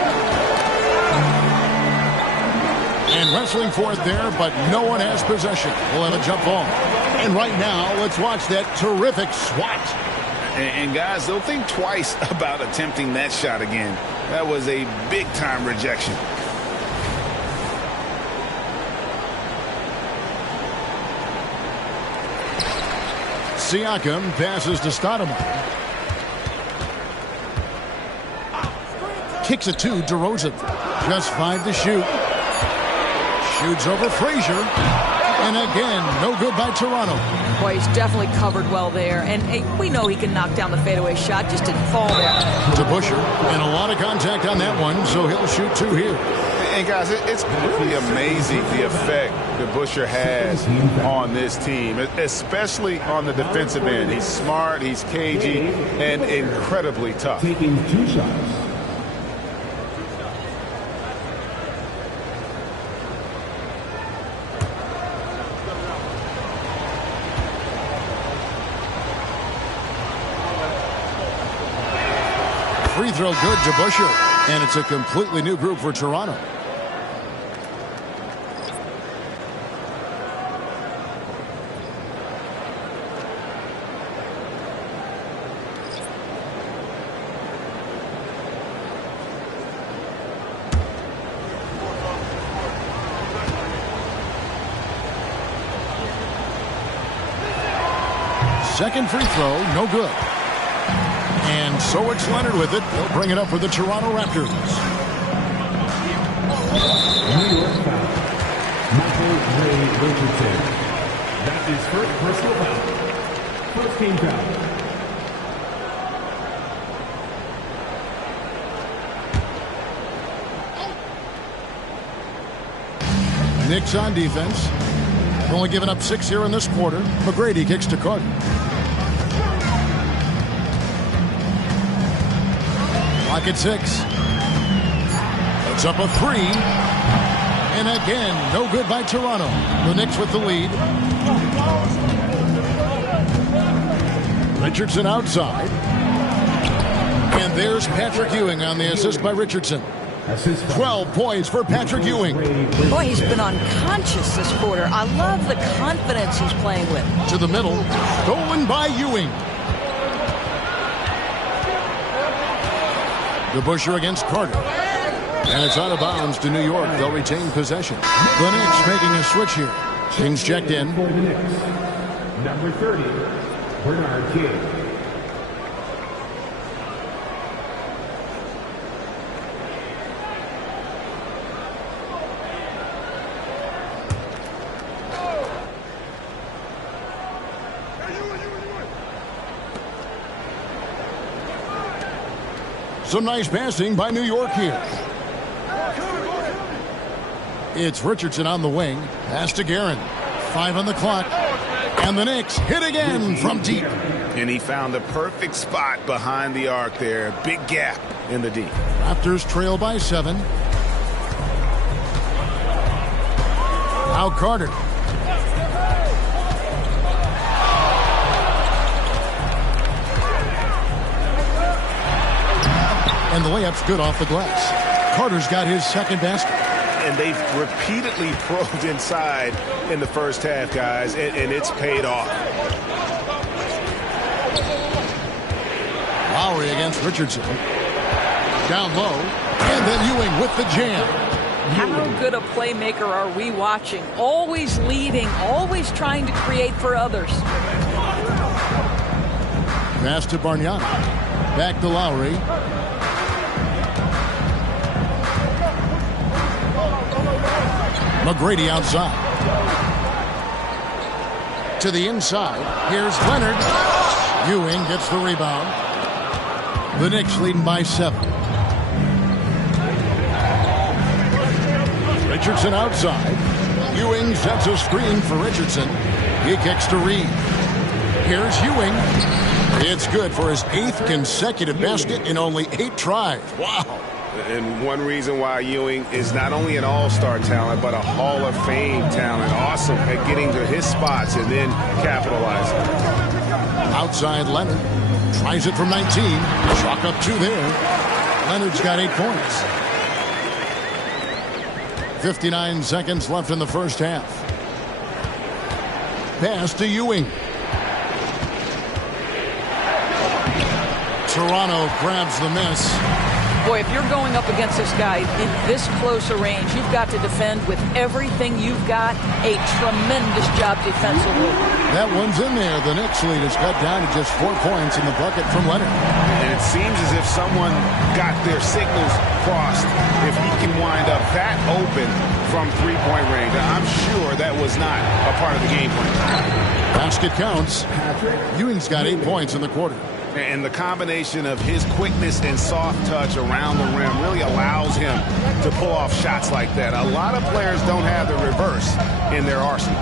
And wrestling for it there, but no one has possession. We'll have a jump ball. And right now, let's watch that terrific swat. And guys, they'll think twice about attempting that shot again. That was a big-time rejection. Siakam passes to Stoudemire. Kicks it to DeRozan. Just 5 to shoot. Shoots over Frazier. And again, no good by Toronto. Boy, he's definitely covered well there. And hey, we know he can knock down the fadeaway shot. Just didn't fall there. DeBusschere. And a lot of contact on that one, so he'll shoot 2 here. And guys, it's really amazing the effect DeBusschere has on this team, especially on the defensive end. He's smart, he's cagey, and incredibly tough. Taking 2 shots. Free throw good to DeBusschere. And it's a completely new group for Toronto. Second free throw, no good. And so it's Leonard with it. He'll bring it up for the Toronto Raptors. New York foul. Michael Ray Richardson. That's his first personal foul. First team foul. Knicks on defense. They've only given up 6 here in this quarter. McGrady kicks to Carter. Clock at 6. Puts up a 3. And again, no good by Toronto. The Knicks with the lead. Richardson outside. And there's Patrick Ewing on the assist by Richardson. 12 points for Patrick Ewing. Boy, he's been unconscious this quarter. I love the confidence he's playing with. To the middle. Stolen by Ewing. DeBusschere against Carter. And it's out of bounds to New York. They'll retain possession. The Knicks making a switch here. Kings checked in. For the Knicks, number 30, Bernard King. Some nice passing by New York here. It's Richardson on the wing. Pass to Guerin. 5 on the clock. And the Knicks hit again from deep. And he found the perfect spot behind the arc there. Big gap in the deep. Raptors trail by 7. Now Carter. And the layup's good off the glass. Carter's got his second basket. And they've repeatedly probed inside in the first half, guys, and it's paid off. Lowry against Richardson. Down low. And then Ewing with the jam. How good a playmaker are we watching? Always leading, always trying to create for others. Pass to Bargnani. Back to Lowry. McGrady outside. To the inside. Here's Leonard. Ewing gets the rebound. The Knicks leading by 7. Richardson outside. Ewing sets a screen for Richardson. He kicks to Reed. Here's Ewing. It's good for his 8th consecutive basket in only 8 tries. Wow. And one reason why Ewing is not only an all-star talent, but a Hall of Fame talent. Awesome at getting to his spots and then capitalizing. Outside Leonard. Tries it from 19. Chalk up 2 there. Leonard's got 8 points. 59 seconds left in the first half. Pass to Ewing. Toronto grabs the miss. Boy, if you're going up against this guy in this close a range, you've got to defend with everything you've got. A tremendous job defensively. That one's in there. The Knicks lead is cut down to just 4 points in the bucket from Leonard. And it seems as if someone got their signals crossed. If he can wind up that open from three-point range, I'm sure that was not a part of the game plan. Basket counts. Ewing's got 8 points in the quarter. And the combination of his quickness and soft touch around the rim really allows him to pull off shots like that. A lot of players don't have the reverse in their arsenal.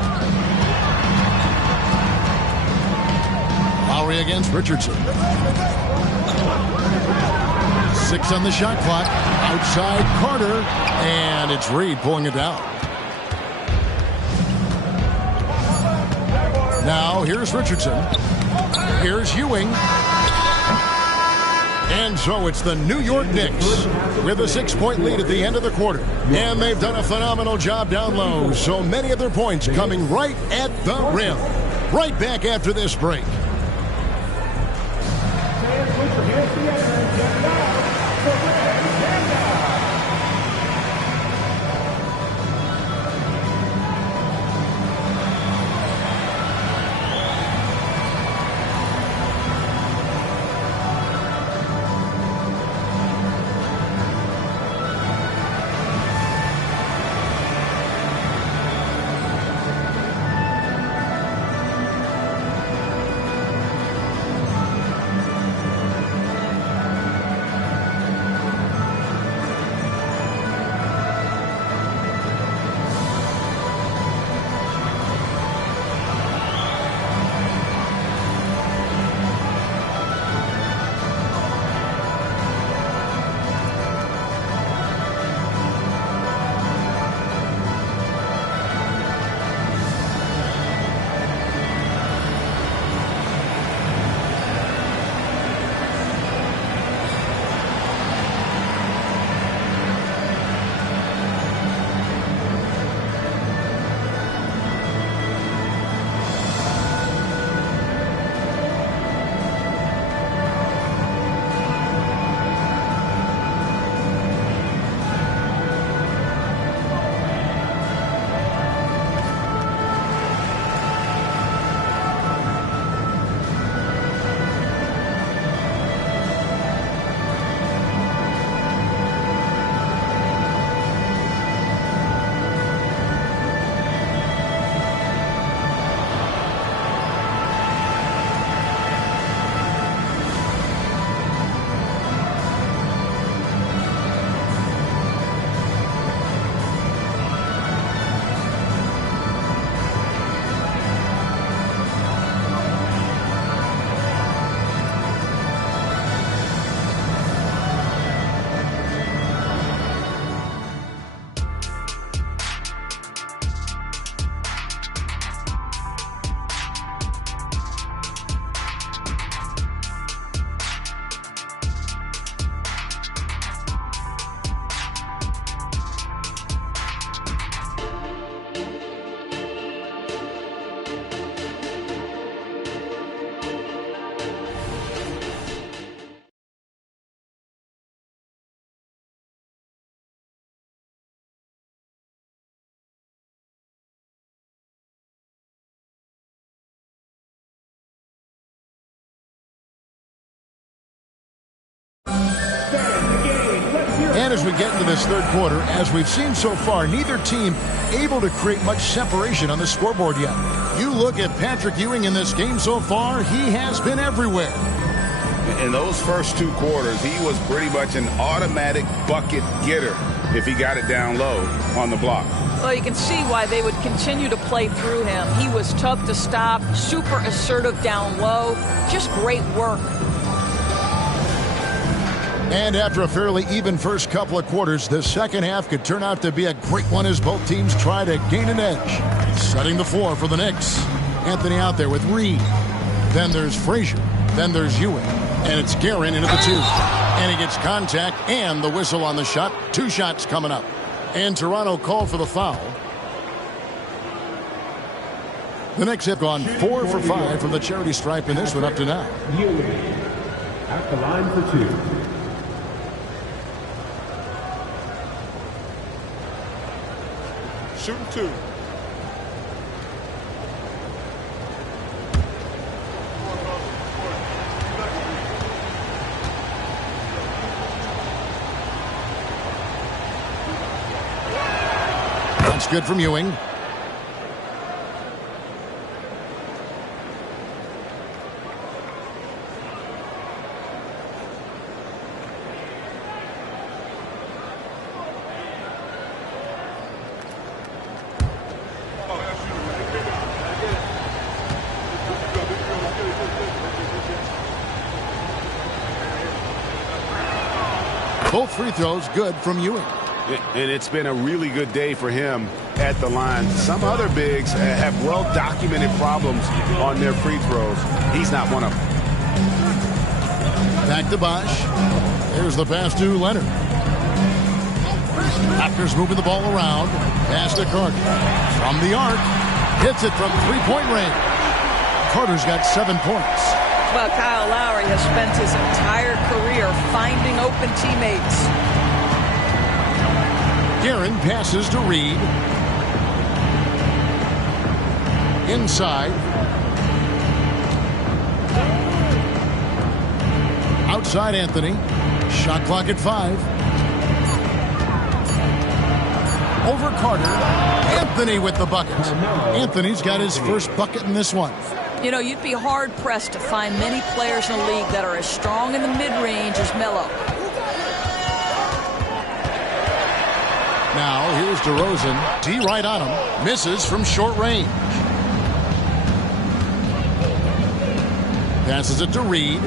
Lowry against Richardson. 6 on the shot clock. Outside Carter. And it's Reed pulling it down. Now here's Richardson. Here's Ewing. And so it's the New York Knicks with a 6-point lead at the end of the quarter. And they've done a phenomenal job down low. So many of their points coming right at the rim. Right back after this break. And as we get into this third quarter, as we've seen so far, neither team able to create much separation on the scoreboard yet. You look at Patrick Ewing in this game so far, he has been everywhere. In those first 2 quarters, he was pretty much an automatic bucket getter if he got it down low on the block. Well, you can see why they would continue to play through him. He was tough to stop, super assertive down low, just great work. And after a fairly even first couple of quarters, the second half could turn out to be a great one as both teams try to gain an edge. Setting the floor for the Knicks. Anthony out there with Reed. Then there's Frazier. Then there's Ewing. And it's Guerin into the 2. And he gets contact and the whistle on the shot. 2 shots coming up. And Toronto called for the foul. The Knicks have gone 4 for 5 from the charity stripe in this one up to now. Ewing at the line for 2. Shooting 2. That's good from Ewing. Both free throws good from Ewing. And it's been a really good day for him at the line. Some other bigs have well-documented problems on their free throws. He's not one of them. Back to Bosch. There's the pass to Leonard. Raptors moving the ball around. Pass to Carter. From the arc. Hits it from three-point range. Carter's got 7 points. Well, Kyle Lowry has spent his entire career finding open teammates. Guerin passes to Reed. Inside. Outside Anthony. Shot clock at 5. Over Carter. Anthony with the bucket. Anthony's got his first bucket in this one. You know, you'd be hard-pressed to find many players in the league that are as strong in the mid-range as Melo. Now, here's DeRozan. D right on him. Misses from short range. Passes it to Reed.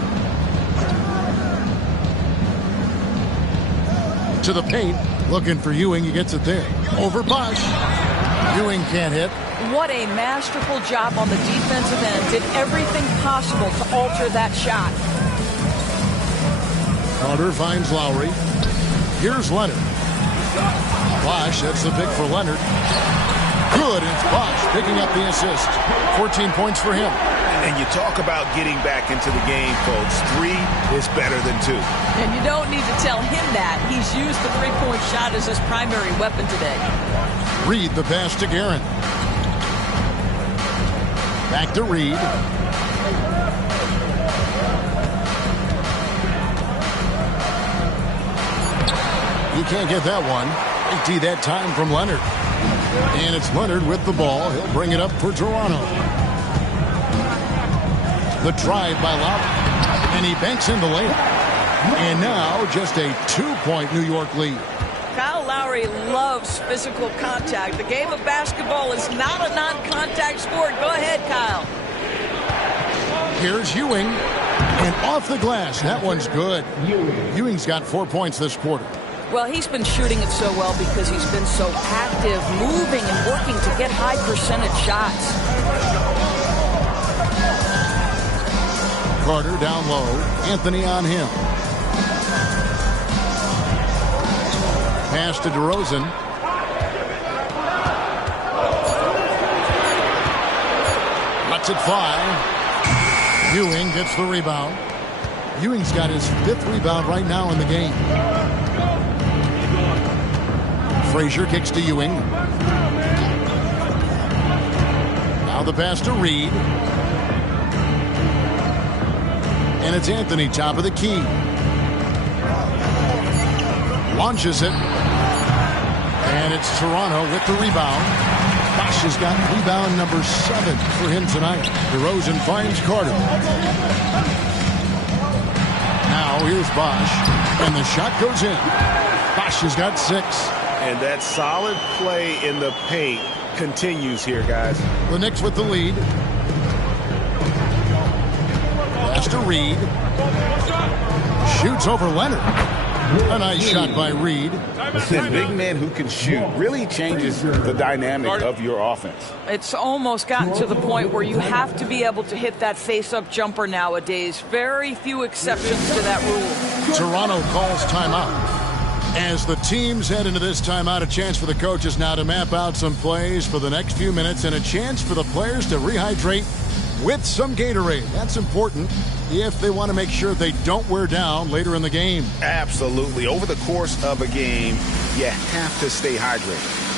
To the paint. Looking for Ewing. He gets it there. Over Bosch. Ewing can't hit. What a masterful job on the defensive end. Did everything possible to alter that shot. Carter finds Lowry. Here's Leonard. Bosch, that's the pick for Leonard. Good, it's Bosch picking up the assist. 14 points for him. And you talk about getting back into the game, folks. 3 is better than 2. And you don't need to tell him that. He's used the three-point shot as his primary weapon today. Reed the pass to Guerin. Back to Reed. He can't get that one. Empty that time from Leonard. And it's Leonard with the ball. He'll bring it up for Toronto. The drive by Lowry. And he banks in the layup. And now just a 2-point New York lead. Kyle Lowry loves physical contact. The game of basketball is not a non-contact sport. Go ahead, Kyle. Here's Ewing. And off the glass. That one's good. Ewing's got 4 points this quarter. Well, he's been shooting it so well because he's been so active, moving and working to get high percentage shots. Carter down low. Anthony on him. Pass to DeRozan. Lets it fly. Ewing gets the rebound. Ewing's got his 5th rebound right now in the game. Frazier kicks to Ewing. Now the pass to Reed. And it's Anthony top of the key. Launches it. And it's Toronto with the rebound. Bosch has got rebound number 7 for him tonight. DeRozan finds Carter. Now here's Bosch. And the shot goes in. Bosch has got 6. And that solid play in the paint continues here, guys. The Knicks with the lead. Pass to Reed. Shoots over Leonard. A nice shot by Reed. Listen, big man who can shoot really changes the dynamic of your offense. It's almost gotten to the point where you have to be able to hit that face-up jumper nowadays. Very few exceptions to that rule. Toronto calls timeout. As the teams head into this timeout, a chance for the coaches now to map out some plays for the next few minutes and a chance for the players to rehydrate with some Gatorade. That's important if they want to make sure they don't wear down later in the game. Absolutely. Over the course of a game, you have to stay hydrated.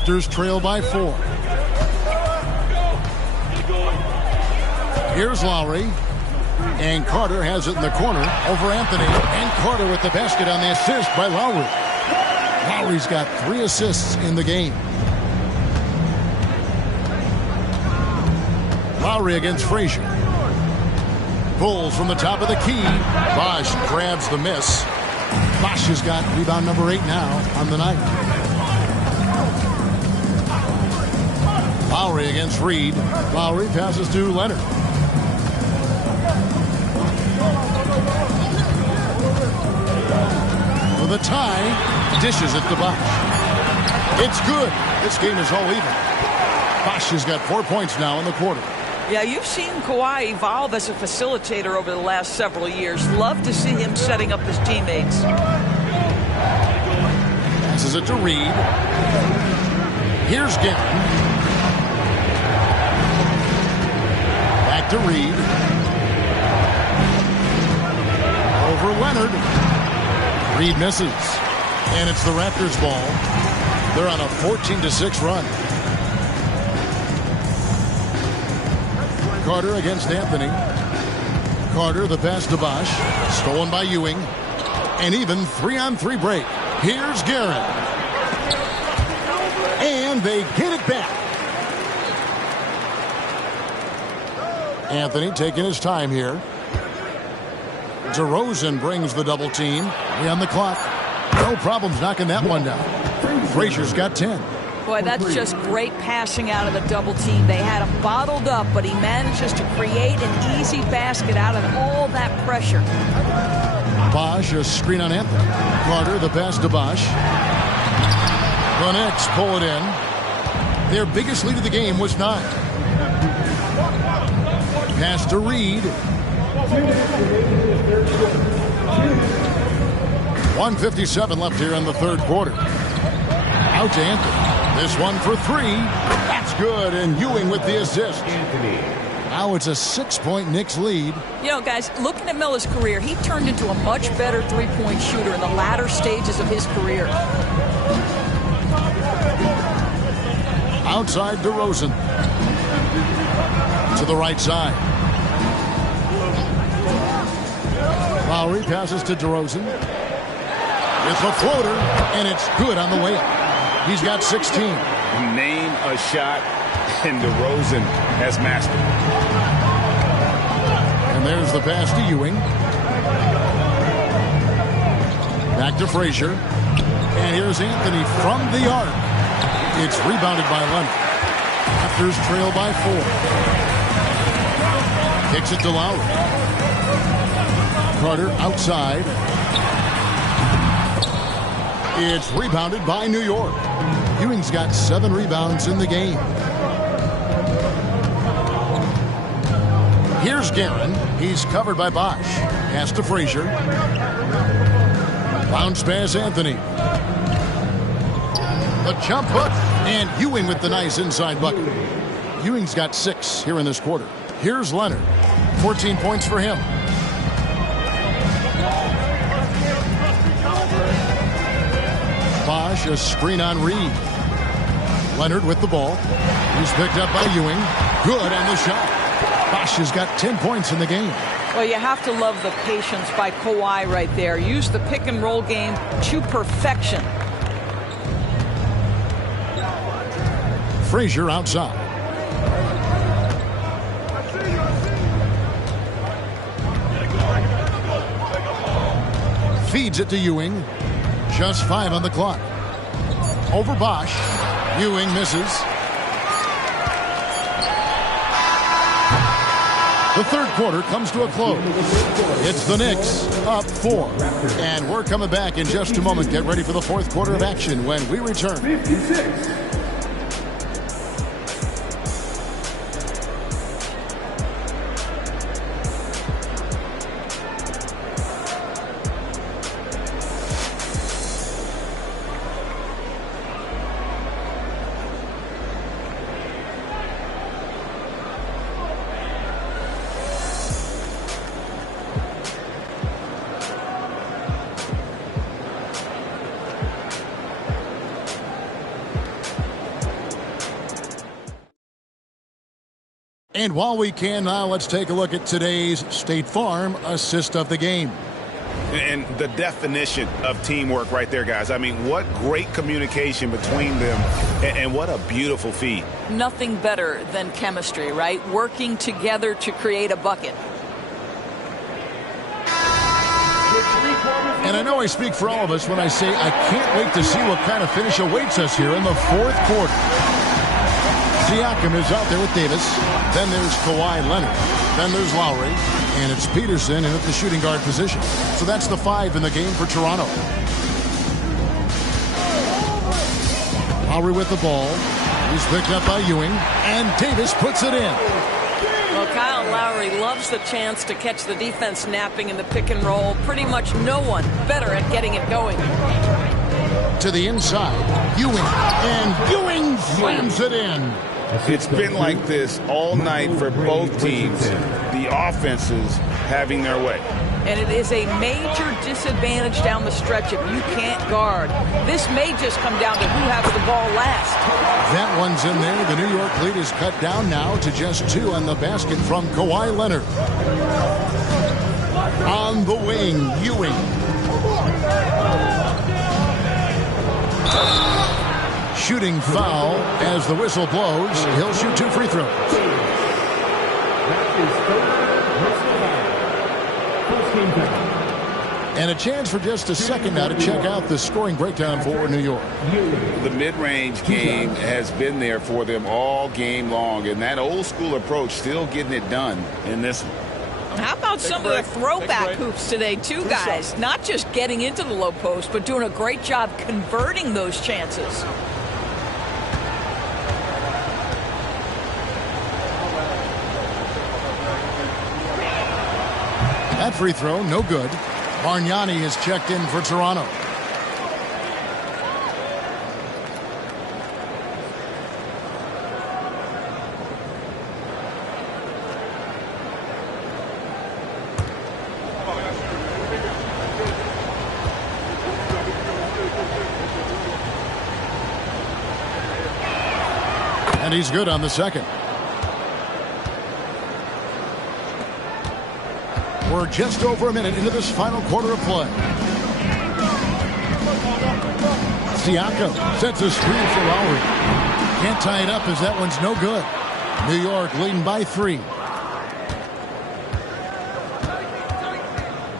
Raptors trail by 4. Here's Lowry. And Carter has it in the corner over Anthony. And Carter with the basket on the assist by Lowry. Lowry's got 3 assists in the game. Lowry against Frazier. Pulls from the top of the key. Bosch grabs the miss. Bosch has got rebound number 8 now on the night. Lowry against Reed. Lowry passes to Leonard. For the tie, dishes it to Bosch. It's good. This game is all even. Bosch has got 4 points now in the quarter. Yeah, you've seen Kawhi evolve as a facilitator over the last several years. Love to see him setting up his teammates. Passes it to Reed. Here's Gavin. To Reed. Over Leonard. Reed misses. And it's the Raptors ball. They're on a 14-6 run. Carter against Anthony. Carter, the pass to Bosch. Stolen by Ewing. An even 3-on-3 break. Here's Garrett. And they get it back. Anthony taking his time here. DeRozan brings the double team. 3 on the clock. No problems knocking that one down. Frazier's got 10. Boy, that's just great passing out of the double team. They had him bottled up, but he manages to create an easy basket out of all that pressure. Bosch, a screen on Anthony. Carter, the pass to Bosch. The Knicks pull it in. Their biggest lead of the game was 9. Pass to Reed. 1:57 left here in the third quarter. Out to Anthony. This one for 3. That's good. And Ewing with the assist. Now it's a 6-point Knicks lead. You know, guys, looking at Miller's career, he turned into a much better three-point shooter in the latter stages of his career. Outside DeRozan. To the right side. Lowry passes to DeRozan. It's a floater, and it's good on the way up. He's got 16. Name a shot, and DeRozan has mastered it. And there's the pass to Ewing. Back to Frazier. And here's Anthony from the arc. It's rebounded by Leonard. Raptors trail by 4. Kicks it to Lowry. Carter outside. It's rebounded by New York. Ewing's got 7 rebounds in the game. Here's Guerin. He's covered by Bosch. Pass to Frazier. Bounce pass Anthony. The jump hook. And Ewing with the nice inside bucket. Ewing's got 6 here in this quarter. Here's Leonard. 14 points for him. Bosch, a screen on Reed. Leonard with the ball. He's picked up by Ewing. Good on the shot. Bosch has got 10 points in the game. Well, you have to love the patience by Kawhi right there. Use the pick and roll game to perfection. Frazier outside. Feeds it to Ewing. Just 5 on the clock. Over Bosch. Ewing misses. The third quarter comes to a close. It's the Knicks up 4. And we're coming back in just a moment. Get ready for the fourth quarter of action when we return. 56. And while we can now, let's take a look at today's State Farm assist of the game. And the definition of teamwork right there, guys. I mean, what great communication between them, and what a beautiful feed. Nothing better than chemistry, right? Working together to create a bucket. And I know I speak for all of us when I say I can't wait to see what kind of finish awaits us here in the fourth quarter. Siakam is out there with Davis. Then there's Kawhi Leonard. Then there's Lowry. And it's Peterson in at the shooting guard position. So that's the 5 in the game for Toronto. Lowry with the ball. He's picked up by Ewing. And Davis puts it in. Well, Kyle Lowry loves the chance to catch the defense napping in the pick and roll. Pretty much no one better at getting it going. To the inside. Ewing. And Ewing slams it in. It's been like this all night for both teams. The offenses having their way. And it is a major disadvantage down the stretch if you can't guard. This may just come down to who has the ball last. That one's in there. The New York lead is cut down now to just 2 on the basket from Kawhi Leonard. On the wing, Ewing. Shooting foul as the whistle blows. He'll shoot 2 free throws. And a chance for just a second now to check out the scoring breakdown for New York. The mid-range game has been there for them all game long, and that old school approach still getting it done in this one. How about some of the throwback hoops today, too, guys? Not just getting into the low post, but doing a great job converting those chances. That free throw, no good. Bargnani is checked in for Toronto. And he's good on the second. We're just over a minute into this final quarter of play. Siakam sets a screen for Lowry. Can't tie it up as that one's no good. New York leading by 3.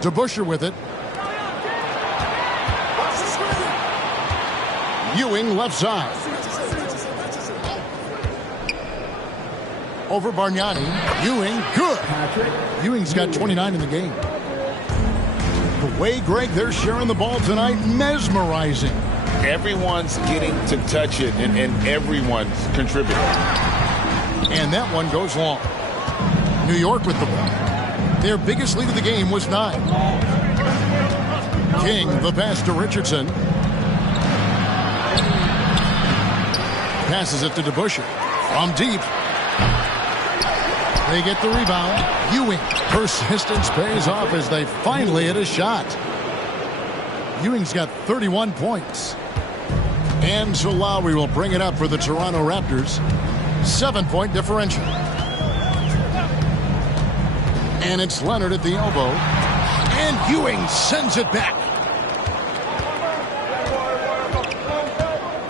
DeBusschere with it. Ewing left side. Over Bargnani. Ewing, good. Ewing's got 29 in the game. The way, Greg, they're sharing the ball tonight, mesmerizing. Everyone's getting to touch it, and everyone's contributing. And that one goes long. New York with the ball. Their biggest lead of the game was 9. King, the pass to Richardson. Passes it to DeBusschere. From deep. They get the rebound. Ewing. Persistence pays off as they finally hit a shot. Ewing's got 31 points. And so Lowry will bring it up for the Toronto Raptors. 7-point differential. And it's Leonard at the elbow. And Ewing sends it back.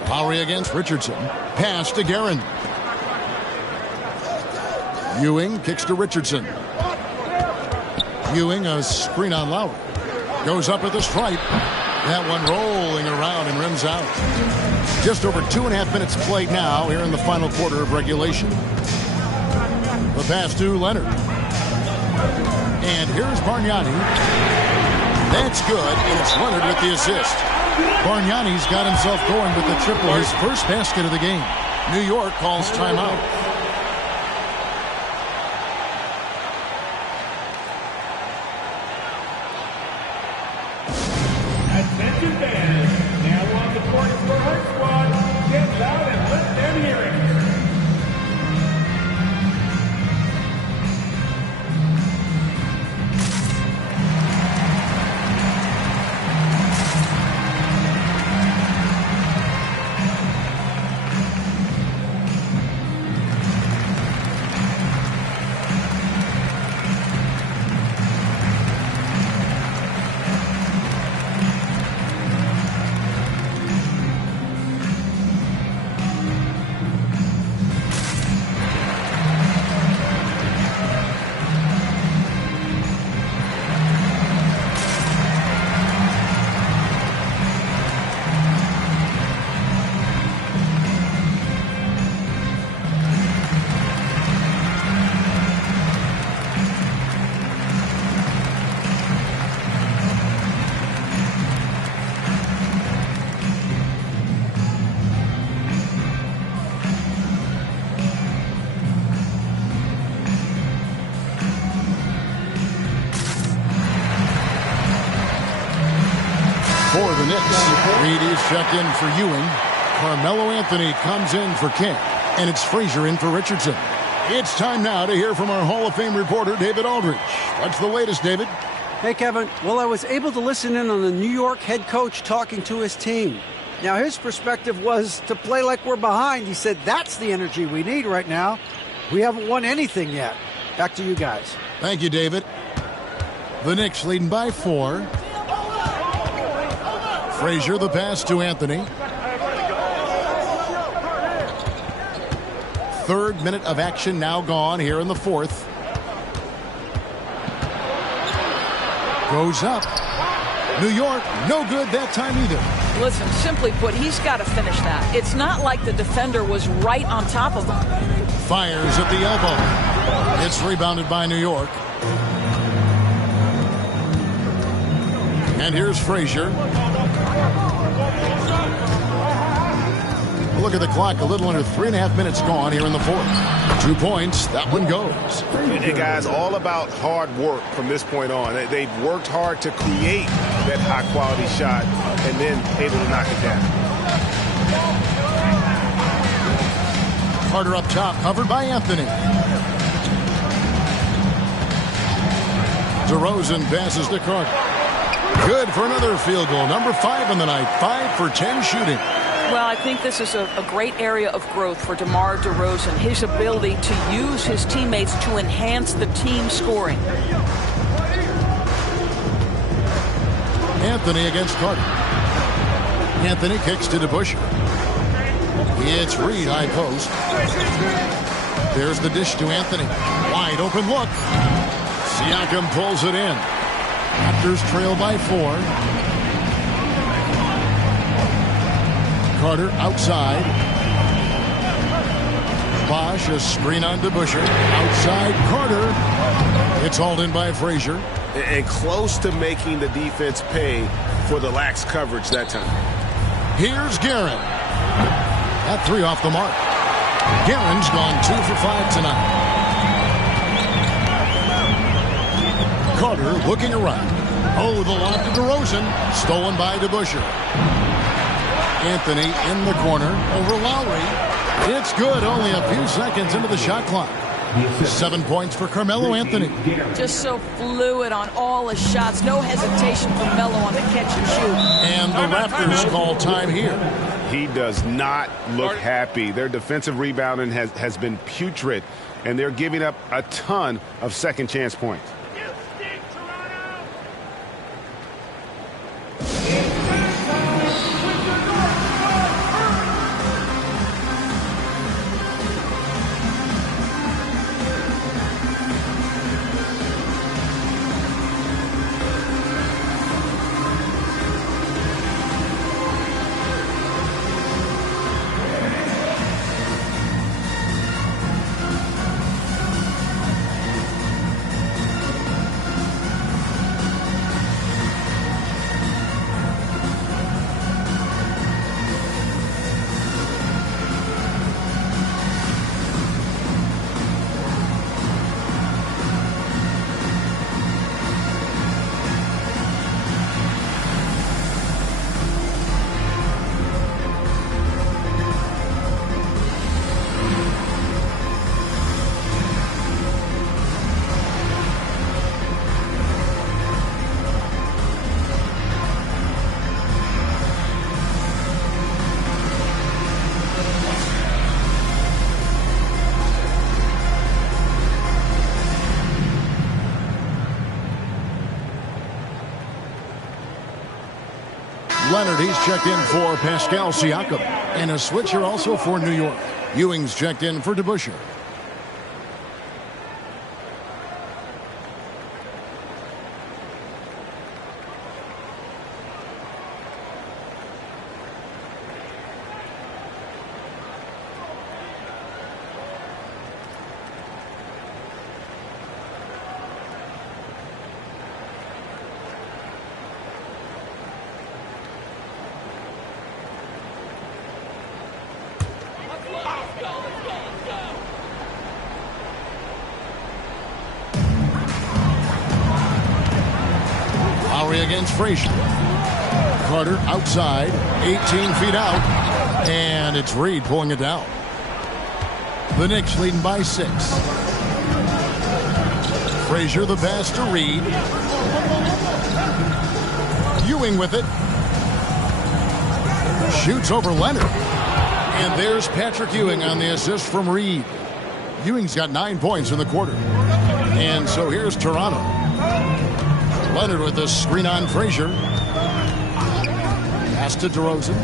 Lowry against Richardson. Pass to Guerin. Ewing kicks to Richardson. Ewing, a screen on Lowry. Goes up at the stripe. That one rolling around and rims out. Just over 2.5 minutes played now here in the final quarter of regulation. The pass to Leonard. And here's Bargnani. That's good, and it's Leonard with the assist. Bargnani's got himself going with the triple, his first basket of the game. New York calls timeout. Attention fans, now on the court for our squad. Get loud and let them hear it. For the Knicks, Reed is checked in for Ewing. Carmelo Anthony comes in for King. And it's Frazier in for Richardson. It's time now to hear from our Hall of Fame reporter, David Aldridge. What's the latest, David? Hey, Kevin. Well, I was able to listen in on the New York head coach talking to his team. Now, his perspective was to play like we're behind. He said that's the energy we need right now. We haven't won anything yet. Back to you guys. Thank you, David. The Knicks leading by 4. Frazier, the pass to Anthony. Third minute of action now gone here in the fourth. Goes up. New York, no good that time either. Listen, simply put, he's got to finish that. It's not like the defender was right on top of him. Fires at the elbow. It's rebounded by New York. And here's Frazier. Look at the clock, a little under 3.5 minutes gone here in the fourth. 2 points, that one goes. And guys, all about hard work from this point on. They've worked hard to create that high-quality shot and then able to knock it down. Carter up top, covered by Anthony. DeRozan passes to Carter. Good for another field goal. Number 5 on the night. 5 for 10 shooting. Well, I think this is a great area of growth for DeMar DeRozan. His ability to use his teammates to enhance the team scoring. Anthony against Carter. Anthony kicks to DeBusschere. It's Reed, high post. There's the dish to Anthony. Wide open look. Siakam pulls it in. Raptors trail by 4. Carter outside. Bosch, a screen on DeBusschere. Outside Carter. It's hauled in by Frazier. And close to making the defense pay for the lax coverage that time. Here's Guerin. That 3 off the mark. Guerin's gone 2 for 5 tonight. Carter looking around. Oh, the lob to DeRozan. Stolen by DeBusschere. Anthony in the corner over Lowry. It's good. Only a few seconds into the shot clock. 7 points for Carmelo Anthony. Just so fluid on all his shots. No hesitation for Melo on the catch and shoot. And the Raptors call time here. He does not look happy. Their defensive rebounding has been putrid, and they're giving up a ton of second chance points. Leonard, he's checked in for Pascal Siakam. And a switcher also for New York. Ewing's checked in for DeBusschere. Against Frazier. Carter outside, 18 feet out, and it's Reed pulling it down. The Knicks leading by 6. Frazier the pass to Reed. Ewing with it. Shoots over Leonard. And there's Patrick Ewing on the assist from Reed. Ewing's got 9 points in the quarter. And so here's Toronto. Leonard with the screen on Frazier. Pass to DeRozan.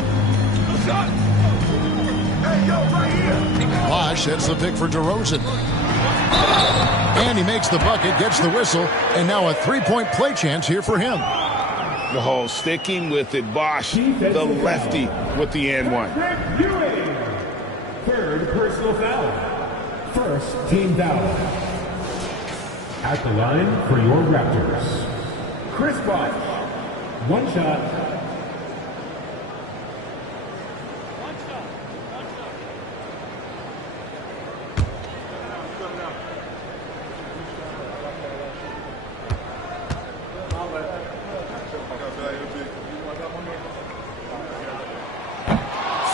Bosch hits the pick for DeRozan. And he makes the bucket, gets the whistle, and now a 3-point play chance here for him. The whole sticking with it. Bosch, the lefty, with the and one. Third personal foul. First team foul. At the line for your Raptors, Chris Bosch. 1 shot.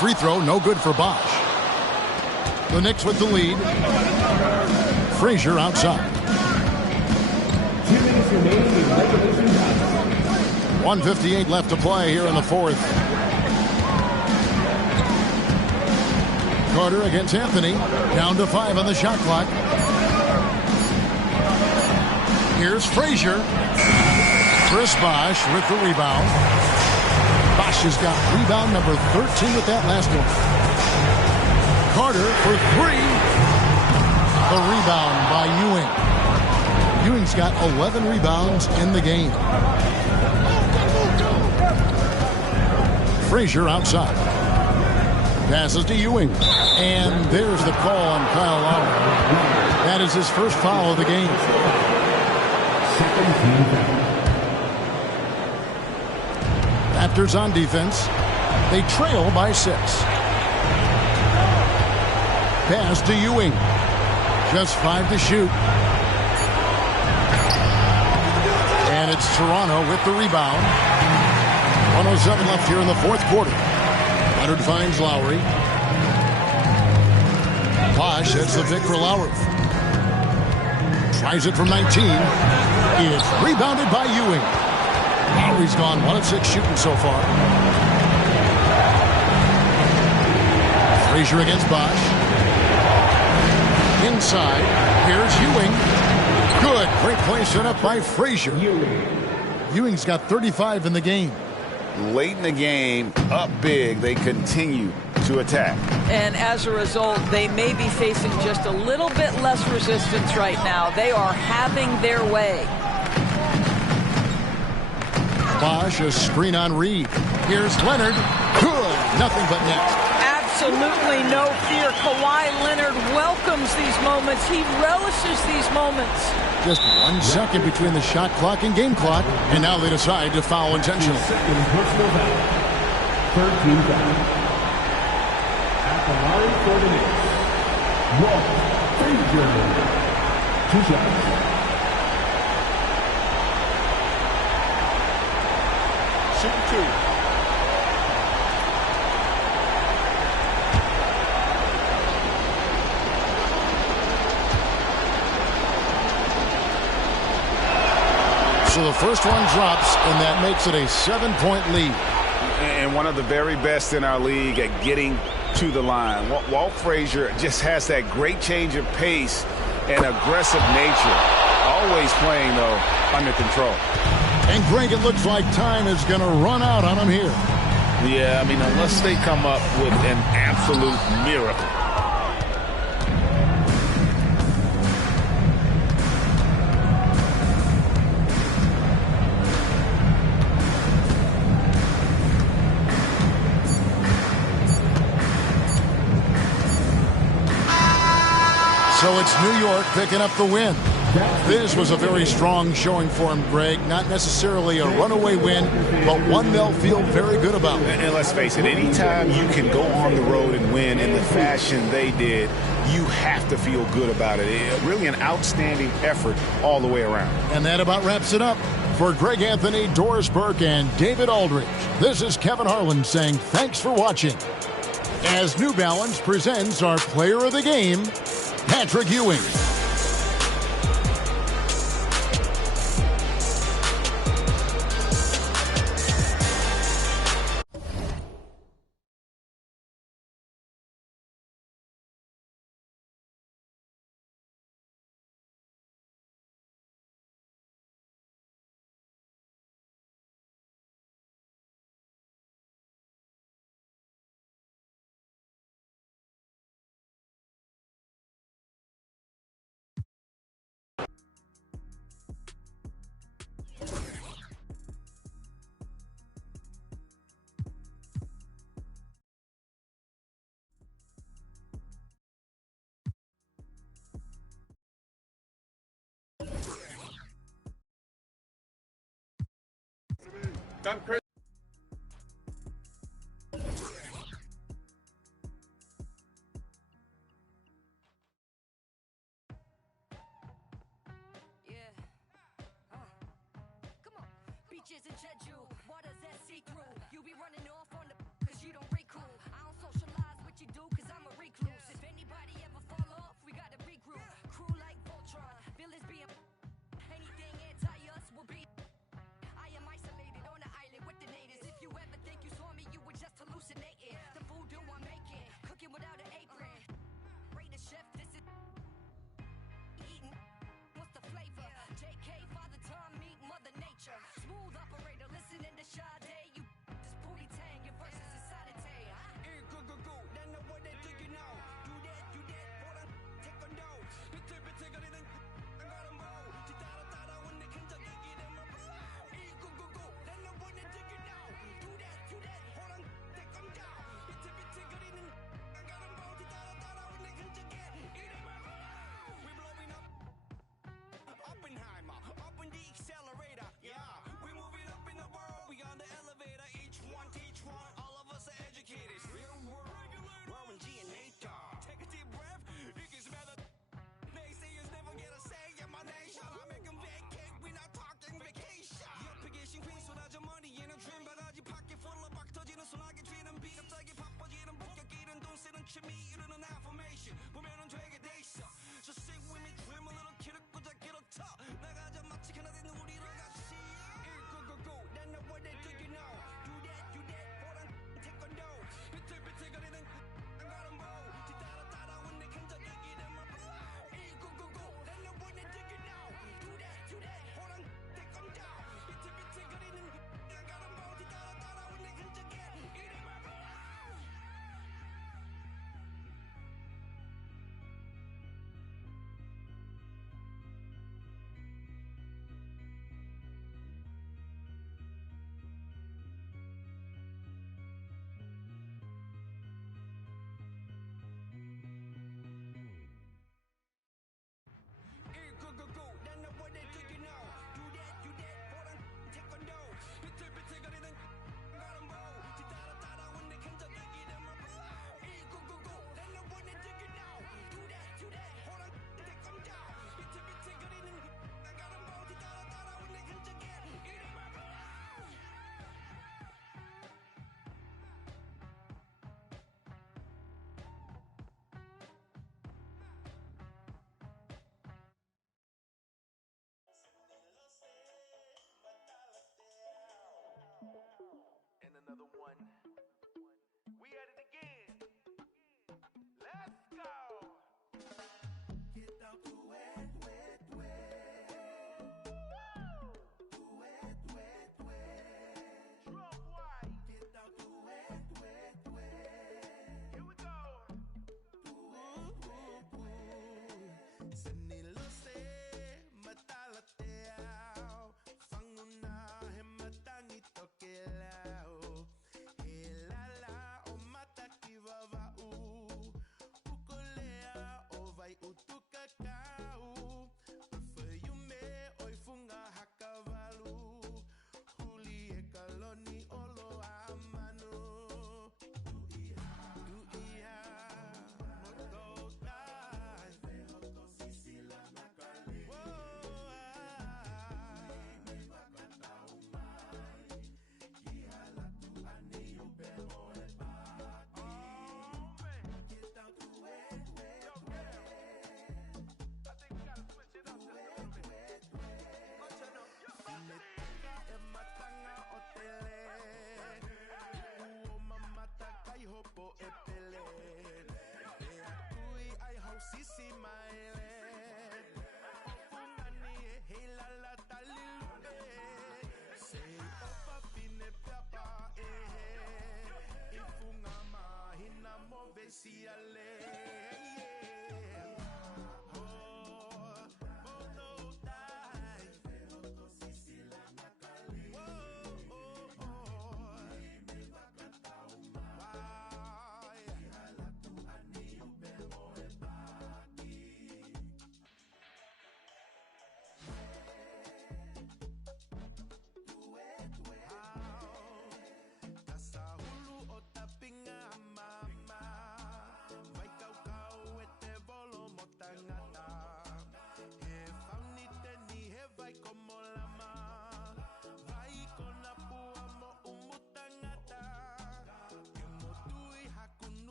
Free throw, no good for Bosch. The Knicks with the lead. Frazier outside. 2 minutes remaining in regulation time. 1:58 left to play here in the fourth. Carter against Anthony. Down to 5 on the shot clock. Here's Frazier. Chris Bosh with the rebound. Bosh has got rebound number 13 with that last one. Carter for three. The rebound by Ewing. Ewing's got 11 rebounds in the game. Frazier outside. Passes to Ewing. And there's the call on Kyle Lowry. That is his first foul of the game. Raptors on defense. They trail by 6. Pass to Ewing. Just 5 to shoot. And it's Toronto with the rebound. 1:07 left here in the fourth quarter. Leonard finds Lowry. Bosh hits the pick for Lowry. Tries it from 19. It's rebounded by Ewing. Lowry's gone 1 of 6 shooting so far. Frazier against Bosh. Inside. Here's Ewing. Good. Great play set up by Frazier. Ewing's got 35 in the game. Late in the game, up big, they continue to attack. And as a result, they may be facing just a little bit less resistance right now. They are having their way. Bosh, a screen on Reed. Here's Leonard. Good. Nothing but net. Absolutely no fear. Kawhi Leonard welcomes these moments. He relishes these moments. Just 1 second between the shot clock and game clock, and now they decide to foul intentionally. Third team foul. At the line for the Knicks. Walt Frazier. 2 shots. Shooting 2. So the first one drops, and that makes it a 7-point lead. And one of the very best in our league at getting to the line. Walt Frazier just has that great change of pace and aggressive nature. Always playing, though, under control. And, Greg, it looks like time is going to run out on him here. Yeah, I mean, unless they come up with an absolute miracle. So it's New York picking up the win. This was a very strong showing for him, Greg. Not necessarily a runaway win, but one they'll feel very good about. And let's face it, anytime you can go on the road and win in the fashion they did, you have to feel good about it. Really an outstanding effort all the way around. And that about wraps it up. For Greg Anthony, Doris Burke, and David Aldridge, this is Kevin Harlan saying thanks for watching. As New Balance presents our player of the game, Patrick Ewing. Done, Chris. Beaches in Jeju, waters that see through. You be running off on the cause you don't break cool. I don't socialize what you do cause I'm a recluse. If anybody ever fall off, we gotta regroup. Crew like Voltron, villains being anything anti-us will be. I am isolated on the island with the natives. If you ever think you saw me, you were just hallucinating. The voodoo I'm making, cooking without an apron. Rate the chef, this is eating. What's the flavor? JK, Father Time, meet Mother Nature. Smooth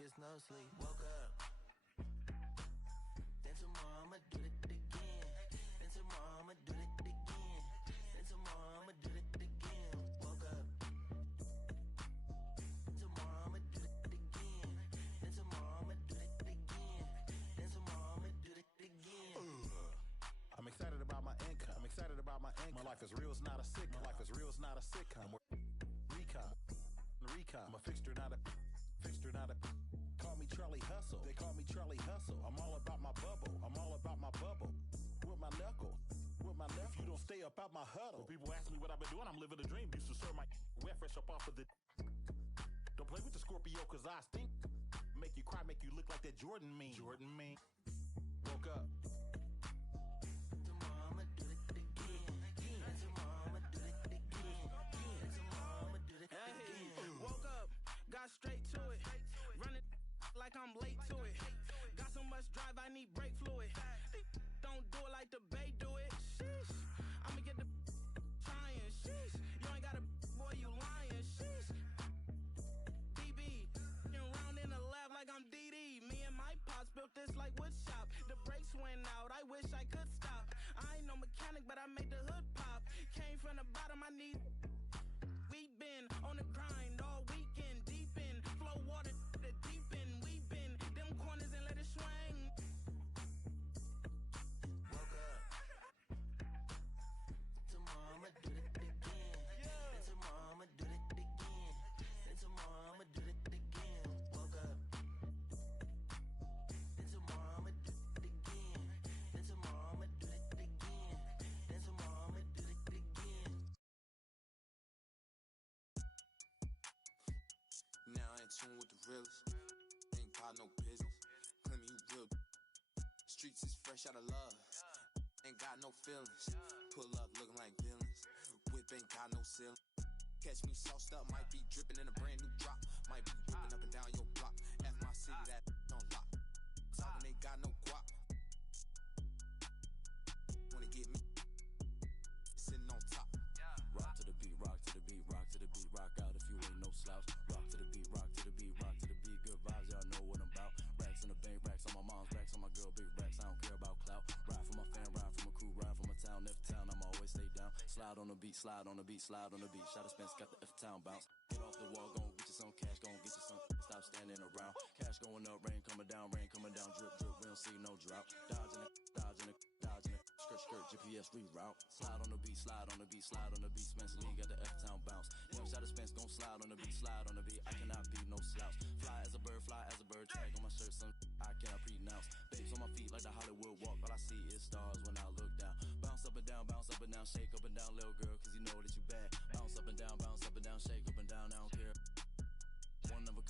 it's no sleep. Woke up. Then tomorrow I'ma do it again. Then tomorrow I'ma do it again. Then tomorrow I'ma do it again. Woke up. Tomorrow I'ma do it again. Then tomorrow I'ma do it again. Then tomorrow I'ma do it again. I'm excited about my income. I'm excited about my income. My life is real, it's not a sitcom. My life is real, it's not a sitcom. Recon. I'm a fixture, not a. Call me Charlie Hustle. They call me Charlie Hustle. I'm all about my bubble. I'm all about my bubble. With my knuckle. If you don't stay up out my huddle. When people ask me what I've been doing, I'm living a dream. Used to serve my wet fresh up off of the. Don't play with the Scorpio, cause I stink. Make you cry, make you look like that Jordan meme. Woke up. Tomorrow I'ma do it again. And tomorrow I'ma do it again. And tomorrow I'ma do it again. Woke up, got straight to it. Running like I'm late to it. Got so much drive, I need brake fluid. Don't do it like the Bay do it. Sheesh. I'ma get the trying. Sheesh. You ain't got a boy, you lying. Sheesh. DB, round in the lab like I'm DD. Me and my pops built this like wood shop. The brakes went out, I wish I could stop. I ain't no mechanic, but I made the hood pop. Came from the bottom, I need. We been on the grind all weekend, deep in. Flow water the deep end. We been them corners and let it swing. Woke up. Tomorrow I'ma do it again. Then tomorrow I'ma do it again. Then tomorrow I'ma do it again. Woke up. Then tomorrow I'ma do it again. Then tomorrow I'ma do it again. Then tomorrow I'ma do it again. Now I ain't tune with the realest. Ain't got no business. Claim you real. Streets is fresh out of love. Ain't got no feelings. Pull up looking like villains. Whip ain't got no ceiling. Catch me sauced up, might be dripping in a brand new drop. Might be whipping up and down your block. F my city, that on lock. Talking ain't got no guap. Wanna get me sitting on top. Rock to the beat, rock to the beat, rock to the beat, rock out if you ain't no slouch. Rock to the beat, rock to the beat, rock to the beat. Good vibes, y'all know what I'm about. Racks in the bank, racks on my mom's, racks on my girl, big racks. I don't care about clout. Ride for my fan, ride for my crew, ride for my town. If town, I'ma always stay down. Slide on the beat, slide on the beat, slide on the beat. Shot of Spence got the F town bounce. Get off the wall, gon' get you some cash, gon' get you some. Stop standing around. Cash going up, rain coming down, drip, drip. We don't see no drought. Dodging it, dodging it, dodging it. Skirt, skirt, GPS reroute. Slide on the beat, slide on the beat, slide on the beat. Spence Lee got the F town bounce. Young shot of Spence gon' slide on the beat, slide on the beat. I cannot be no slouch. Fly as a bird, tag on my shirt, some I cannot pronounce. Babes on my feet like the Hollywood walk. All I see is stars when I look down. Bounce up and down, shake up and down, little girl, cause you know that you bad. Bounce up and down, shake up and down, I don't care. One of a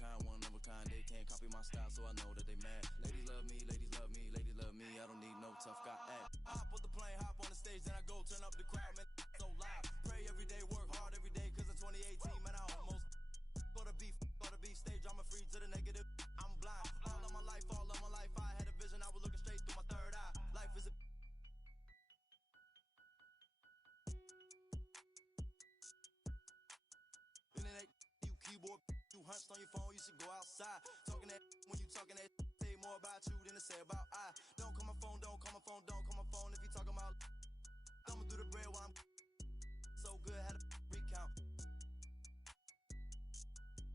kind, they can't copy my style, so I know that they mad. Ladies love me, ladies love me, ladies love me, I don't need no tough guy act. Hop on the plane, hop on the stage, then I go turn up the crowd, man, so loud. Pray every day, work hard every day, cause in 2018, man, I almost go to beef stage, I'm a free to the negative, I'm blind. All of my life, I had a vision, I was looking straight through my third eye. Life is a internet, you keyboard, you hunched on your phone, you should go outside. Talking that when you talking that, say more about you than to say about I. Don't call my phone, don't call my phone, don't call my phone if you talking about. I'ma do the bread while I'm so good, had a recount.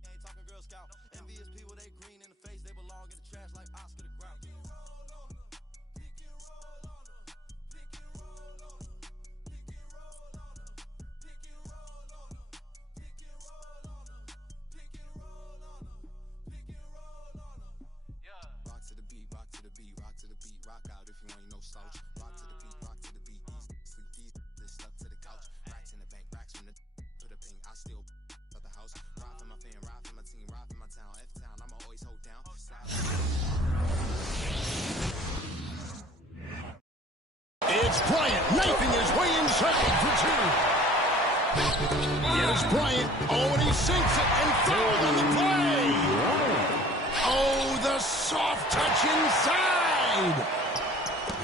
Ain't talking Girl Scout. Envious people, they green in the face, they belong in the trash like Oscar the Grouch. Pick and roll on them, pick and roll on them, pick and roll on them, pick and roll on them, pick and roll on them, pick and roll on them, pick and roll on them, pick and roll on them. Yeah. Rock to the beat, rock to the beat, rock to the beat, rock out if you ain't no slouch. Rock to the beat, rock to the beat, sleep these, stuck to the couch. Racks in the bank, racks from the put a ping, I still at the house. Ride for my fan, ride for my team, ride for my town. F-town, I'ma always hold down. It's Bryant knifing his way inside for two. Here's Bryant. Oh, and he sinks it and fouled on the play. Oh, the soft touch inside.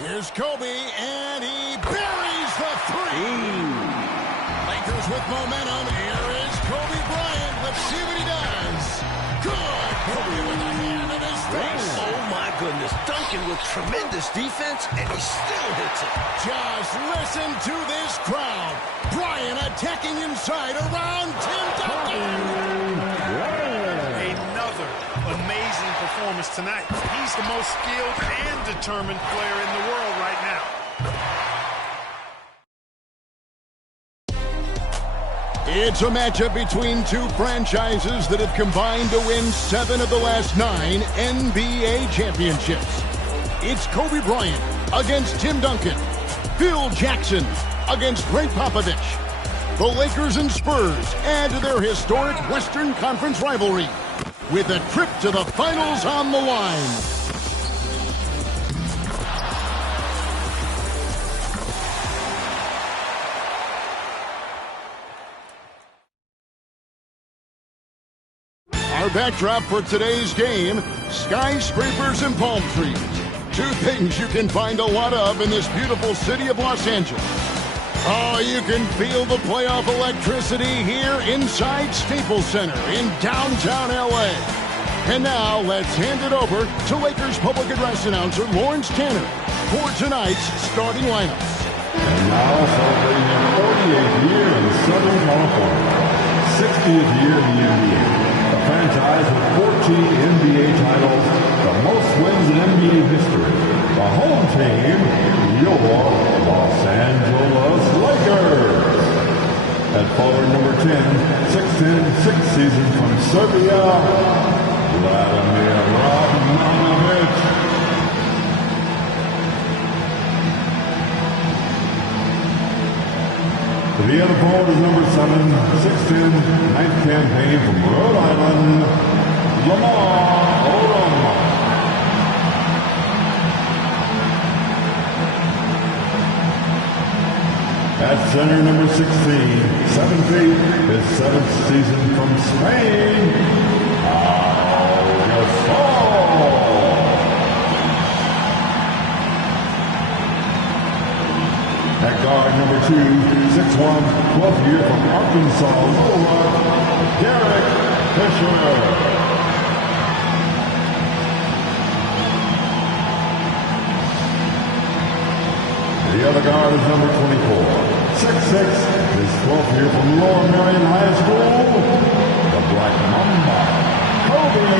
Here's Kobe, and he buries the three. Lakers with momentum. Here is Kobe Bryant. Let's see what he does. Good. Kobe with a hand working with tremendous defense, and he still hits it. Just listen to this crowd. Bryant attacking inside around Tim Duncan. Another amazing performance tonight. He's the most skilled and determined player in the world right now. It's a matchup between two franchises that have combined to win 7 of the last 9 NBA championships. It's Kobe Bryant against Tim Duncan. Phil Jackson against Greg Popovich. The Lakers and Spurs add to their historic Western Conference rivalry with a trip to the finals on the line. Our backdrop for today's game, skyscrapers and palm trees. Two things you can find a lot of in this beautiful city of Los Angeles. Oh, you can feel the playoff electricity here inside Staples Center in downtown LA. And now let's hand it over to Lakers public address announcer Lawrence Tanner for tonight's starting lineups. And now celebrating their 48th year in Southern California, 60th year in the NBA. A franchise with 14 NBA titles, the most wins in NBA history. The home team, your Los Angeles Lakers. At forward number 10, 6'10", 6 seasons from Serbia, Vladimir Radmanovic. The other forward is number 7, 6'10", 9th campaign from Rhode Island, Lamar Odom. At center, number 16, 7 feet, his 7th season from Spain, Gasol. At guard, number 2, 6'1", 12th year from Arkansas, Little Rock, Derek Fisher. The other guard is number 24, 6'6", his 12th year from Lower Merion High School, the Black Mamba, Kobe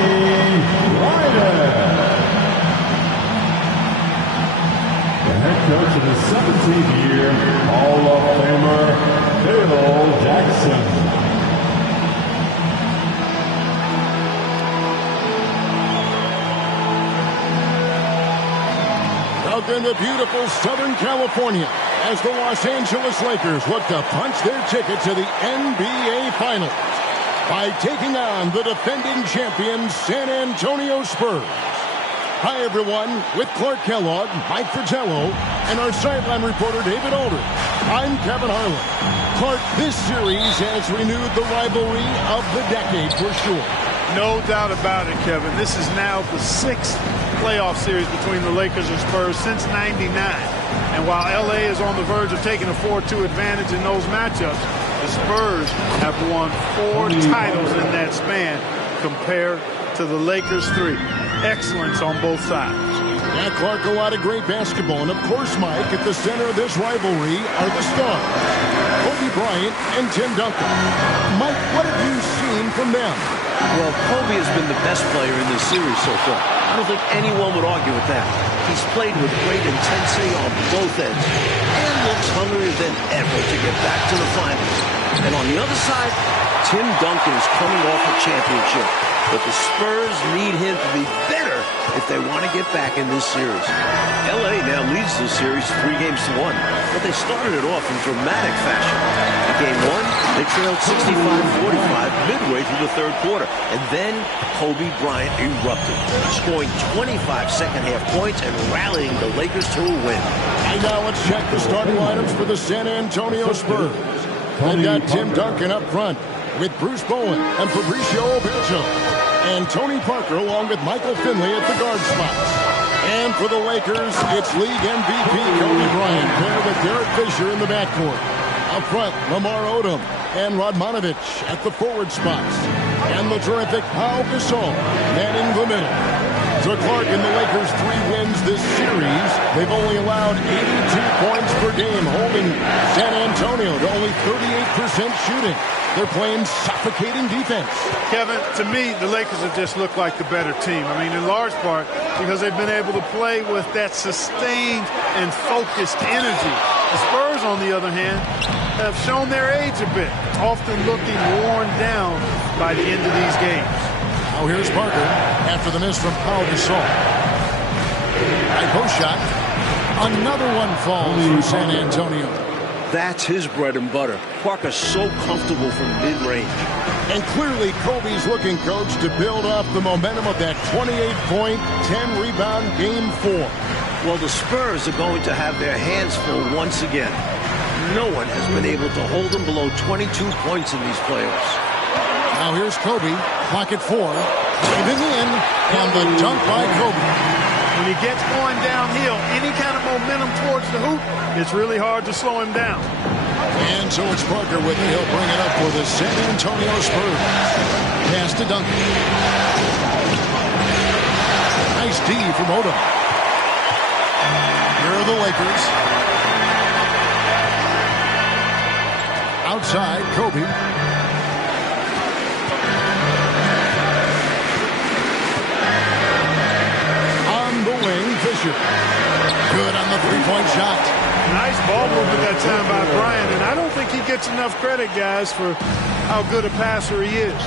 Bryant. The head coach in his 17th year, Hall of Famer Phil Jackson. Welcome to beautiful Southern California as the Los Angeles Lakers look to punch their ticket to the NBA Finals by taking on the defending champions San Antonio Spurs. Hi, everyone. With Clark Kellogg, Mike Fratello, and our sideline reporter, David Aldridge. I'm Kevin Harlan. Clark, this series has renewed the rivalry of the decade for sure. No doubt about it, Kevin. This is now the 6th playoff series between the Lakers and Spurs since '99. And while LA is on the verge of taking a 4-2 advantage in those matchups, the Spurs have won 4 titles in that span compared to the Lakers 3. Excellence on both sides. Yeah, Clark, a lot of great basketball. And, of course, Mike, at the center of this rivalry are the stars, Kobe Bryant and Tim Duncan. Mike, what have you seen from them? Well, Kobe has been the best player in this series so far. I don't think anyone would argue with that. He's played with great intensity on both ends and looks hungrier than ever to get back to the finals. And on the other side, Tim Duncan is coming off a championship. But the Spurs need him to be better if they want to get back in this series. LA now leads the series 3-1, but they started it off in dramatic fashion. In Game 1, they trailed 65-45 midway through the third quarter, and then Kobe Bryant erupted, scoring 25 second-half points and rallying the Lakers to a win. And now let's check the starting lineups for the San Antonio Spurs. They've got Tim Duncan up front with Bruce Bowen and Fabricio Oberto, and Tony Parker along with Michael Finley at the guard spots. And for the Lakers, it's league MVP Kobe Bryant paired with Derek Fisher in the backcourt. Up front, Lamar Odom and Radmanovic at the forward spots. And the terrific Pau Gasol manning the middle. So Clark and the Lakers 3 wins this series. They've only allowed 82 points per game, holding San Antonio to only 38% shooting. They're playing suffocating defense. Kevin, to me, the Lakers have just looked like the better team. I mean, in large part because they've been able to play with that sustained and focused energy. The Spurs, on the other hand, have shown their age a bit, often looking worn down by the end of these games. Now here's Parker after the miss from Paul Gasol. High post shot. Another one falls for San Antonio. That's his bread and butter. Parker's so comfortable from mid-range. And clearly Kobe's looking, Coach, to build off the momentum of that 28-point, 10-rebound Game 4. Well, the Spurs are going to have their hands full once again. No one has been able to hold them below 22 points in these playoffs. Now here's Kobe, clock at 4. Driven in, and the dunk by Kobe. When he gets going downhill, any kind of momentum towards the hoop, it's really hard to slow him down. And so it's Parker with it. He'll bring it up for the San Antonio Spurs. Pass to Duncan. Nice D from Odom. Here are the Lakers. Outside, Kobe. Fisher. Good on the three-point shot. Nice ball movement that time by Bryant, and I don't think he gets enough credit, guys, for how good a passer he is.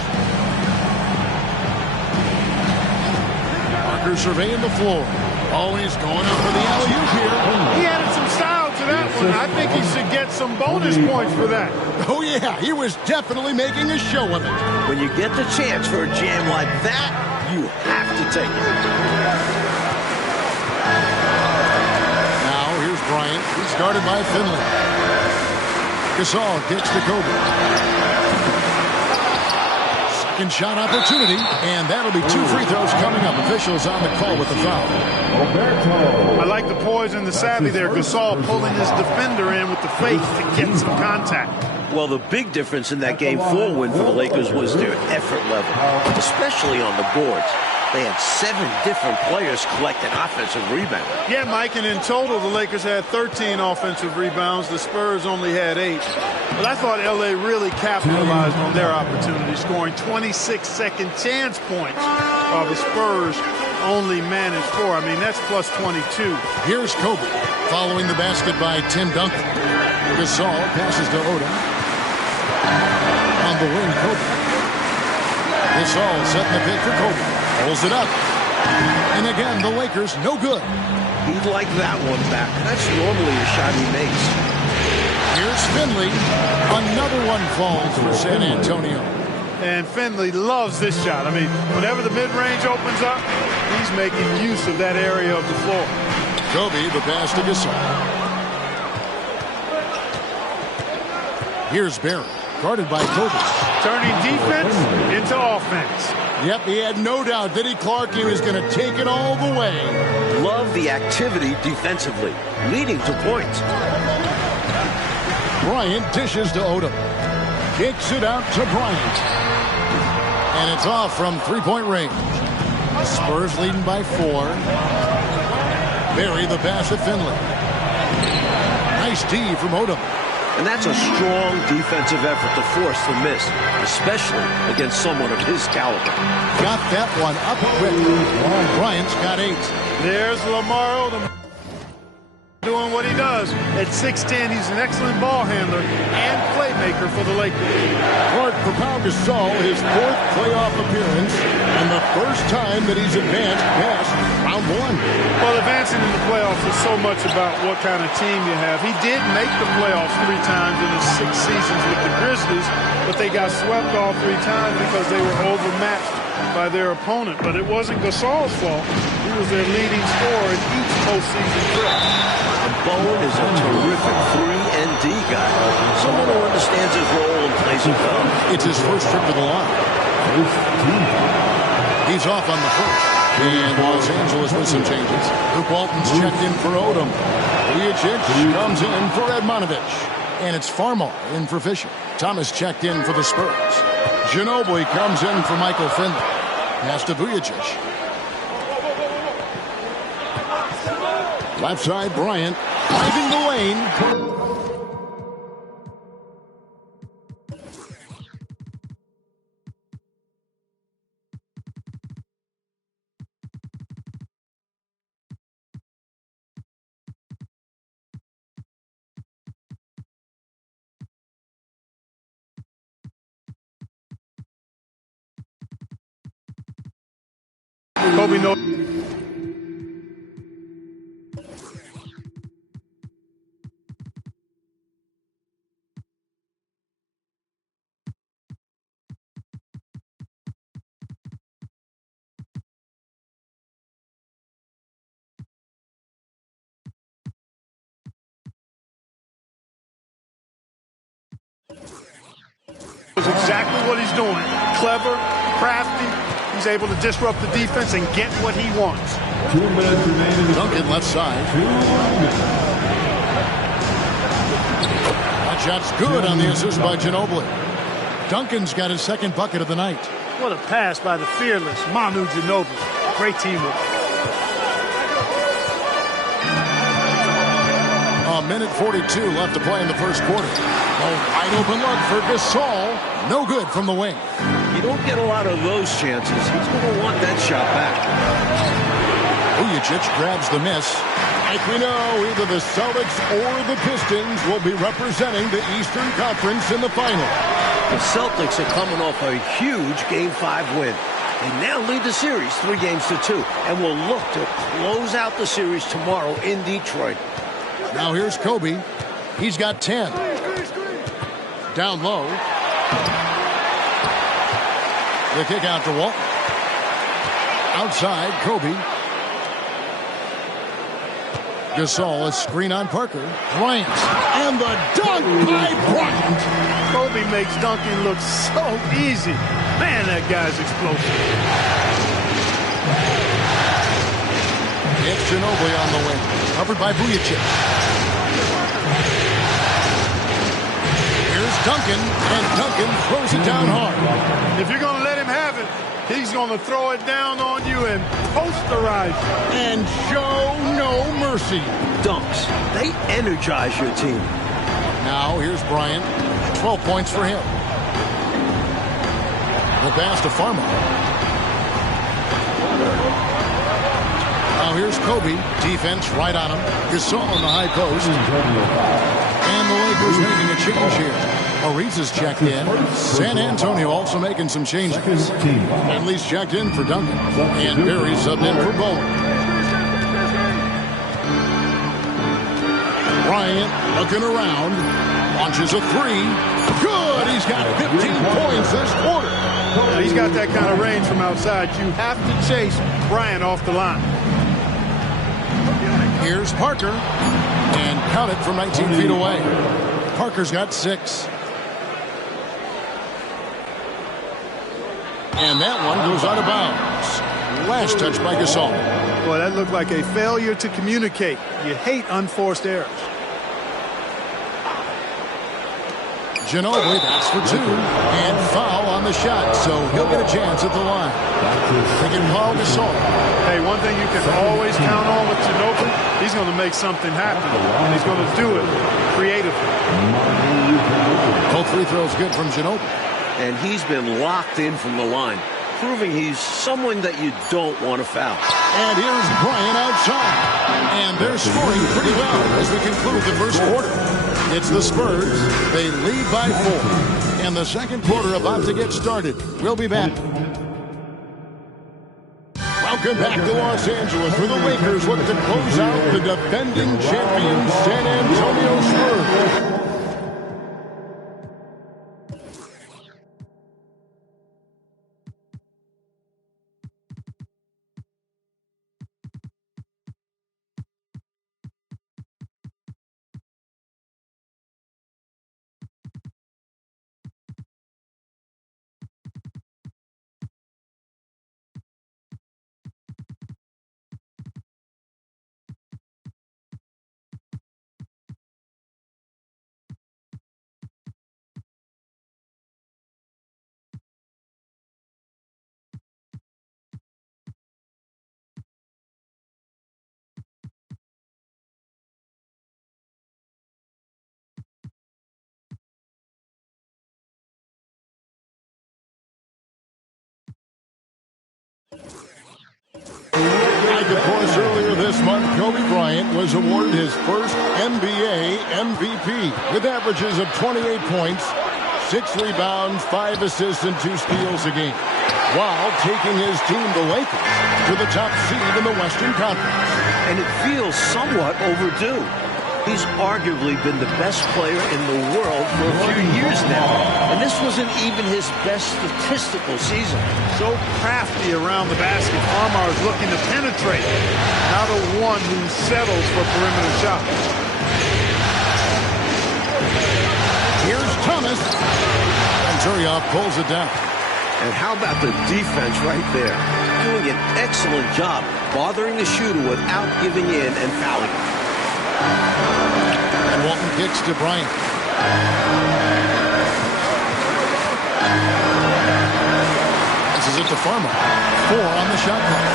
Parker surveying the floor. Always going up for the alley-oop here. He added some style to that one. I think he should get some bonus points for that. Oh, yeah, he was definitely making a show of it. When you get the chance for a jam like that, you have to take it. Bryant, he's guarded by Finley. Gasol gets to Kobe. Second shot opportunity, and that'll be 2 free throws coming up. Officials on the call with the foul. I like the poise and the savvy there. Gasol pulling his defender in with the faith to get some contact. Well, the big difference in that Game 4 win for the Lakers was their effort level, especially on the boards. They had 7 different players collecting offensive rebounds. Yeah, Mike, and in total, the Lakers had 13 offensive rebounds. The Spurs only had 8. But I thought L.A. really capitalized on their opportunity, scoring 26 second chance points, while the Spurs only managed 4. I mean, that's plus 22. Here's Kobe, following the basket by Tim Duncan. Gasol passes to Odom. On the wing, Kobe. Gasol setting the pick for Kobe. Pulls it up. And again, the Lakers no good. He'd like that one back. That's normally a shot he makes. Here's Finley. Another one falls for San Antonio. And Finley loves this shot. I mean, whenever the mid-range opens up, he's making use of that area of the floor. Kobe, the pass to Gasol. Here's Barry, guarded by Kobe. Turning defense into offense. Yep, he had no doubt, did he, Clark? He was going to take it all the way. Love the activity defensively, leading to points. Bryant dishes to Odom. Kicks it out to Bryant. And it's off from three-point range. Spurs leading by 4. Barry the pass at Finley. Nice D from Odom. And that's a strong defensive effort to force the miss, especially against someone of his caliber. Got that one up quick. Bryant's got 8. There's Lamar Odom doing what he does. At 6'10", he's an excellent ball handler and playmaker for the Lakers. Clark, for Pau Gasol, his 4th playoff appearance and the first time that he's advanced past round 1. Well, advancing in the playoffs is so much about what kind of team you have. He did make the playoffs 3 times in his 6 seasons with the Grizzlies, but they got swept all 3 times because they were overmatched by their opponent. But it wasn't Gasol's fault. He was their leading scorer in each postseason trip. Bowen is a terrific 3-and-D guy. Someone who understands his role and plays it well. It's his first trip to the line. He's off on the first. And Los Angeles with some changes. Luke Walton's checked in for Odom. Vujacic comes in for Edmonovich. And it's Farmar in for Fisher. Thomas checked in for the Spurs. Ginobili comes in for Michael Finley. Pass to Vujacic. Left side, Bryant driving the lane. Kobe knows. Exactly what he's doing. Clever, crafty. He's able to disrupt the defense and get what he wants. 2 minutes remaining. Duncan left side. That shot's good on the assist by Ginobili. Duncan's got his second bucket of the night. What a pass by the fearless Manu Ginobili. Great teamwork. A minute 42 left to play in the first quarter. A wide open look for Gasol. No good from the wing. You don't get a lot of those chances. He's going to want that shot back. Vujacic grabs the miss. Like we know, either the Celtics or the Pistons will be representing the Eastern Conference in the final. The Celtics are coming off a huge Game 5 win. They now lead the series 3-2 and will look to close out the series tomorrow in Detroit. Now here's Kobe. He's got 10. Down low. The kick out to Walt. Outside, Kobe. Gasol, a screen on Parker. Bryant. And the dunk by Bryant. Kobe makes dunking look so easy. Man, that guy's explosive. It's Ginobili on the wing. Covered by Vujacic. Here's Duncan. And Duncan throws it down hard. If you're going to let him have it, he's going to throw it down on you and posterize you. And show no mercy. Dunks, they energize your team. Now here's Bryant. 12 points for him. The pass to Farmer. Now here's Kobe. Defense right on him. Gasol on the high post. And the Lakers making a change here. Ariza's checked in. San Antonio also making some changes. At least checked in for Duncan. And Barry subbed in for Bowen. Bryant looking around. Launches a three. Good! He's got 15 points this quarter. Now, he's got that kind of range from outside. You have to chase Bryant off the line. Here's Parker. And count it from 19 feet away. Parker's got 6. And that one goes out of bounds. Last touch by Gasol. Boy, that looked like a failure to communicate. You hate unforced errors. Ginobili, that's for 2. And foul on the shot, so he'll get a chance at the line. They can call Gasol. Hey, one thing you can always count on with Ginobili, he's going to make something happen. And he's going to do it creatively. Both free throws good from Ginobili. And he's been locked in from the line, proving he's someone that you don't want to foul. And here's Bryant outside. And they're scoring pretty well as we conclude the first quarter. It's the Spurs. They lead by 4. And the second quarter about to get started. We'll be back. Welcome back to Los Angeles, where the Lakers look to close out the defending champions, San Antonio Spurs. like, of course, earlier this month, Kobe Bryant was awarded his first NBA MVP with averages of 28 points, 6 rebounds, 5 assists, and 2 steals a game, while taking his team, the Lakers, to the top seed in the Western Conference. And it feels somewhat overdue. He's arguably been the best player in the world for a few years now. And this wasn't even his best statistical season. So crafty around the basket. Farmar is looking to penetrate. Not a one who settles for perimeter shots. Here's Thomas. And Turioff pulls it down. And how about the defense right there? Doing an excellent job bothering the shooter without giving in and fouling. And Walton kicks to Bryant. This is it to Farmer. 4 on the shot clock.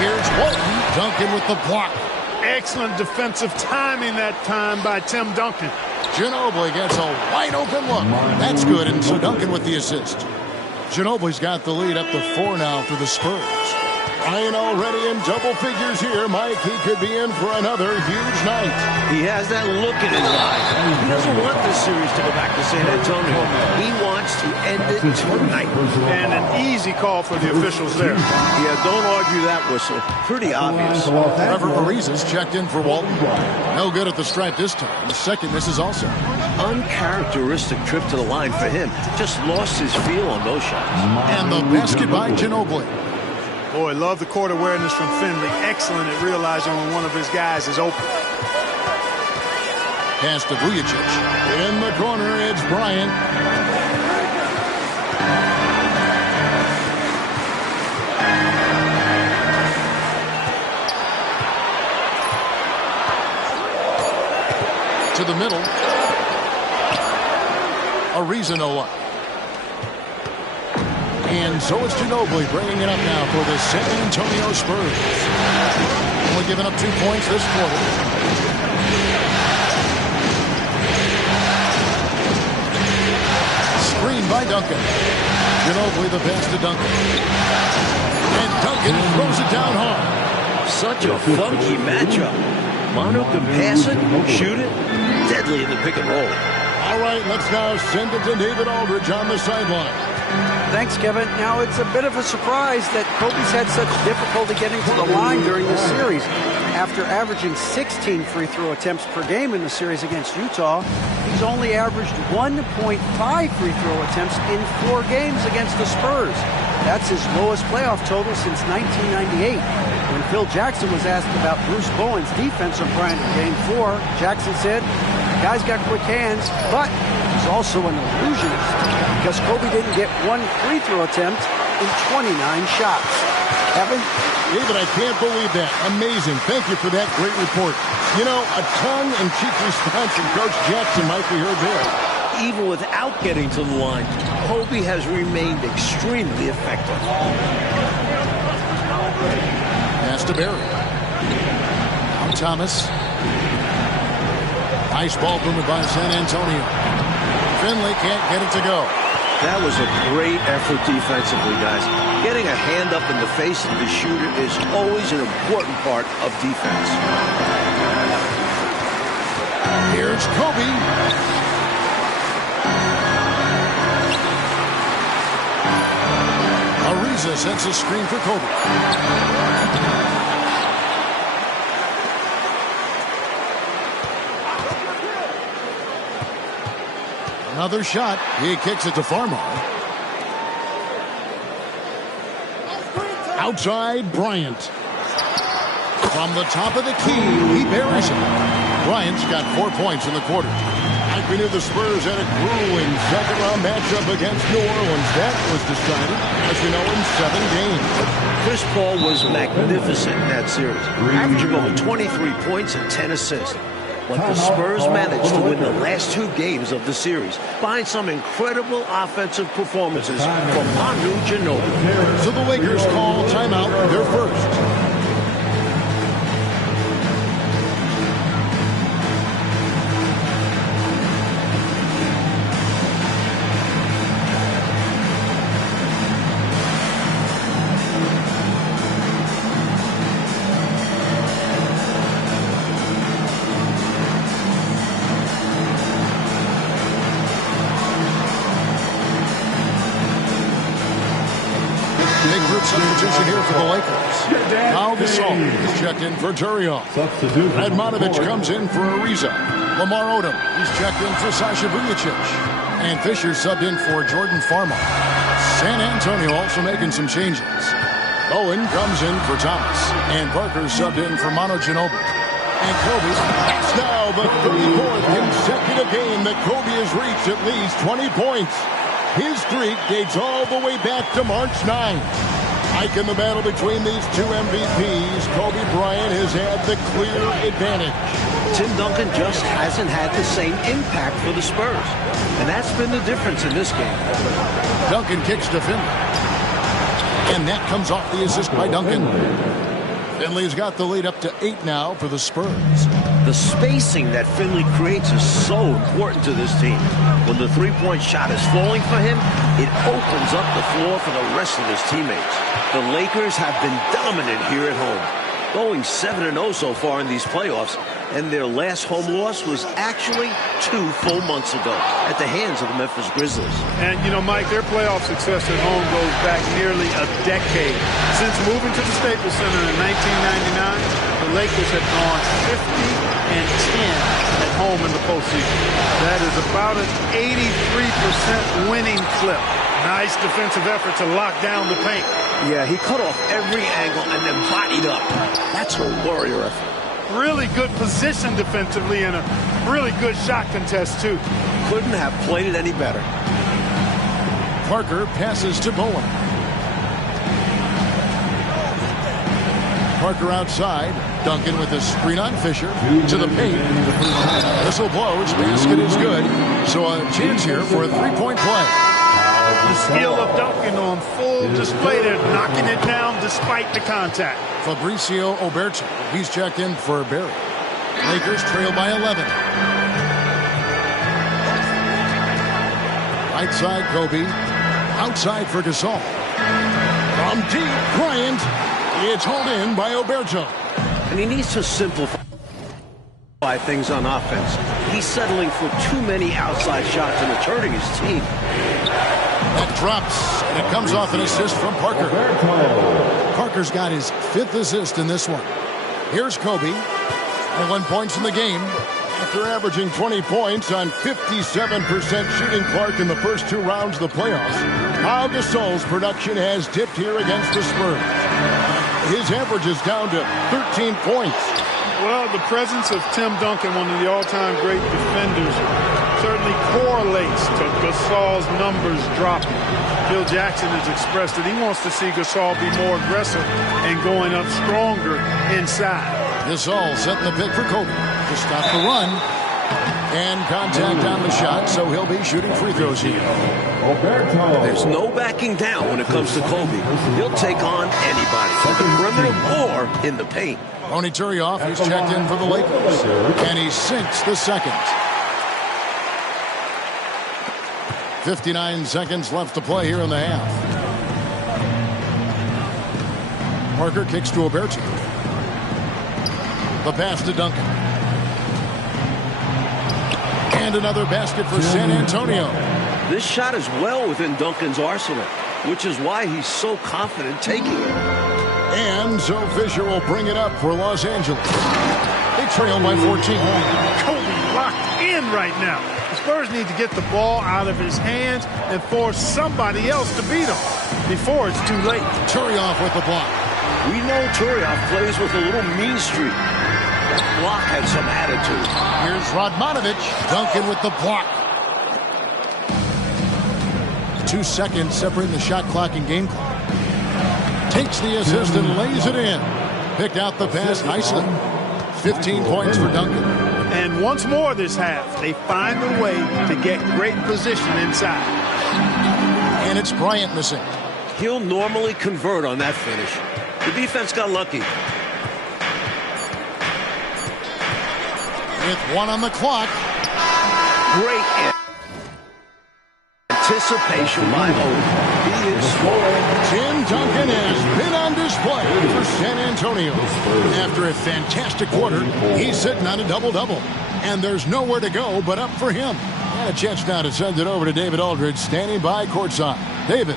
Here's Walton. Duncan with the block. Excellent defensive timing that time by Tim Duncan. Ginobili gets a wide open look. That's good, and so Duncan with the assist. Ginobili's got the lead up to 4 now for the Spurs. Bryant already in double figures here. Mike, he could be in for another huge night. He has that look in his eye. He doesn't want this series to go back to San Antonio. He wants to end it tonight. And an easy call for the officials there. Yeah, don't argue that whistle. Pretty obvious. Trevor Ariza's checked in for Walton. No good at the stripe this time. The second misses also. Uncharacteristic trip to the line for him. Just lost his feel on those shots. And the basket by Ginobili. Boy, love the court awareness from Finley. Excellent at realizing when one of his guys is open. Pass to Vujacic. In the corner, it's Bryant. To the middle. Ariza no up. And so it's Ginobili bringing it up now for the San Antonio Spurs. Only giving up 2 points this quarter. Screen by Duncan. Ginobili the pass to Duncan. And Duncan throws it down hard. Such a funky matchup. Manu can pass it, shoot it, deadly in the pick and roll. All right, let's now send it to David Aldridge on the sideline. Thanks, Kevin. Now, it's a bit of a surprise that Kobe's had such difficulty getting to the line during this series. After averaging 16 free throw attempts per game in the series against Utah, he's only averaged 1.5 free throw attempts in 4 games against the Spurs. That's his lowest playoff total since 1998. When Phil Jackson was asked about Bruce Bowen's defensive brand in Game 4, Jackson said, "The guy's got quick hands, but he's also an illusionist," because Kobe didn't get 1 free throw attempt in 29 shots. Kevin? David, I can't believe that. Amazing. Thank you for that great report. You know, a tongue-in-cheek response from Coach Jackson might be heard there. Even without getting to the line, Kobe has remained extremely effective. Pass to Barry. Now Thomas. Nice ball movement by San Antonio. Finley can't get it to go. That was a great effort defensively, guys. Getting a hand up in the face of the shooter is always an important part of defense. Here's Kobe. Ariza sets a screen for Kobe. Another shot. He kicks it to Farmer. Outside, Bryant. From the top of the key, he buries it. Bryant's got 4 points in the quarter. We knew the Spurs had a grueling second-round matchup against New Orleans. That was decided, as we know, in 7 games. Chris Paul was magnificent in that series, averaging over 23 points and 10 assists. But the Spurs managed to win the last 2 games of the series behind some incredible offensive performances from Manu Ginobili. So the Lakers call timeout, their first. here for the Lakers. Now Gasol is checked in for Turioff. Radmanovic comes in for Ariza. Lamar Odom, he's checked in for Sasha Vujicic. And Fisher subbed in for Jordan Farmer. San Antonio also making some changes. Owen comes in for Thomas. And Parker subbed in for Manu Ginobili. And Kobe, that's now the 34th consecutive game that Kobe has reached at least 20 points. His streak dates all the way back to March 9th. Like in the battle between these two MVPs, Kobe Bryant has had the clear advantage. Tim Duncan just hasn't had the same impact for the Spurs. And that's been the difference in this game. Duncan kicks to Finley. And that comes off the assist by Duncan. Finley's got the lead up to 8 now for the Spurs. The spacing that Finley creates is so important to this team. When the three-point shot is falling for him, it opens up the floor for the rest of his teammates. The Lakers have been dominant here at home, going 7-0 so far in these playoffs, and their last home loss was actually 2 full months ago at the hands of the Memphis Grizzlies. And, you know, Mike, their playoff success at home goes back nearly a decade. Since moving to the Staples Center in 1999, the Lakers have gone 50-10 at home in the postseason. That is about an 83% winning clip. Nice defensive effort to lock down the paint. Yeah, he cut off every angle and then bodied up. That's a warrior effort. Really good position defensively and a really good shot contest, too. Couldn't have played it any better. Parker passes to Bowen. Parker outside. Duncan with a screen on Fisher to the paint. Whistle blows. Basket is good. So a chance here for a three-point play. The skill of Duncan on full display there, knocking it down despite the contact. Fabricio Oberto, he's checked in for Barry. Lakers trail by 11. Right side, Kobe. Outside for Gasol. From deep, Bryant. It's hauled in by Oberto. And he needs to simplify things on offense. He's settling for too many outside shots and it's hurting his team. That drops, and it comes off an assist from Parker. Parker's got his 5th assist in this one. Here's Kobe. 21 points in the game. After averaging 20 points on 57% shooting, Clark, in the first 2 rounds of the playoffs, Pau Gasol's production has dipped here against the Spurs. His average is down to 13 points. Well, the presence of Tim Duncan, one of the all-time great defenders, certainly correlates to Gasol's numbers dropping. Phil Jackson has expressed that he wants to see Gasol be more aggressive and going up stronger inside. Gasol setting the pick for Kobe to stop the run. And contact on the shot, so he'll be shooting free throws here. There's no backing down when it comes to Kobe. He'll take on anybody, on the perimeter or in the paint. Ronny Turioff, he's checked in for the Lakers. And he sinks the second. 59 seconds left to play here in the half. Parker kicks to Oberto. The pass to Duncan. And another basket for San Antonio. This shot is well within Duncan's arsenal, which is why he's so confident taking it. And so Fisher will bring it up for Los Angeles. They trail by 14. Kobe locked in right now. The Spurs need to get the ball out of his hands and force somebody else to beat him before it's too late. Turioff with the block. We know Turioff plays with a little mean streak. That block had some attitude. Here's Radmanovic. Duncan with the block. 2 seconds separating the shot clock and game clock. Takes the assist and lays it in. Picked out the pass nicely. 15 points for Duncan. And once more this half, they find a way to get great position inside. And it's Bryant missing. He'll normally convert on that finish. The defense got lucky. With 1 on the clock. Great anticipation by Odom. He is scoring. Tim Duncan has been on display for San Antonio. After a fantastic quarter, he's sitting on a double-double. And there's nowhere to go but up for him. And a chance now to send it over to David Aldridge, standing by courtside. David.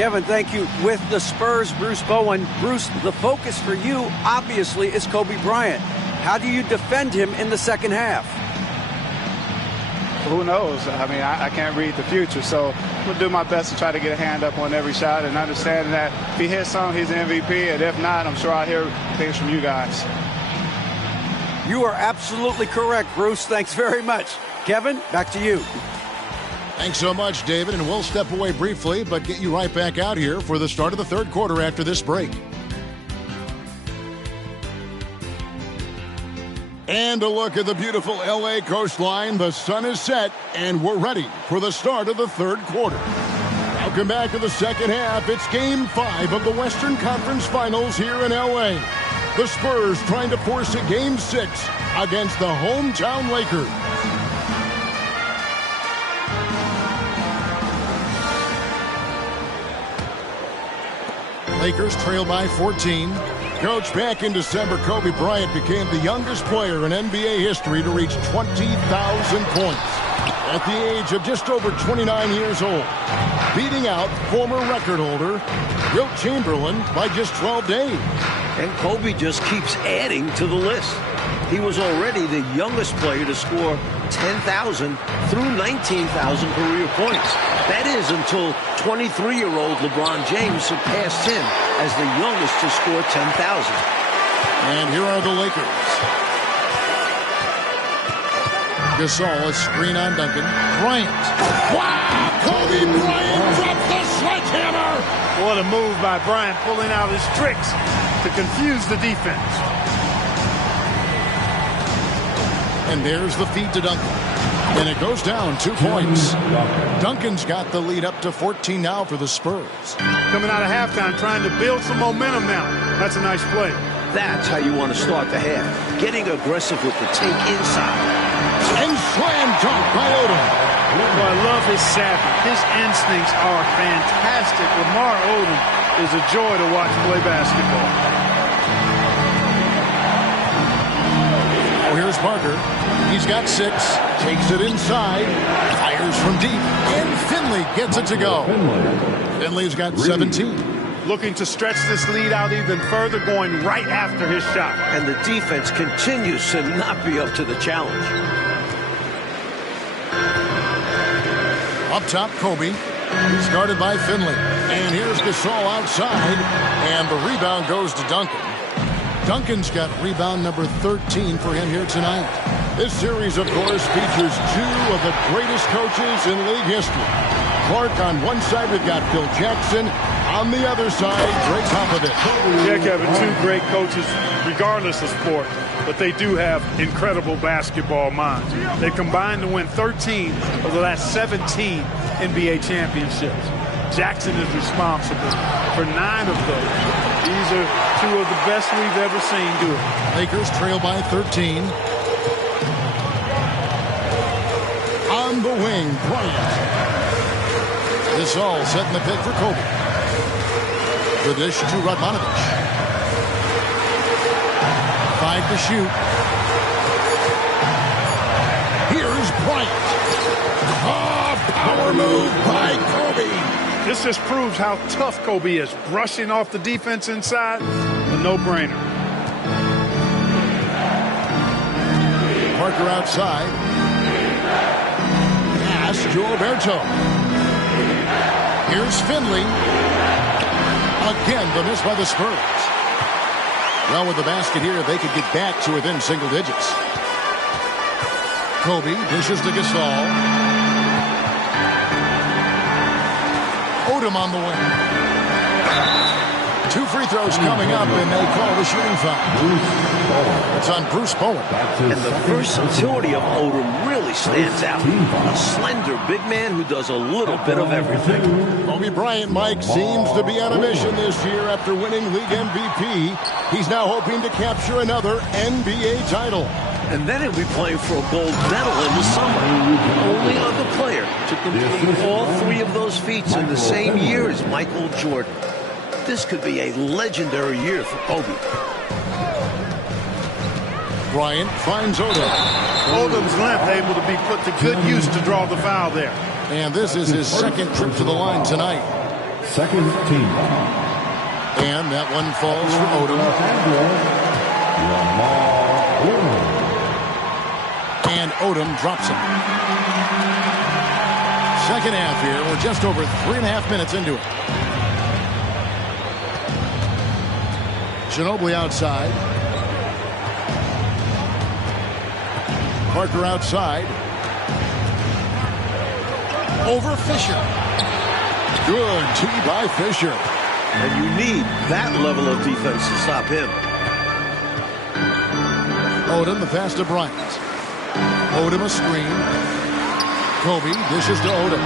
Kevin, thank you. With the Spurs, Bruce Bowen. Bruce, the focus for you, obviously, is Kobe Bryant. How do you defend him in the second half? Who knows? I mean, I can't read the future, so I'm going to do my best to try to get a hand up on every shot and understanding that if he hits some, he's the MVP, and if not, I'm sure I'll hear things from you guys. You are absolutely correct, Bruce. Thanks very much. Kevin, back to you. Thanks so much, David, and we'll step away briefly, but get you right back out here for the start of the third quarter after this break. And a look at the beautiful L.A. coastline. The sun is set, and we're ready for the start of the third quarter. Welcome back to the second half. It's Game 5 of the Western Conference Finals here in L.A. The Spurs trying to force a Game 6 against the hometown Lakers. Lakers trail by 14. Coach, back in December, Kobe Bryant became the youngest player in NBA history to reach 20,000 points at the age of just over 29 years old, beating out former record holder Wilt Chamberlain by just 12 days. And Kobe just keeps adding to the list. He was already the youngest player to score 10,000 through 19,000 career points. That is until 23-year-old LeBron James surpassed him as the youngest to score 10,000. And here are the Lakers. Gasol, a screen on Duncan. Bryant. Wow! Kobe Bryant drops the sledgehammer! What a move by Bryant, pulling out his tricks to confuse the defense. And there's the feed to Duncan. And it goes down 2 points. Duncan's got the lead up to 14 now for the Spurs. Coming out of halftime, trying to build some momentum now. That's a nice play. That's how you want to start the half. Getting aggressive with the take inside. And slam dunk by Odom. Well, I love his savvy. His instincts are fantastic. Lamar Odom is a joy to watch play basketball. Oh, here's Parker. He's got 6. Takes it inside. Fires from deep. And Finley gets it to go. Finley's got 17. Looking to stretch this lead out even further, going right after his shot. And the defense continues to not be up to the challenge. Up top, Kobe. He's guarded by Finley. And here's Gasol outside. And the rebound goes to Duncan. Duncan's got rebound number 13 for him here tonight. This series, of course, features 2 of the greatest coaches in league history. Clark on one side, we've got Phil Jackson. On the other side, Greg Popovich. Yeah, Kevin, 2 great coaches, regardless of sport. But they do have incredible basketball minds. They combined to win 13 of the last 17 NBA championships. Jackson is responsible for 9 of those. These are 2 of the best we've ever seen do it. Lakers trail by 13. On the wing, Bryant. This all setting the pick for Kobe. The dish to Radmanovich. 5 to shoot. Here's Bryant. Power move by Kobe. This just proves how tough Kobe is. Brushing off the defense inside, a no-brainer. Parker outside. Pass to Roberto. Here's Finley. Again, the miss by the Spurs. Well, with the basket here, they could get back to within single digits. Kobe dishes to Gasol. Odom on the wing. 2 free throws coming up, and they call the shooting foul. It's on Bruce Bowen. And the versatility of Odom really stands out. A slender big man who does a little bit of everything. Kobe Bryant, Mike, seems to be on a mission this year after winning league MVP. He's now hoping to capture another NBA title. And then he'll be playing for a gold medal in the summer. The only other player to complete all 3 of those feats in the same year is Michael Jordan. This could be a legendary year for Kobe. Bryant finds Odom. Odom's length able to be put to good use to draw the foul there. And this is his second trip to the line tonight. Second team. And that one falls for Odom. And Odom drops him. Second half here. We're just over 3.5 minutes into it. Ginobili outside. Parker outside. Over Fisher. Good tee by Fisher. And you need that level of defense to stop him. Odom, the pass to Bryant. Odom a screen. Kobe dishes to Odom.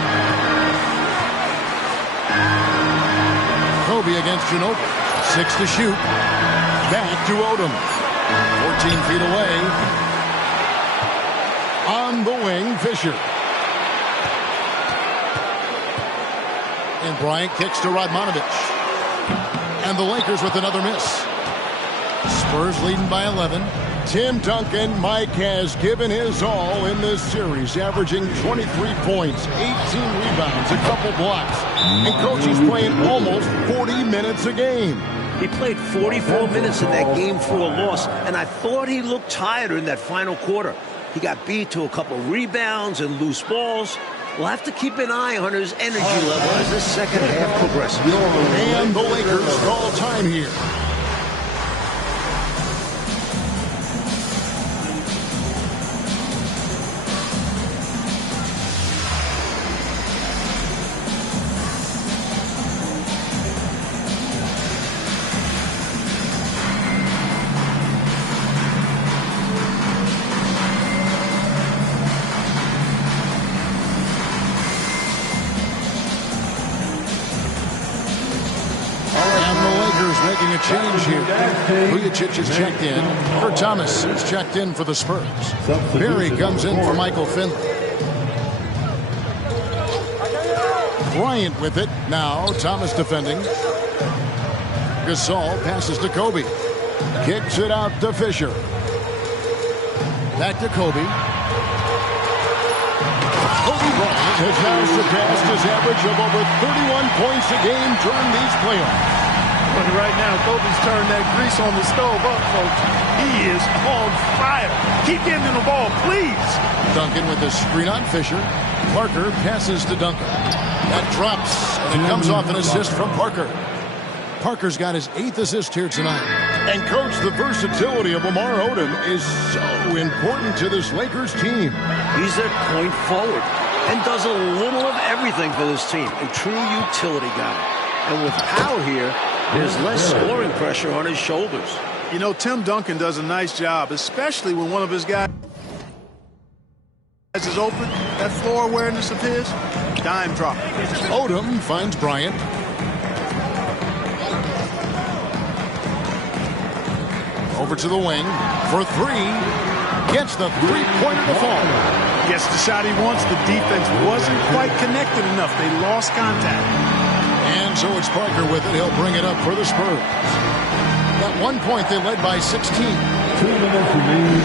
Kobe against Ginobili. 6 to shoot. Back to Odom. 14 feet away. On the wing, Fisher. And Bryant kicks to Radmanovich. And the Lakers with another miss. Spurs leading by 11. Tim Duncan, Mike, has given his all in this series, averaging 23 points, 18 rebounds, a couple blocks. And Coach, he's playing almost 40 minutes a game. He played 44 minutes in that game for a loss, and I thought he looked tired in that final quarter. He got beat to a couple rebounds and loose balls. We'll have to keep an eye on his energy level as this second half progresses. And the Lakers call time here. Making a change here. Vujacic is checked in. Kurt Thomas is checked in for the Spurs. Berry comes in for Michael Finley. Bryant with it. Now Thomas defending. Gasol passes to Kobe. Kicks it out to Fisher. Back to Kobe. Kobe Bryant has now surpassed his average of over 31 points a game during these playoffs. But right now, Kobe's turned that grease on the stove up, folks. He is on fire. Keep getting him the ball, please. Duncan with a screen on Fisher. Parker passes to Duncan. That drops, and it comes off an assist from Parker. Parker's got his 8th assist here tonight. And, Coach, the versatility of Lamar Odom is so important to this Lakers team. He's their point forward and does a little of everything for this team. A true utility guy. And with Powell here, there's less scoring pressure on his shoulders. You know, Tim Duncan does a nice job, especially when one of his guys is open. That floor awareness of his, dime drop. Odom finds Bryant. Over to the wing for 3. Gets the three-pointer to fall. Gets the shot he wants. The defense wasn't quite connected enough. They lost contact. And so it's Parker with it. He'll bring it up for the Spurs. At one point, they led by 16. 2 minutes remaining.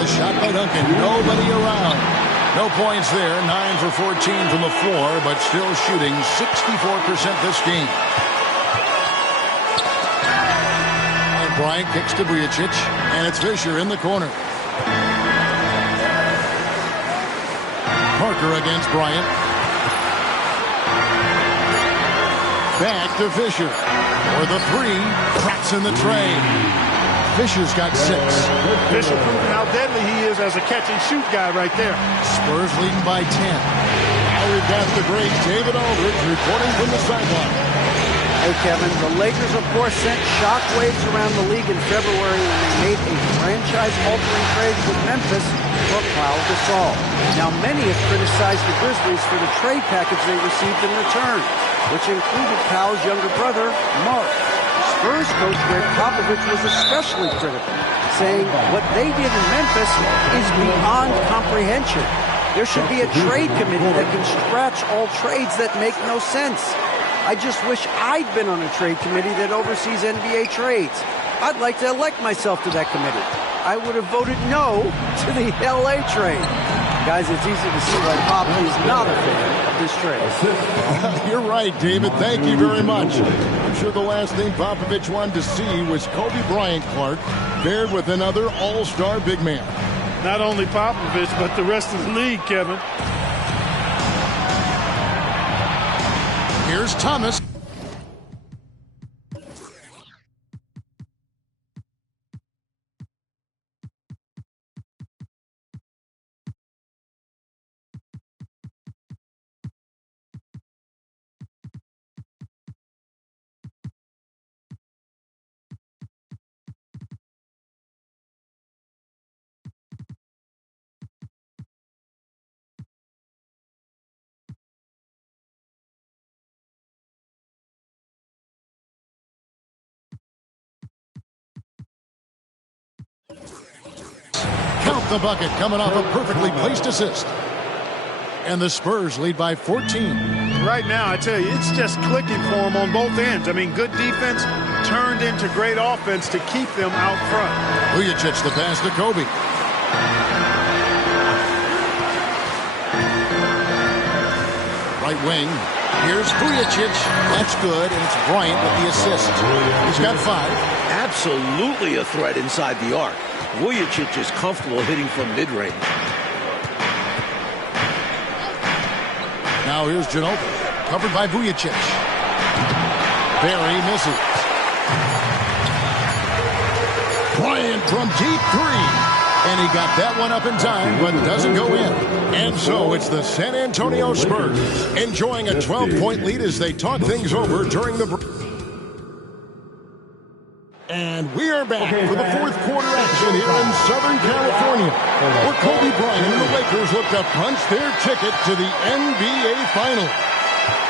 A shot by Duncan. Nobody around. No points there. 9 for 14 from the floor, but still shooting 64% this game. And Bryant kicks to Vujacic, and it's Fisher in the corner. Parker against Bryant. Back to Fisher. For the 3. Cracks in the tray. Fisher's got 6. Fisher proving how deadly he is as a catch-and-shoot guy right there. Spurs leading by 10. Now we've got the great David Aldridge reporting from the sideline. Hey, Kevin, the Lakers, of course, sent shockwaves around the league in February when they made a franchise-altering trade with Memphis for Pau Gasol. Now, many have criticized the Grizzlies for the trade package they received in return, which included Pau's younger brother, Mark. Spurs coach Greg Popovich was especially critical, saying what they did in Memphis is beyond comprehension. There should be a trade committee that can scratch all trades that make no sense. I just wish I'd been on a trade committee that oversees NBA trades. I'd like to elect myself to that committee. I would have voted no to the LA trade. Guys, it's easy to see why Pop is not a fan of this trade. You're right, David. Thank you very much. I'm sure the last thing Popovich wanted to see was Kobe Bryant, Clark, paired with another all-star big man. Not only Popovich, but the rest of the league, Kevin. Here's Thomas. Count the bucket, coming off a perfectly placed assist. And the Spurs lead by 14. Right now, I tell you, it's just clicking for them on both ends. I mean, good defense turned into great offense to keep them out front. Vujacic the pass to Kobe. Right wing. Here's Vujacic. That's good, and it's Bryant with the assist. He's got 5. Absolutely a threat inside the arc. Vujacic is comfortable hitting from mid-range. Now here's Ginobili, covered by Vujacic. Barry misses. Bryant from deep 3. And he got that one up in time, but doesn't go in. And so it's the San Antonio Spurs enjoying a 12-point lead as they talk things over during the break. And we are back for the fourth quarter action here in Southern California, where Kobe Bryant and the Lakers look to punch their ticket to the NBA Finals.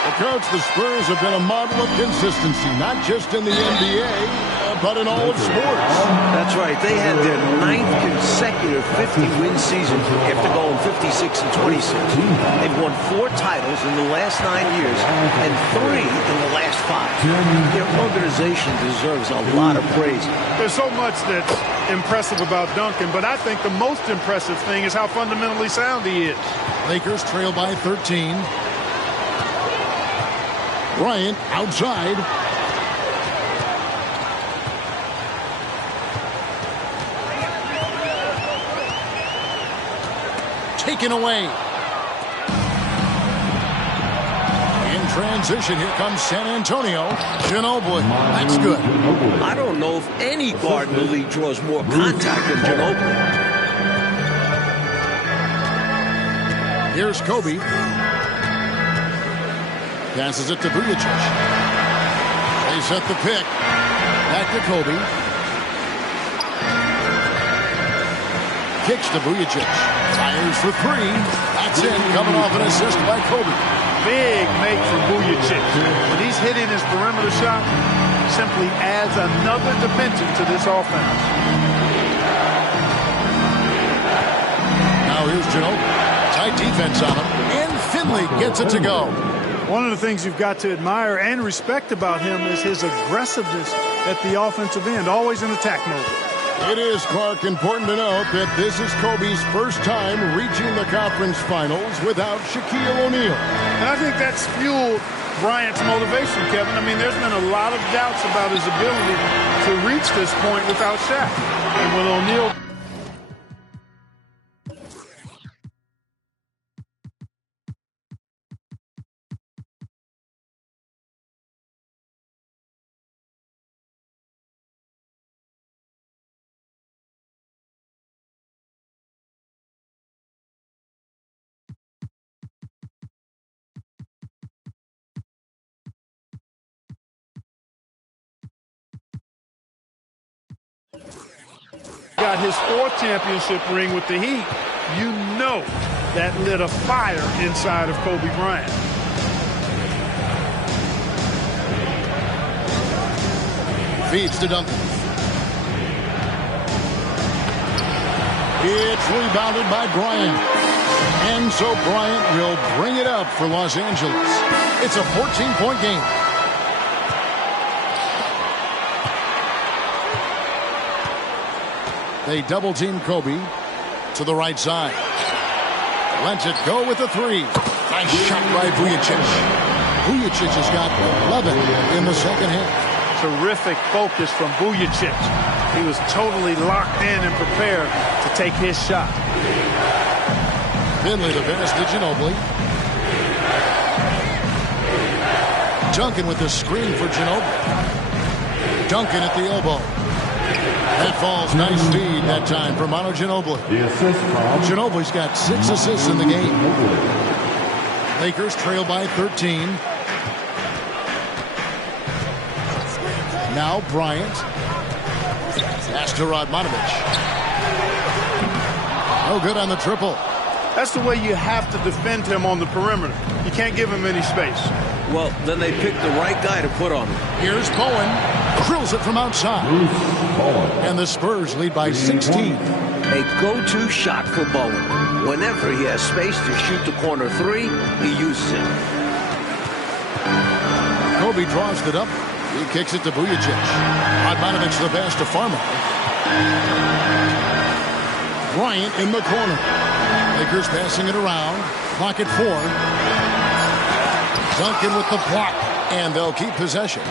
Well, Coach, the Spurs have been a model of consistency, not just in the NBA, but in all of sports. That's right. They had their 9th consecutive 50-win season after going 56 and 26. They've won 4 titles in the last 9 years and 3 in the last 5. Their organization deserves a lot of praise. There's so much that's impressive about Duncan, but I think the most impressive thing is how fundamentally sound he is. Lakers trail by 13. Bryant outside. Taken away. In transition, here comes San Antonio. Ginobili. That's good. I don't know if any guard in the league draws more contact than Ginobili. Here's Kobe. Passes it to Vujacic. They set the pick. Back to Kobe. Kicks to Vujacic. Fires for 3. That's in. Coming off an assist by Kobe. Big make for Vujacic. When he's hitting his perimeter shot, simply adds another dimension to this offense. Now here's Ginobili. Tight defense on him. And Finley gets it to go. One of the things you've got to admire and respect about him is his aggressiveness at the offensive end, always in attack mode. It is, Clark, important to note that this is Kobe's first time reaching the conference finals without Shaquille O'Neal. And I think that's fueled Bryant's motivation, Kevin. I mean, there's been a lot of doubts about his ability to reach this point without Shaq. And when O'Neal... got his 4th championship ring with the Heat, you know that lit a fire inside of Kobe Bryant. Feeds to Duncan. It's rebounded by Bryant. And so Bryant will bring it up for Los Angeles. It's a 14-point game. They double-team Kobe to the right side. Lets it go with the three. Nice shot by Vujicic. Vujicic has got 11 in the second half. Terrific focus from Vujicic. He was totally locked in and prepared to take his shot. Finley the pass to Ginobili. Duncan with the screen for Ginobili. Duncan at the elbow. That falls. Nice feed that time for Manu Ginobili. Ginobili's got 6 assists in the game. Lakers trail by 13. Now Bryant. Pass to Radmanovic. No good on the triple. That's the way you have to defend him on the perimeter. You can't give him any space. Well, then they picked the right guy to put on him. Here's Bowen. Drills it from outside. And the Spurs lead by 16. A go-to shot for Bowen. Whenever he has space to shoot the corner three, he uses it. Kobe draws it up. He kicks it to Vujicic. Radmanovic the pass to Farmer. Bryant in the corner. Lakers passing it around. Clock at 4. Duncan with the block. And they'll keep possession.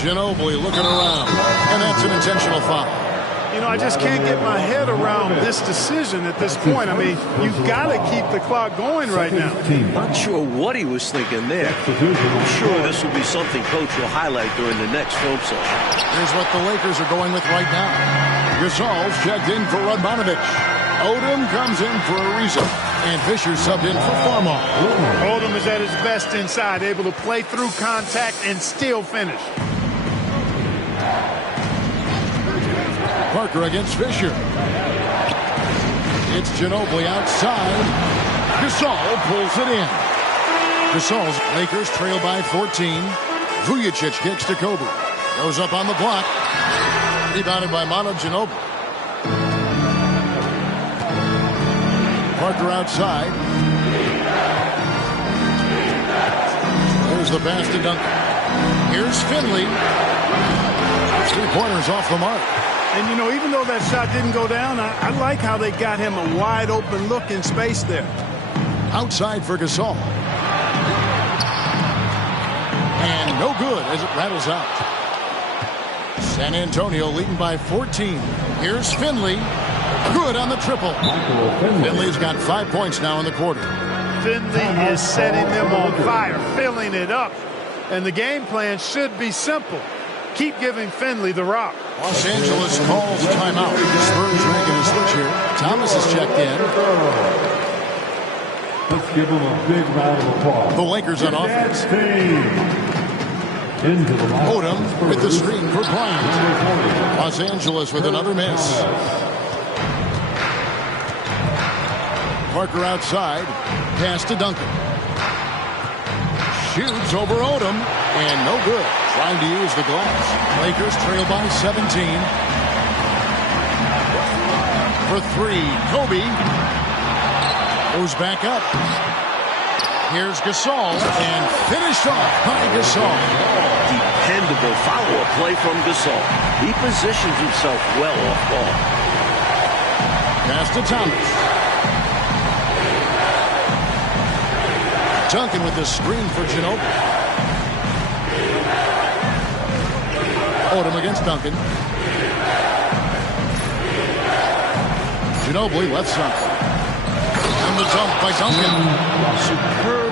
Ginobili looking around. And that's an intentional foul. You know, I just can't get my head around this decision at this point. I mean, you've got to keep the clock going right now. Not sure what he was thinking there. I'm sure this will be something Coach will highlight during the next film session. Here's what the Lakers are going with right now. Gasol's checked in for Radmanovic. Odom comes in for Ariza. And Fisher subbed in for Farmar. Odom is at his best inside, able to play through contact and still finish. Parker against Fisher. It's Ginobili outside. Gasol pulls it in. Gasol's Lakers trail by 14. Vujicic kicks to Kobe. Goes up on the block. Rebounded by Manu Ginobili. Parker outside. There's the pass to Duncan. Here's Finley. 3-pointers off the mark. And, you know, even though that shot didn't go down, I like how they got him a wide open look in space there. Outside for Gasol. And no good as it rattles out. San Antonio leading by 14. Here's Finley. Good on the triple. Finley's got 5 points now in the quarter. Finley is setting them on fire, filling it up. And the game plan should be simple. Keep giving Finley the rock. Los Angeles calls timeout. Spurs making a switch here. Thomas is checked in. Let's give him a big round of applause. The Lakers on offense. Into the Odom with the screen for Bryant. Los Angeles with another miss. Parker outside. Pass to Duncan. Shoots over Odom. And no good. Trying to use the glass. Lakers trail by 17. For 3. Kobe. Goes back up. Here's Gasol. And finished off by Gasol. Dependable follow-up play from Gasol. He positions himself well off ball. Pass to Thomas. Duncan with the screen for Ginobili. Odom against Duncan. Ginobili left side. And the dunk by Duncan. Superb